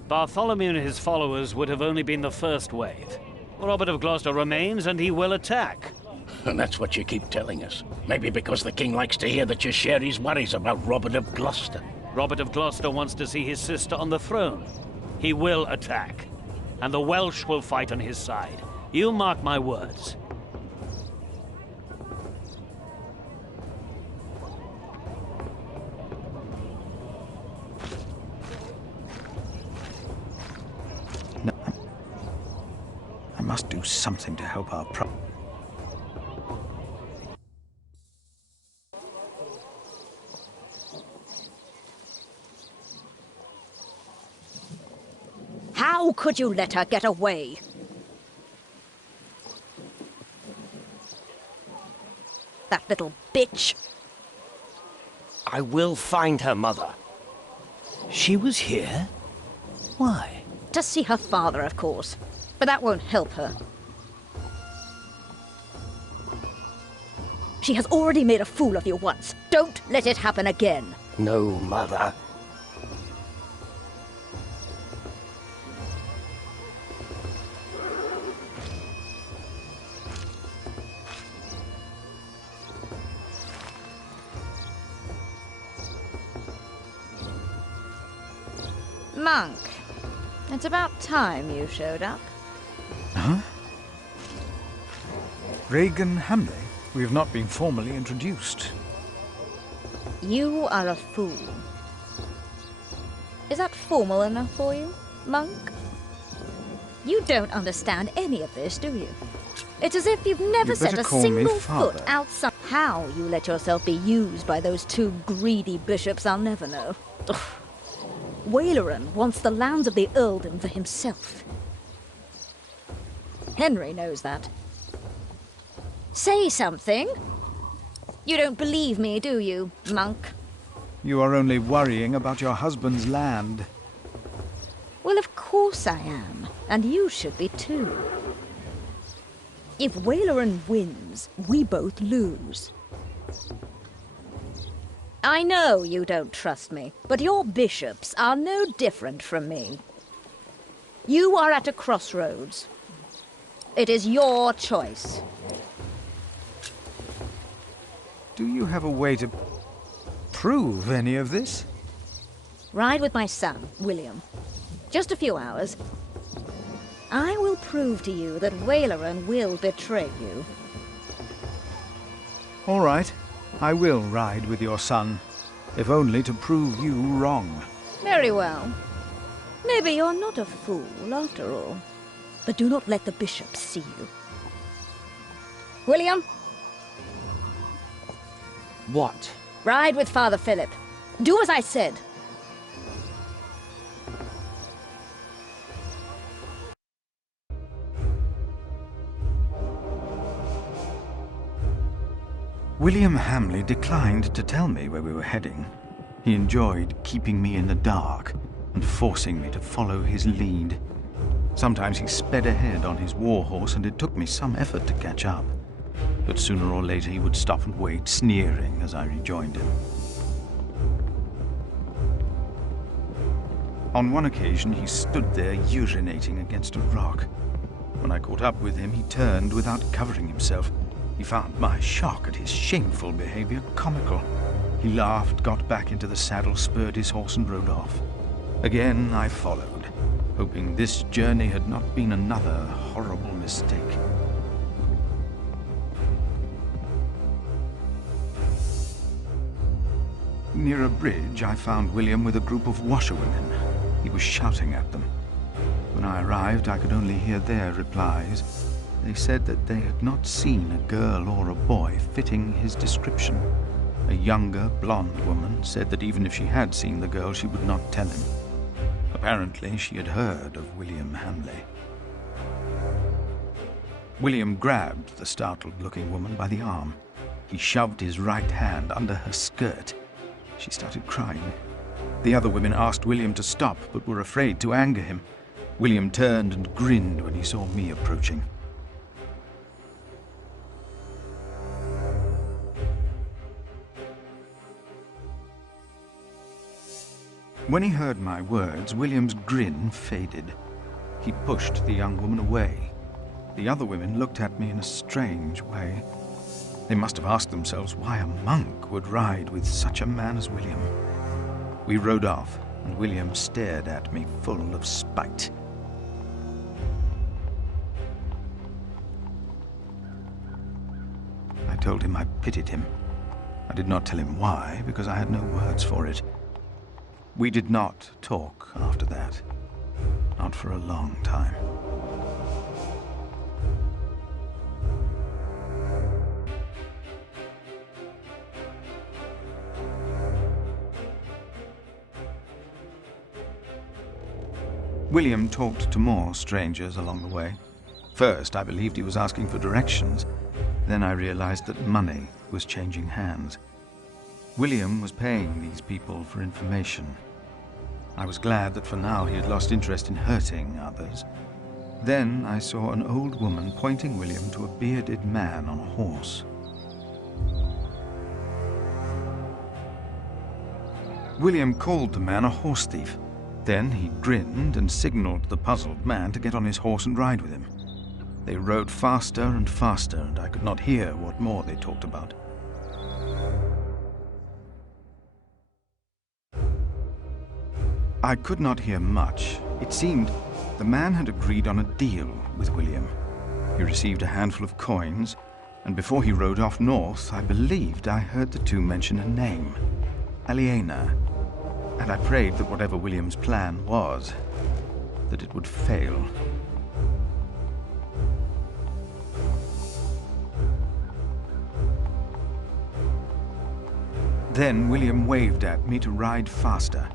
Bartholomew and his followers would have only been the first wave. Robert of Gloucester remains, and he will attack. And that's what you keep telling us. Maybe because the king likes to hear that you share his worries about Robert of Gloucester. Robert of Gloucester wants to see his sister on the throne. He will attack, and the Welsh will fight on his side. You mark my words. No. I must do something to help our How could you let her get away? That little bitch. I will find her, Mother. She was here? Why? To see her father, of course. But that won't help her. She has already made a fool of you once. Don't let it happen again. No, Mother. Monk, it's about time you showed up. Huh? Regan Hamley? We have not been formally introduced. You are a fool. Is that formal enough for you, Monk? You don't understand any of this, do you? It's as if you've never set a single foot outside. How you let yourself be used by those two greedy bishops, I'll never know. Ugh. Waleran wants the lands of the earldom for himself. Henry knows that. Say something. You don't believe me, do you, Monk? You are only worrying about your husband's land. Well, of course I am. And you should be too. If Waleran wins, we both lose. I know you don't trust me, but your bishops are no different from me. You are at a crossroads. It is your choice. Do you have a way to prove any of this? Ride with my son, William. Just a few hours. I will prove to you that Waleran will betray you. All right. I will ride with your son, if only to prove you wrong. Very well. Maybe you're not a fool, after all. But do not let the bishops see you. William? What? Ride with Father Philip. Do as I said. William Hamley declined to tell me where we were heading. He enjoyed keeping me in the dark and forcing me to follow his lead. Sometimes he sped ahead on his war horse, and it took me some effort to catch up. But sooner or later he would stop and wait, sneering as I rejoined him. On one occasion, he stood there urinating against a rock. When I caught up with him, he turned without covering himself. He found my shock at his shameful behavior comical. He laughed, got back into the saddle, spurred his horse, and rode off. Again I followed, hoping this journey had not been another horrible mistake. Near a bridge, I found William with a group of washerwomen. He was shouting at them. When I arrived, I could only hear their replies. They said that they had not seen a girl or a boy fitting his description. A younger, blonde woman said that even if she had seen the girl, she would not tell him. Apparently, she had heard of William Hamley. William grabbed the startled-looking woman by the arm. He shoved his right hand under her skirt. She started crying. The other women asked William to stop, but were afraid to anger him. William turned and grinned when he saw me approaching. When he heard my words, William's grin faded. He pushed the young woman away. The other women looked at me in a strange way. They must have asked themselves why a monk would ride with such a man as William. We rode off, and William stared at me full of spite. I told him I pitied him. I did not tell him why, because I had no words for it. We did not talk after that. Not for a long time. William talked to more strangers along the way. First, I believed he was asking for directions. Then I realized that money was changing hands. William was paying these people for information. I was glad that for now he had lost interest in hurting others. Then I saw an old woman pointing William to a bearded man on a horse. William called the man a horse thief. Then he grinned and signaled the puzzled man to get on his horse and ride with him. They rode faster and faster, and I could not hear what more they talked about. I could not hear much. It seemed the man had agreed on a deal with William. He received a handful of coins, and before he rode off north, I believed I heard the two mention a name, Aliena, and I prayed that whatever William's plan was, that it would fail. Then William waved at me to ride faster.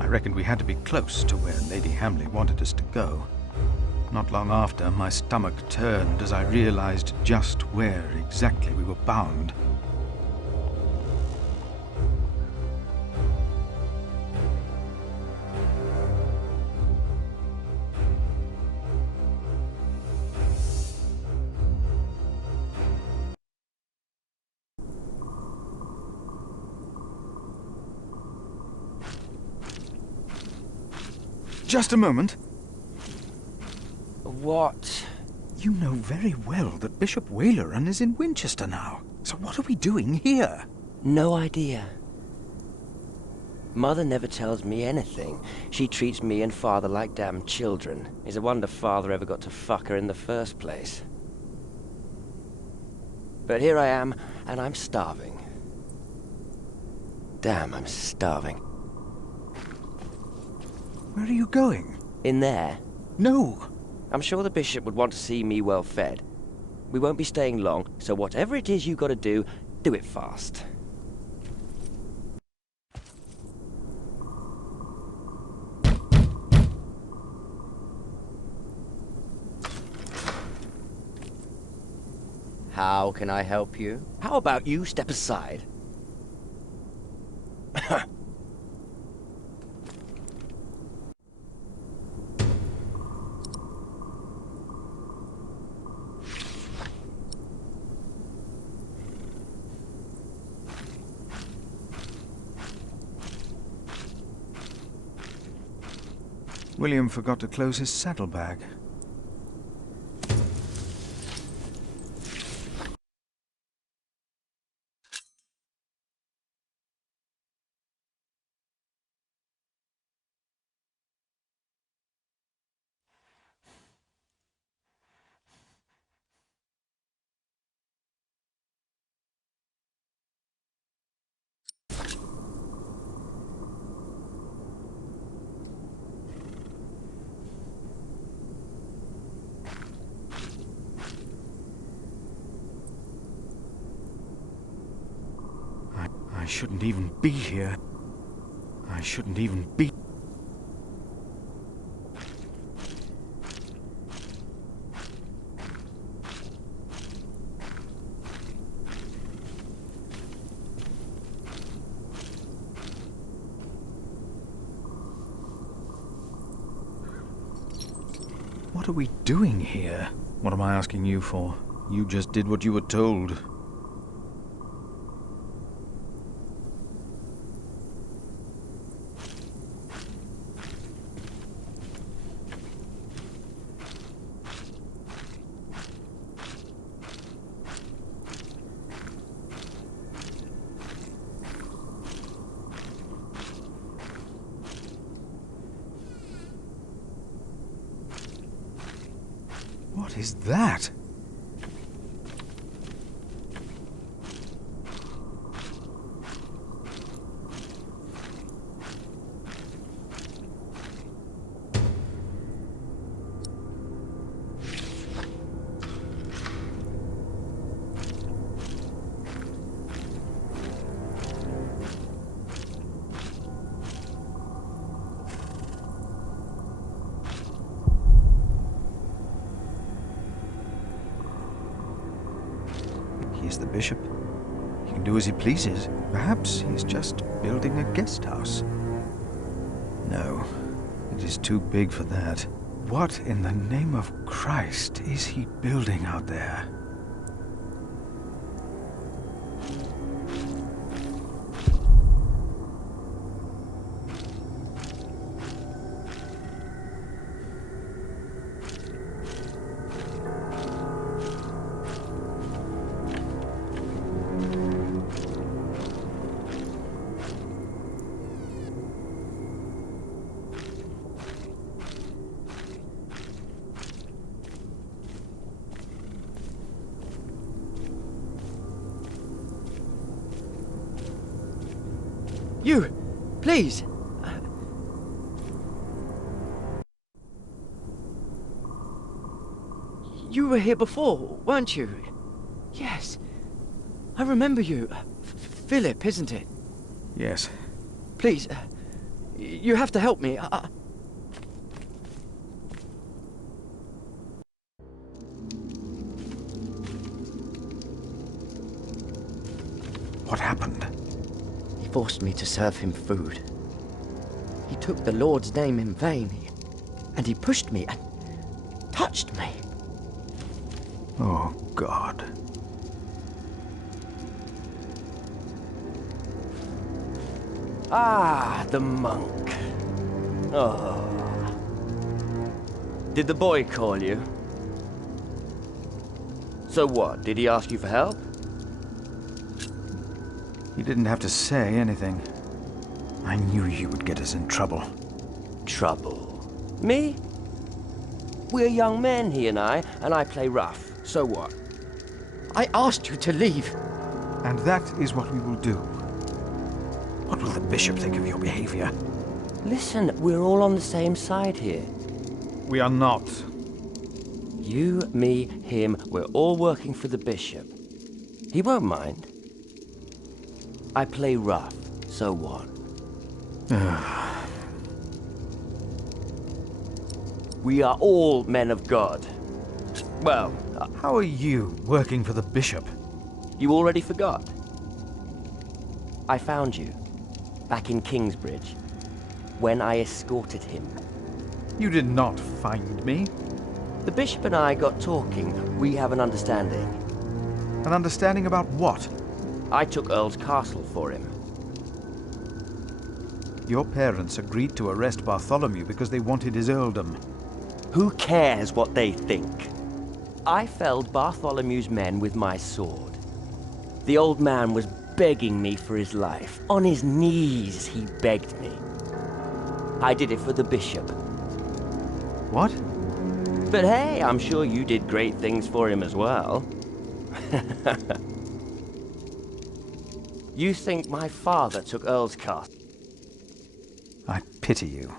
I reckoned we had to be close to where Lady Hamley wanted us to go. Not long after, my stomach turned as I realized just where exactly we were bound. Just a moment. What? You know very well that Bishop Waleran is in Winchester now. So what are we doing here? No idea. Mother never tells me anything. She treats me and Father like damn children. It's a wonder Father ever got to fuck her in the first place. But here I am, and I'm starving. Damn, I'm starving. Where are you going? In there? No! I'm sure the Bishop would want to see me well fed. We won't be staying long, so whatever it is you gotta do it fast. How can I help you? How about you step aside? William forgot to close his saddlebag. I shouldn't even be here. I shouldn't even be... What are we doing here? What am I asking you for? You just did what you were told. What is that? He's the bishop. He can do as he pleases. Perhaps he's just building a guest house. No, it is too big for that. What in the name of Christ is he building out there? You! Please! You were here before, weren't you? Yes. I remember you. Philip, isn't it? Yes. Please, you have to help me. What happened? He forced me to serve him food. He took the Lord's name in vain, and he pushed me and touched me. Oh, God. Ah, the monk. Oh. Did the boy call you? So what? Did he ask you for help? He didn't have to say anything. I knew you would get us in trouble. Trouble? Me? We're young men, he and I play rough. So what? I asked you to leave. And that is what we will do. What will the bishop think of your behavior? Listen, we're all on the same side here. We are not. You, me, him, we're all working for the bishop. He won't mind. I play rough, so what? We are all men of God. Well, how are you working for the bishop? You already forgot. I found you, back in Kingsbridge, when I escorted him. You did not find me. The bishop and I got talking. We have an understanding. An understanding about what? I took Earl's castle for him. Your parents agreed to arrest Bartholomew because they wanted his earldom. Who cares what they think? I felled Bartholomew's men with my sword. The old man was begging me for his life. On his knees, he begged me. I did it for the bishop. What? But hey, I'm sure you did great things for him as well. You think my father took Earl's castle? I pity you.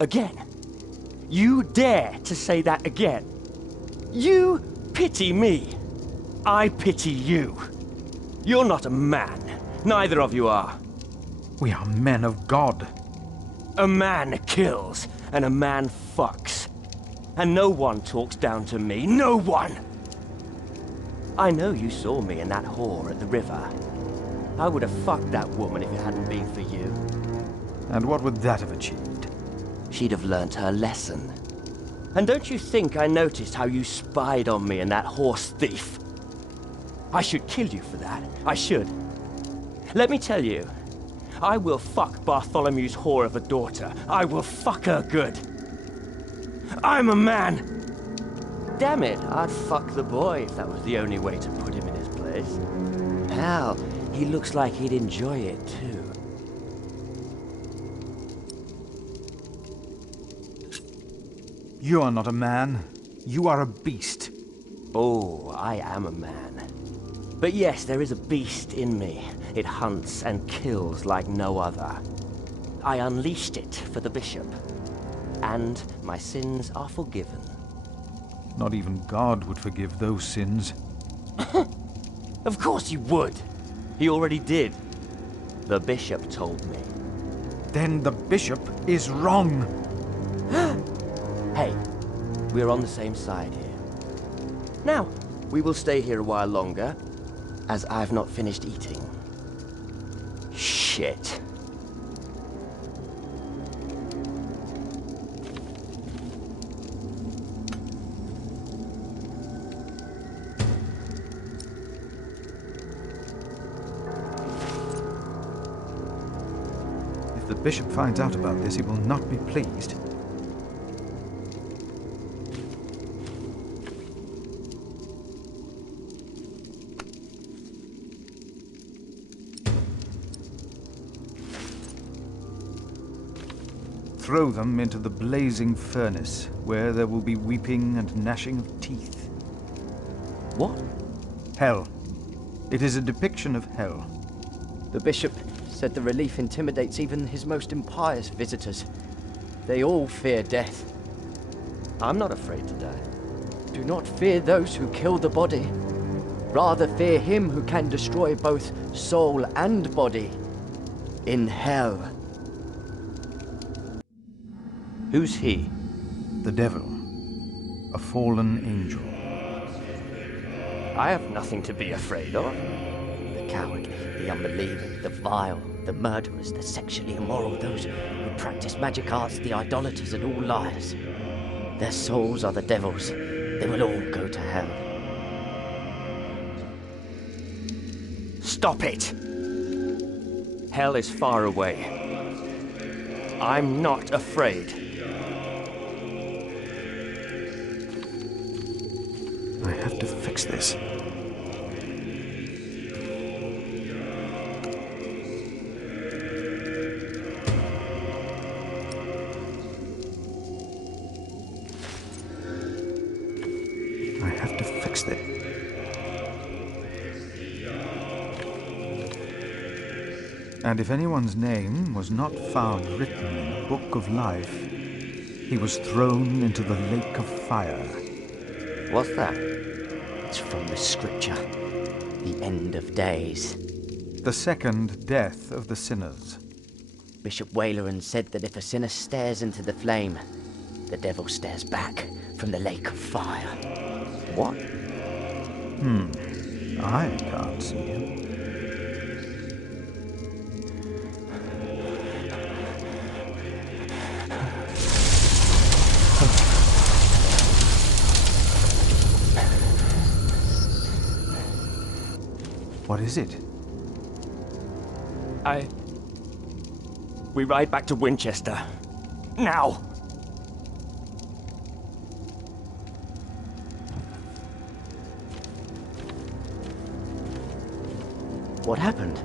Again? You dare to say that again? You pity me. I pity you. You're not a man. Neither of you are. We are men of God. A man kills, and a man fucks. And no one talks down to me. No one! I know you saw me and that whore at the river. I would have fucked that woman if it hadn't been for you. And what would that have achieved? She'd have learnt her lesson. And don't you think I noticed how you spied on me and that horse thief? I should kill you for that. I should. Let me tell you, I will fuck Bartholomew's whore of a daughter. I will fuck her good. I'm a man! Damn it, I'd fuck the boy if that was the only way to put him in his place. Hell, he looks like he'd enjoy it too. You are not a man. You are a beast. Oh, I am a man. But yes, there is a beast in me. It hunts and kills like no other. I unleashed it for the bishop. And my sins are forgiven. Not even God would forgive those sins. Of course he would. He already did. The bishop told me. Then the bishop is wrong. Hey, we're on the same side here. Now, we will stay here a while longer, as I've not finished eating. Shit. If the bishop finds out about this, he will not be pleased. Throw them into the blazing furnace, where there will be weeping and gnashing of teeth. What? Hell. It is a depiction of hell. The bishop said the relief intimidates even his most impious visitors. They all fear death. I'm not afraid to die. Do not fear those who kill the body. Rather fear him who can destroy both soul and body. In hell. Who's he? The devil. A fallen angel. I have nothing to be afraid of. The cowardly, the unbelieving, the vile, the murderers, the sexually immoral, those who practice magic arts, the idolaters, and all liars. Their souls are the devil's. They will all go to hell. Stop it! Hell is far away. I'm not afraid. to fix this. I have to fix this. And if anyone's name was not found written in the Book of Life, he was thrown into the lake of fire. What's that? It's from the scripture. The end of days. The second death of the sinners. Bishop Waleran said that if a sinner stares into the flame, the devil stares back from the lake of fire. What? I can't see him. What is it? We ride back to Winchester. Now! What happened?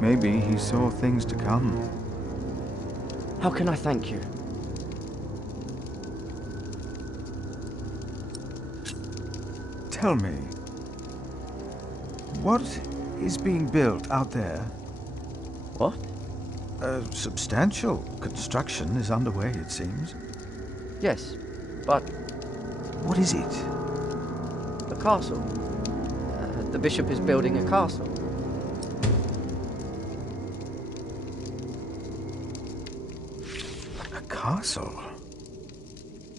Maybe he saw things to come. How can I thank you? Tell me, what is being built out there? What? A substantial construction is underway, it seems. Yes, but... What is it? A castle. The bishop is building a castle. A castle?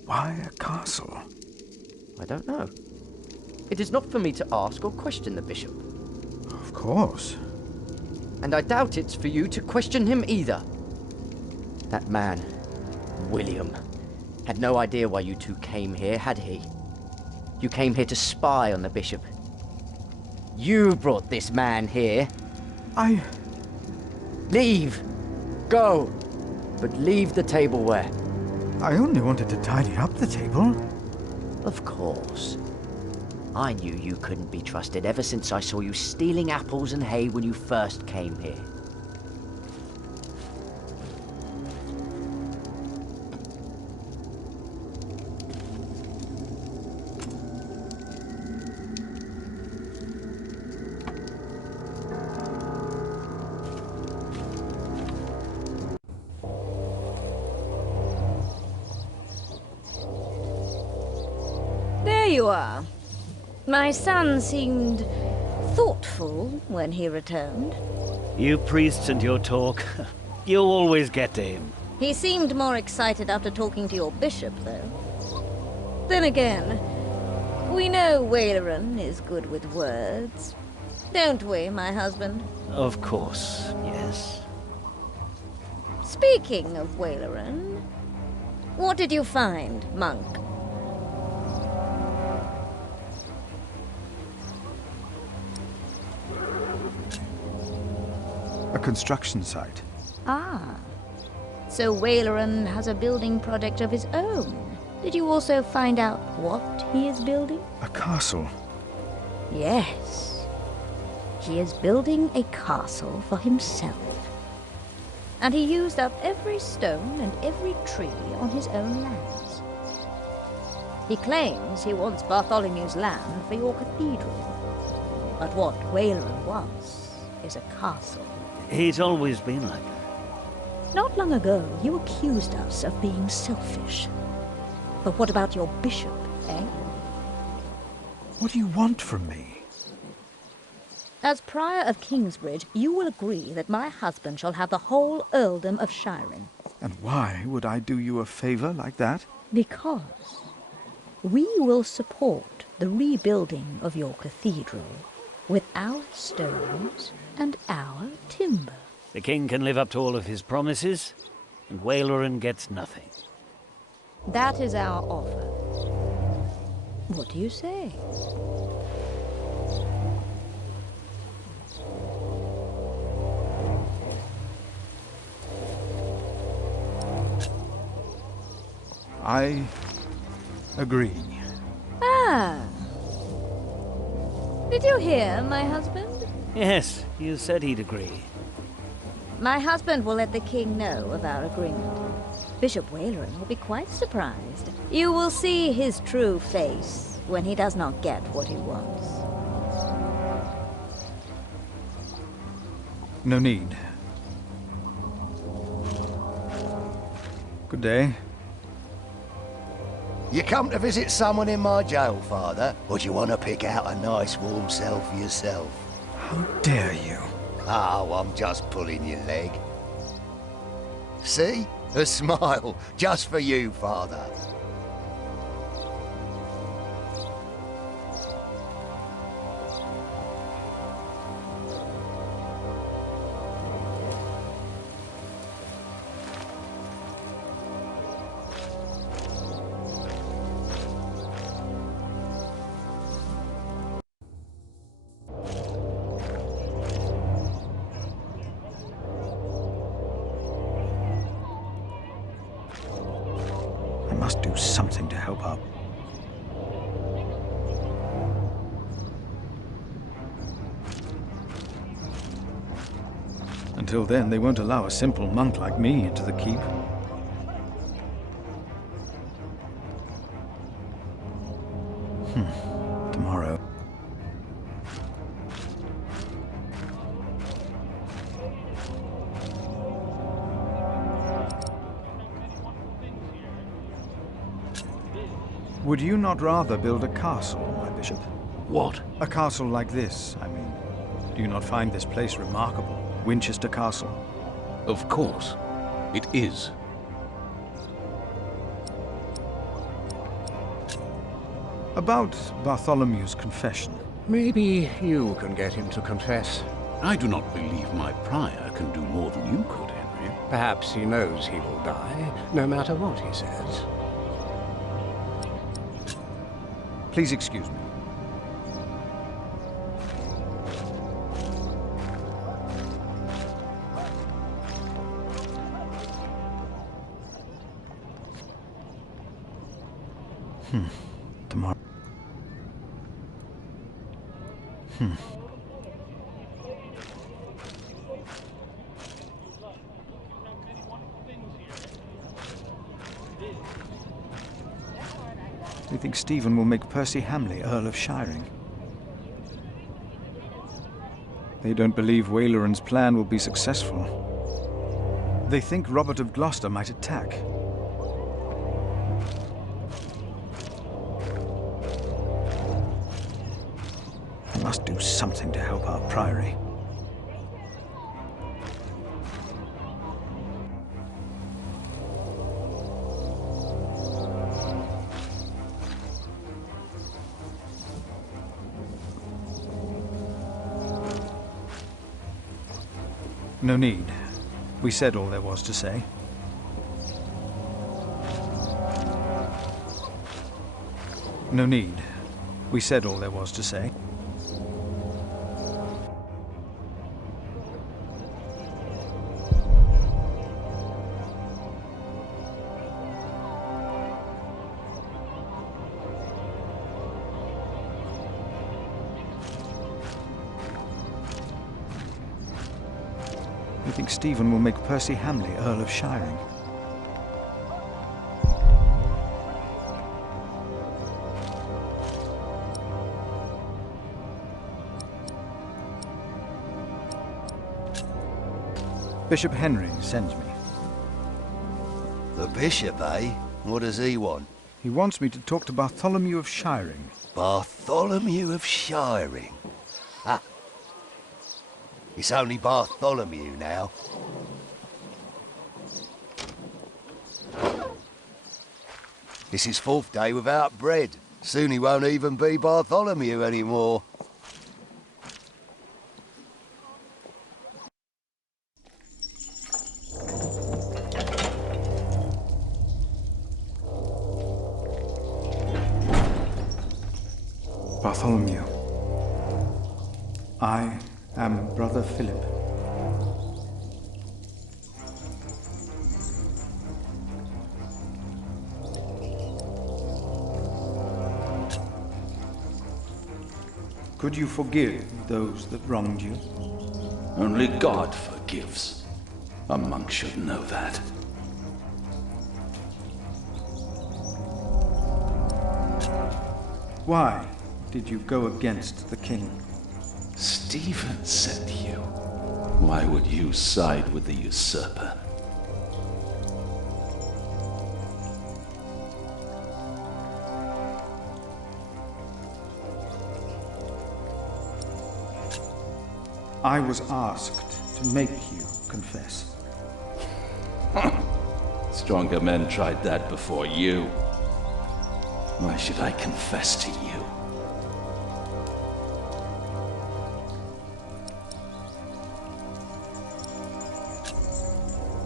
Why a castle? I don't know. It is not for me to ask or question the bishop. Of course. And I doubt it's for you to question him either. That man, William, had no idea why you two came here, had he? You came here to spy on the bishop. You brought this man here. Leave! Go! But leave the tableware. I only wanted to tidy up the table. Of course. I knew you couldn't be trusted ever since I saw you stealing apples and hay when you first came here. There you are. My son seemed thoughtful when he returned. You priests and your talk. You'll always get to him. He seemed more excited after talking to your bishop, though. Then again, we know Waleran is good with words. Don't we, my husband? Of course, yes. Speaking of Waleran, what did you find, monk? A construction site. Ah. So Waleran has a building project of his own. Did you also find out what he is building? A castle. Yes. He is building a castle for himself. And he used up every stone and every tree on his own lands. He claims he wants Bartholomew's land for your cathedral. But what Waleran wants is a castle. He's always been like that. Not long ago, you accused us of being selfish. But what about your bishop, eh? What do you want from me? As Prior of Kingsbridge, you will agree that my husband shall have the whole earldom of Shiren. And why would I do you a favor like that? Because we will support the rebuilding of your cathedral with our stones and our timber. The king can live up to all of his promises, and Waleran gets nothing. That is our offer. What do you say? I agree. Ah. Did you hear, my husband? Yes, you said he'd agree. My husband will let the king know of our agreement. Bishop Waleran will be quite surprised. You will see his true face when he does not get what he wants. No need. Good day. You come to visit someone in my jail, Father? Or do you want to pick out a nice warm cell for yourself? How dare you? Oh, I'm just pulling your leg. See? A smile, just for you, Father. I must do something to help up. Until then, they won't allow a simple monk like me into the keep. Tomorrow. Would you not rather build a castle, my bishop? What? A castle like this, I mean. Do you not find this place remarkable? Winchester Castle? Of course. It is. About Bartholomew's confession. Maybe you can get him to confess. I do not believe my prior can do more than you could, Henry. Perhaps he knows he will die, no matter what he says. Please excuse me. Tomorrow. They think Stephen will make Percy Hamley Earl of Shiring. They don't believe Waleran's plan will be successful. They think Robert of Gloucester might attack. I must do something to help our priory. No need. We said all there was to say. No need. We said all there was to say. I think Stephen will make Percy Hamley Earl of Shiring. Bishop Henry sends me. The bishop, eh? What does he want? He wants me to talk to Bartholomew of Shiring. Bartholomew of Shiring? Ha! It's only Bartholomew now. It's his 4th day without bread. Soon he won't even be Bartholomew anymore. Bartholomew. I am Brother Philip. Could you forgive those that wronged you? Only God forgives. A monk should know that. Why did you go against the king? Stephen sent you. Why would you side with the usurper? I was asked to make you confess. Stronger men tried that before you. Why should I confess to you?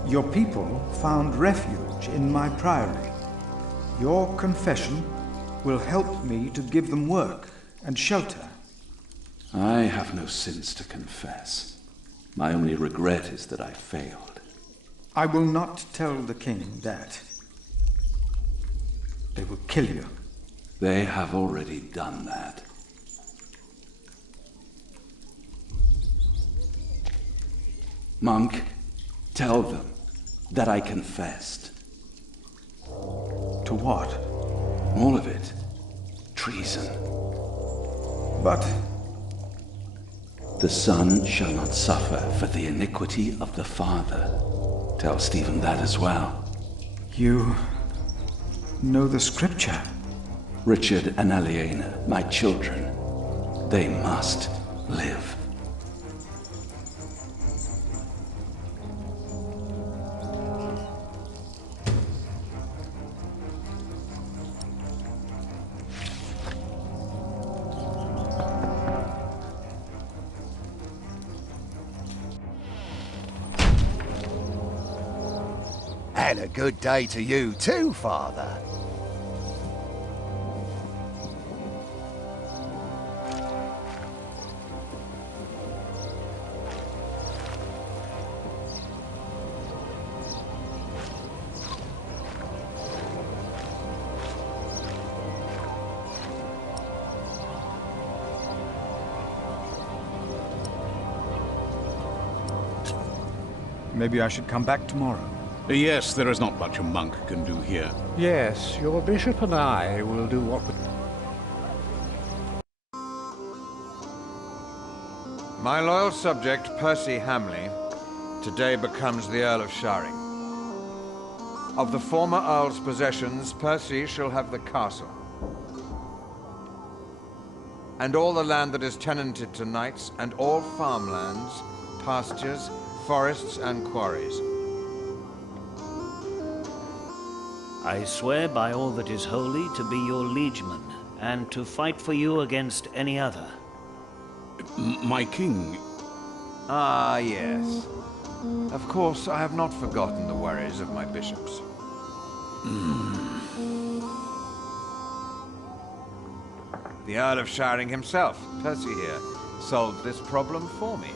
Your people found refuge in my priory. Your confession will help me to give them work and shelter. I have no sins to confess. My only regret is that I failed. I will not tell the king that. They will kill you. They have already done that. Monk, tell them that I confessed. To what? All of it. Treason. But the son shall not suffer for the iniquity of the father. Tell Stephen that as well. You know the scripture? Richard and Aliena, my children, they must live. And a good day to you too, Father. Maybe I should come back tomorrow. Yes, there is not much a monk can do here. Yes, your bishop and I will do what we... My loyal subject, Percy Hamley, today becomes the Earl of Sharing. Of the former Earl's possessions, Percy shall have the castle. And all the land that is tenanted to knights, and all farmlands, pastures, forests, and quarries. I swear by all that is holy to be your liegeman, and to fight for you against any other. My king... Ah, yes. Of course, I have not forgotten the worries of my bishops. The Earl of Sharing himself, Percy here, solved this problem for me.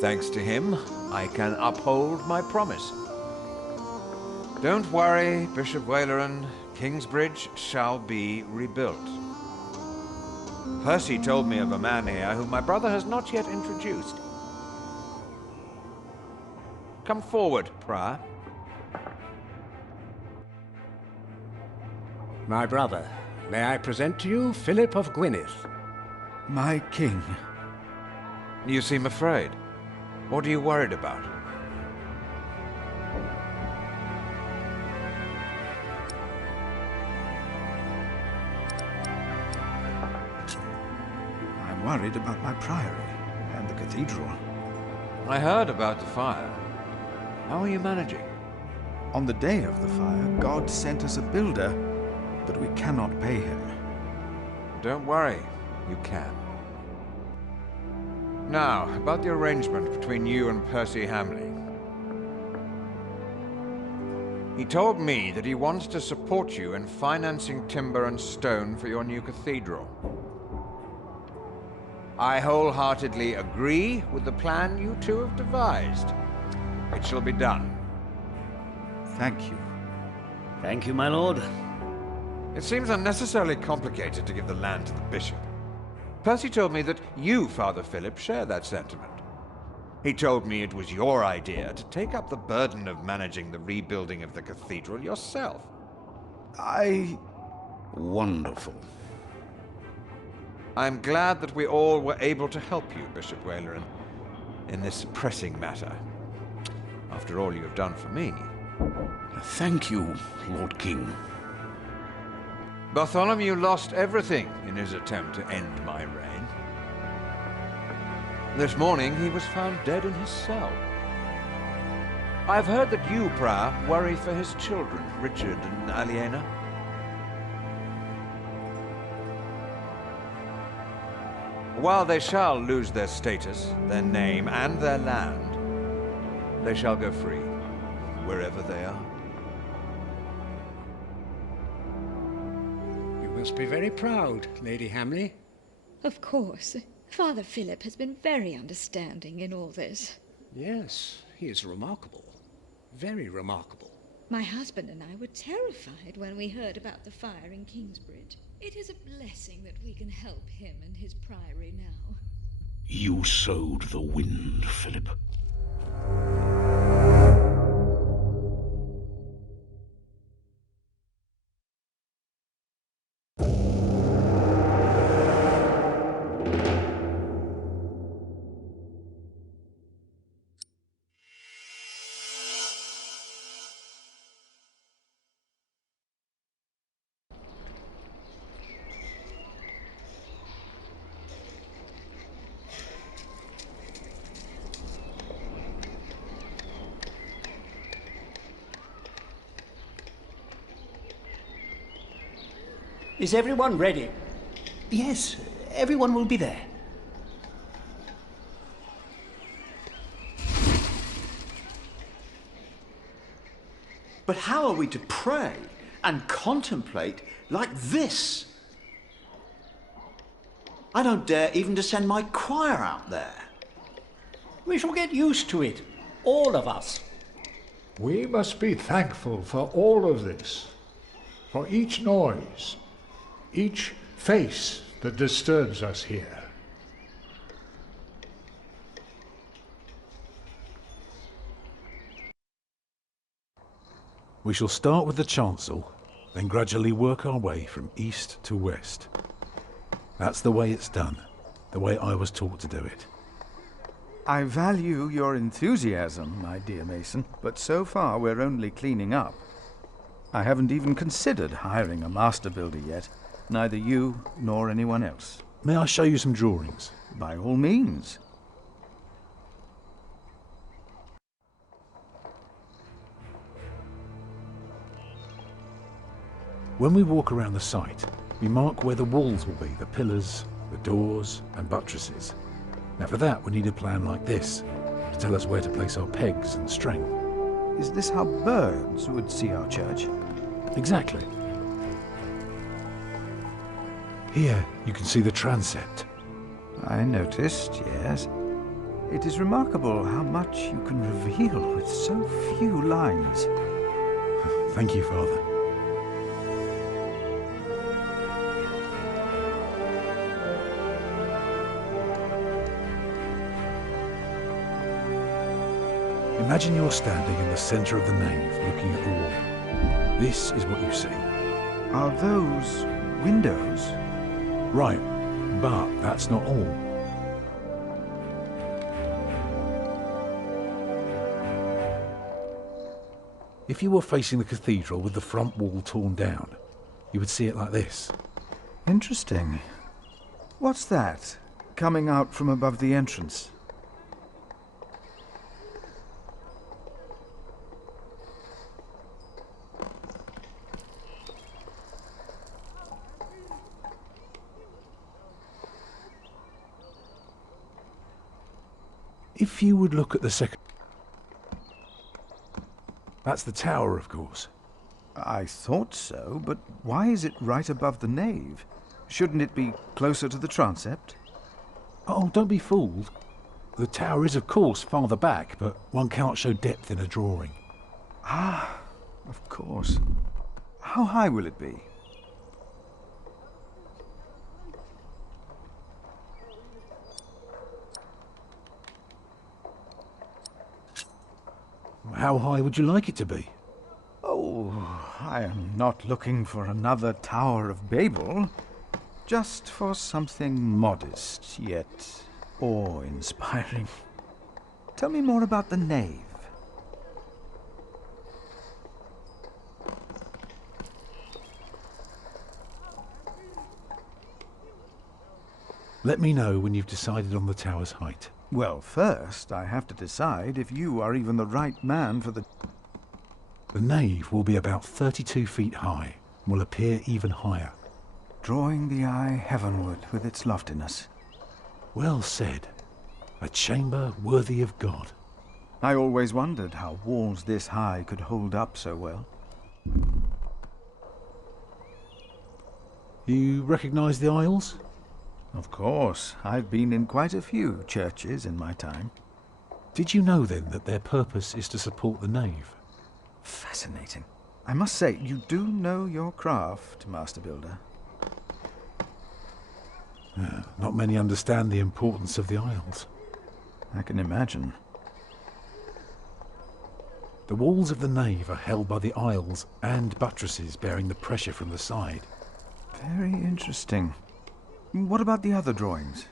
Thanks to him, I can uphold my promise. Don't worry, Bishop Waleran. Kingsbridge shall be rebuilt. Percy told me of a man here whom my brother has not yet introduced. Come forward, Prior. My brother, may I present to you Philip of Gwynedd? My king. You seem afraid. What are you worried about? I'm worried about my priory and the cathedral. I heard about the fire. How are you managing? On the day of the fire, God sent us a builder, but we cannot pay him. Don't worry, you can. Now, about the arrangement between you and Percy Hamley. He told me that he wants to support you in financing timber and stone for your new cathedral. I wholeheartedly agree with the plan you two have devised. It shall be done. Thank you. Thank you, my lord. It seems unnecessarily complicated to give the land to the bishop. Percy told me that you, Father Philip, share that sentiment. He told me it was your idea to take up the burden of managing the rebuilding of the cathedral yourself. Wonderful. I'm glad that we all were able to help you, Bishop Waleran, in this pressing matter. After all you have done for me. Thank you, Lord King. Bartholomew lost everything in his attempt to end my reign. This morning he was found dead in his cell. I've heard that you, Prior, worry for his children, Richard and Aliena. While they shall lose their status, their name, and their land, they shall go free, wherever they are. You must be very proud, Lady Hamley. Of course. Father Philip has been very understanding in all this. Yes, he is remarkable. Very remarkable. My husband and I were terrified when we heard about the fire in Kingsbridge. It is a blessing that we can help him and his priory now. You sowed the wind, Philip. Is everyone ready? Yes, everyone will be there. But how are we to pray and contemplate like this? I don't dare even to send my choir out there. We shall get used to it, all of us. We must be thankful for all of this, for each noise, each face that disturbs us here. We shall start with the chancel, then gradually work our way from east to west. That's the way it's done, the way I was taught to do it. I value your enthusiasm, my dear Mason, but so far we're only cleaning up. I haven't even considered hiring a master builder yet, neither you nor anyone else. May I show you some drawings? By all means. When we walk around the site, we mark where the walls will be, the pillars, the doors and buttresses. Now for that we need a plan like this, to tell us where to place our pegs and strength. Is this how birds would see our church? Exactly. Here you can see the transept. I noticed, yes. It is remarkable how much you can reveal with so few lines. Thank you, Father. Imagine you're standing in the centre of the nave, looking at the wall. This is what you see. Are those windows? Right, but that's not all. If you were facing the cathedral with the front wall torn down, you would see it like this. Interesting. What's that, coming out from above the entrance? If you would look at the second... That's the tower, of course. I thought so, but why is it right above the nave? Shouldn't it be closer to the transept? Oh, don't be fooled. The tower is, of course, farther back, but one cannot show depth in a drawing. Ah, of course. How high will it be? How high would you like it to be? Oh, I am not looking for another Tower of Babel. Just for something modest, yet awe-inspiring. Tell me more about the nave. Let me know when you've decided on the tower's height. Well, first, I have to decide if you are even the right man for the... The nave will be about 32 feet high and will appear even higher. Drawing the eye heavenward with its loftiness. Well said. A chamber worthy of God. I always wondered how walls this high could hold up so well. You recognize the aisles? Of course. I've been in quite a few churches in my time. Did you know then that their purpose is to support the nave? Fascinating. I must say, you do know your craft, Master Builder. Not many understand the importance of the aisles. I can imagine. The walls of the nave are held by the aisles and buttresses bearing the pressure from the side. Very interesting. What about the other drawings?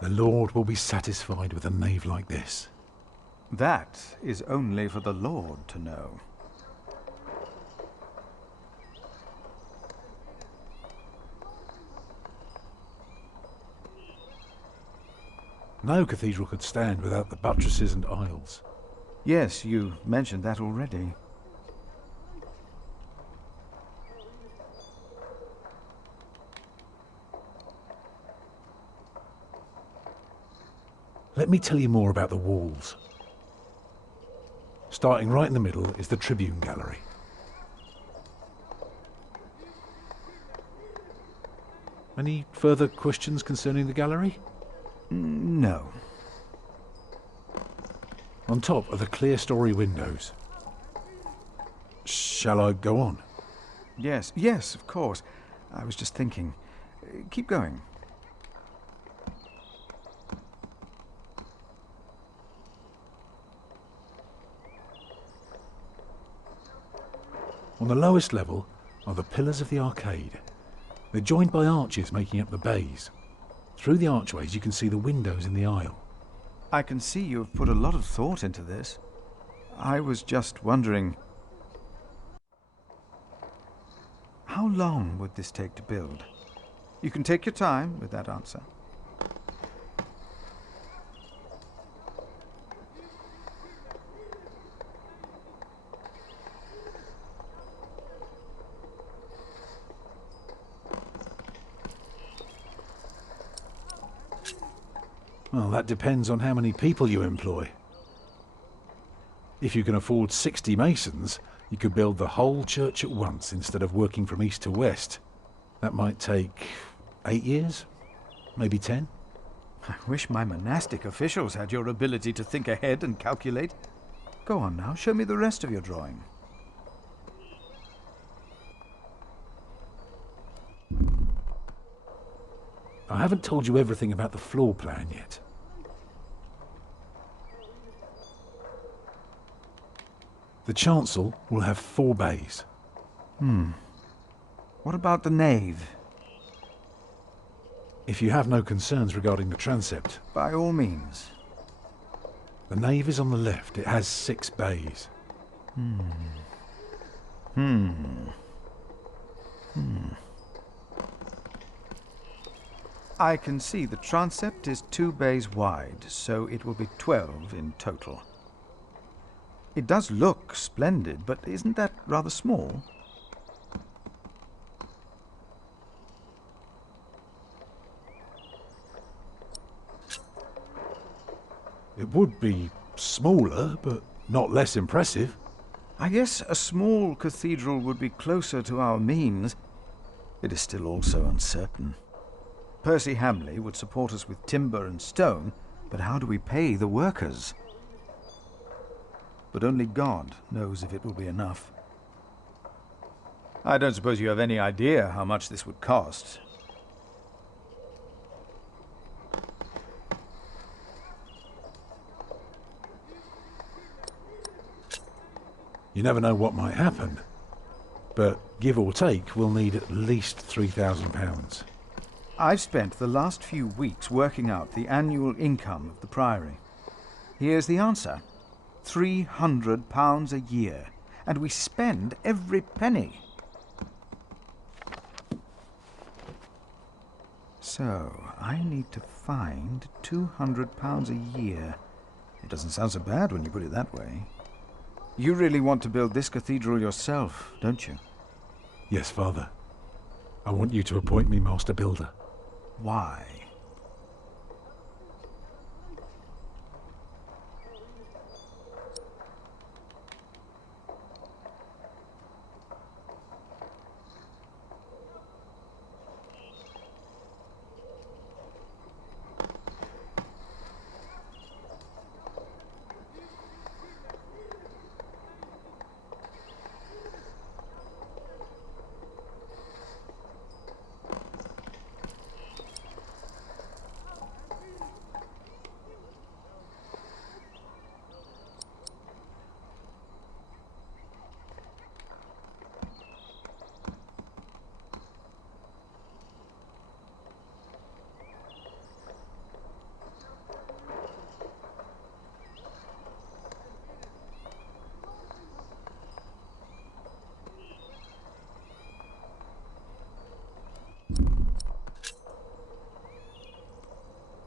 The Lord will be satisfied with a nave like this. That is only for the Lord to know. No cathedral could stand without the buttresses and aisles. Yes, you mentioned that already. Let me tell you more about the walls. Starting right in the middle is the Tribune Gallery. Any further questions concerning the gallery? No. On top are the clear-story windows. Shall I go on? Yes, yes, of course. I was just thinking. Keep going. On the lowest level are the pillars of the arcade. They're joined by arches making up the bays. Through the archways you can see the windows in the aisle. I can see you have put a lot of thought into this. I was just wondering... How long would this take to build? You can take your time with that answer. Well, that depends on how many people you employ. If you can afford 60 masons, you could build the whole church at once instead of working from east to west. That might take 8 years, maybe 10. I wish my monastic officials had your ability to think ahead and calculate. Go on now, show me the rest of your drawing. I haven't told you everything about the floor plan yet. The chancel will have 4 bays. What about the nave? If you have no concerns regarding the transept. By all means. The nave is on the left. It has 6 bays. I can see the transept is 2 bays wide, so it will be 12 in total. It does look splendid, but isn't that rather small? It would be smaller, but not less impressive. I guess a small cathedral would be closer to our means. It is still also uncertain. Percy Hamley would support us with timber and stone, but how do we pay the workers? But only God knows if it will be enough. I don't suppose you have any idea how much this would cost. You never know what might happen. But give or take, we'll need at least £3,000. I've spent the last few weeks working out the annual income of the Priory. Here's the answer. £300 a year. And we spend every penny. So, I need to find £200 a year. It doesn't sound so bad when you put it that way. You really want to build this cathedral yourself, don't you? Yes, Father. I want you to appoint me Master Builder. Why?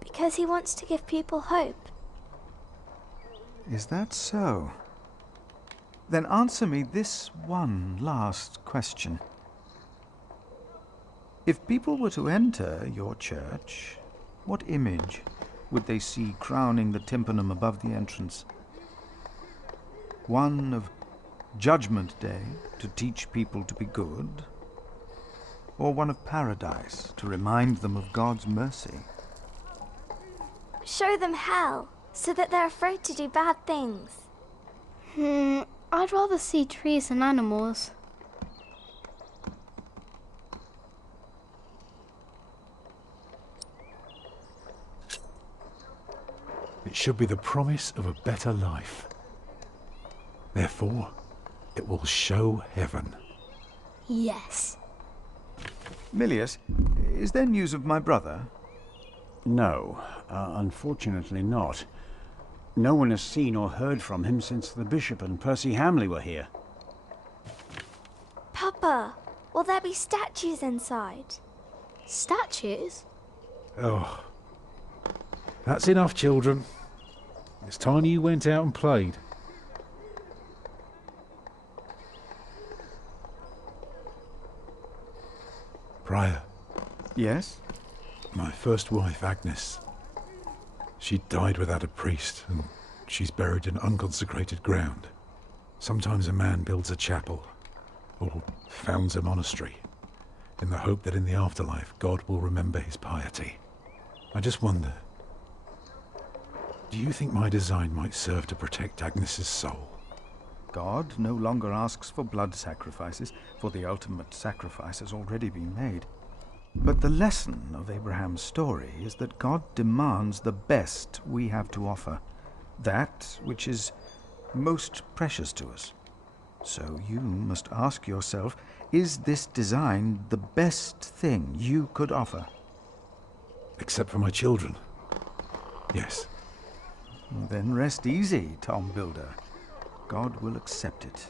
Because he wants to give people hope. Is that so? Then answer me this one last question. If people were to enter your church, what image would they see crowning the tympanum above the entrance? One of Judgment Day to teach people to be good? Or one of paradise to remind them of God's mercy? Show them hell, so that they're afraid to do bad things. I'd rather see trees and animals. It should be the promise of a better life. Therefore, it will show heaven. Yes. Milius, is there news of my brother? No, unfortunately not. No one has seen or heard from him since the Bishop and Percy Hamley were here. Papa, will there be statues inside? Statues? Oh. That's enough, children. It's time you went out and played. Prior. Yes? My first wife, Agnes. She died without a priest, and she's buried in unconsecrated ground. Sometimes a man builds a chapel, or founds a monastery, in the hope that in the afterlife God will remember his piety. I just wonder, do you think my design might serve to protect Agnes's soul? God no longer asks for blood sacrifices, for the ultimate sacrifice has already been made. But the lesson of Abraham's story is that God demands the best we have to offer, that which is most precious to us. So you must ask yourself, is this design the best thing you could offer? Except for my children. Yes. Then rest easy, Tom Builder. God will accept it.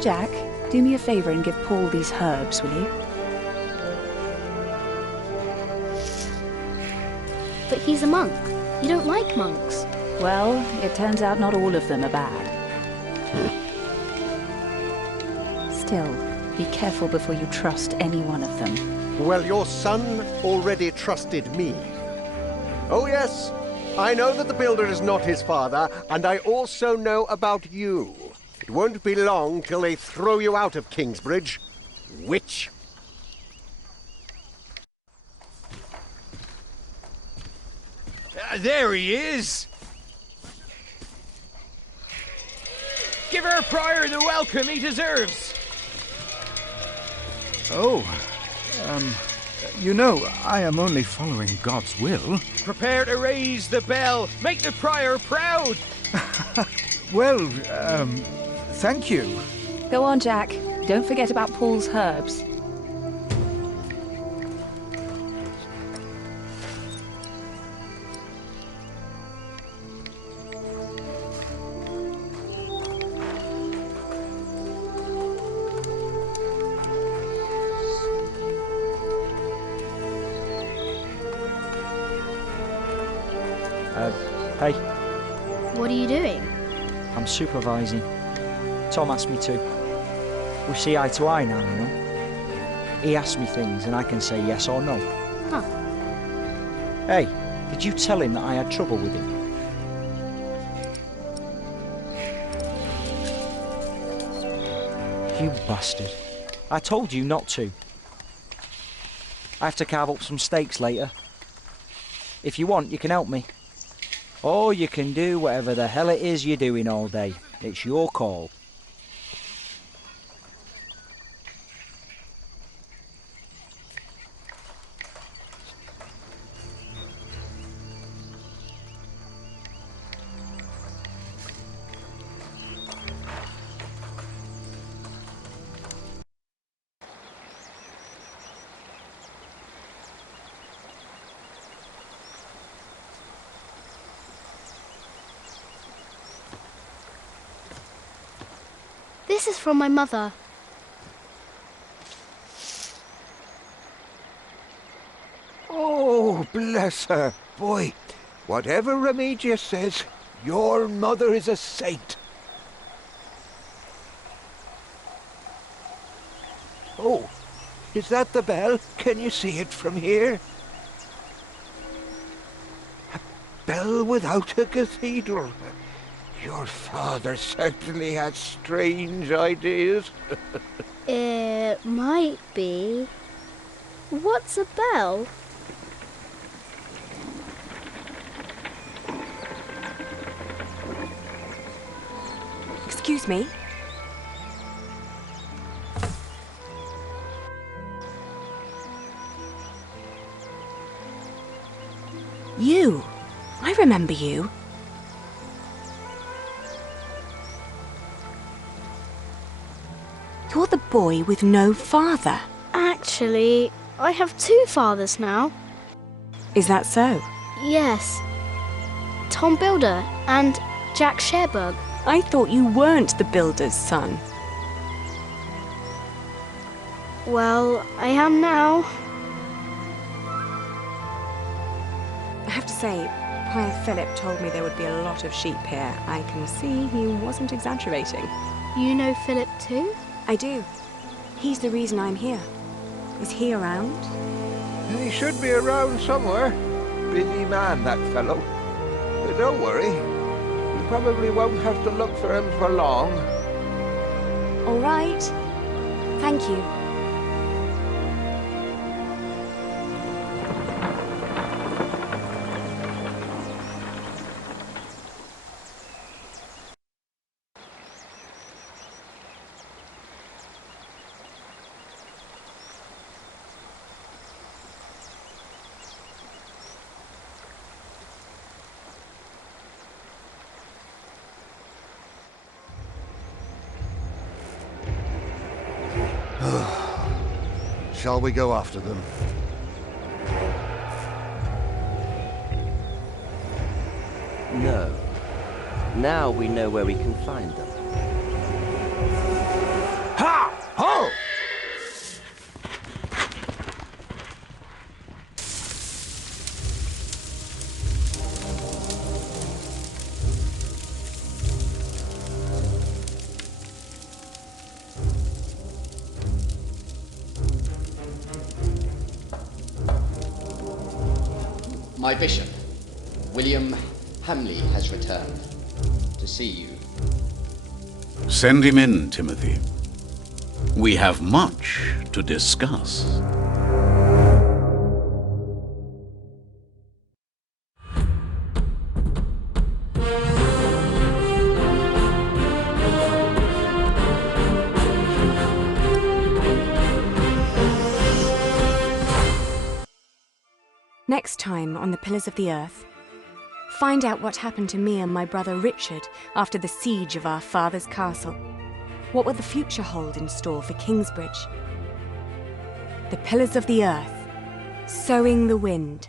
Jack, do me a favour and give Paul these herbs, will you? But he's a monk. You don't like monks. Well, it turns out not all of them are bad. Still, be careful before you trust any one of them. Well, your son already trusted me. Oh yes, I know that the builder is not his father, and I also know about you. It won't be long till they throw you out of Kingsbridge. Witch! There he is! Give our prior the welcome he deserves! Oh, you know, I am only following God's will. Prepare to raise the bell! Make the prior proud! Well, thank you. Go on, Jack. Don't forget about Paul's herbs. Hey, What are you doing? I'm supervising. Tom asked me to. We see eye to eye now, you know. He asks me things and I can say yes or no. Huh. Hey, did you tell him that I had trouble with him? You bastard. I told you not to. I have to carve up some steaks later. If you want, you can help me. Or you can do whatever the hell it is you're doing all day. It's your call. This is from my mother. Oh, bless her. Boy, whatever Remigius says, your mother is a saint. Oh, is that the bell? Can you see it from here? A bell without a cathedral. Your father certainly had strange ideas. It might be. What's a bell? Excuse me. You. I remember you. You're the boy with no father. Actually, I have two fathers now. Is that so? Yes. Tom Builder and Jack Sherbug. I thought you weren't the builder's son. Well, I am now. I have to say, Prior Philip told me there would be a lot of sheep here. I can see he wasn't exaggerating. You know Philip too? I do. He's the reason I'm here. Is he around? He should be around somewhere. Busy man, that fellow. But don't worry. You probably won't have to look for him for long. All right. Thank you. Shall we go after them? No. Now we know where we can find them. My bishop, William Hamley, has returned to see you. Send him in, Timothy. We have much to discuss. Next time on The Pillars of the Earth, find out what happened to me and my brother Richard after the siege of our father's castle. What will the future hold in store for Kingsbridge? The Pillars of the Earth, Sowing the Wind.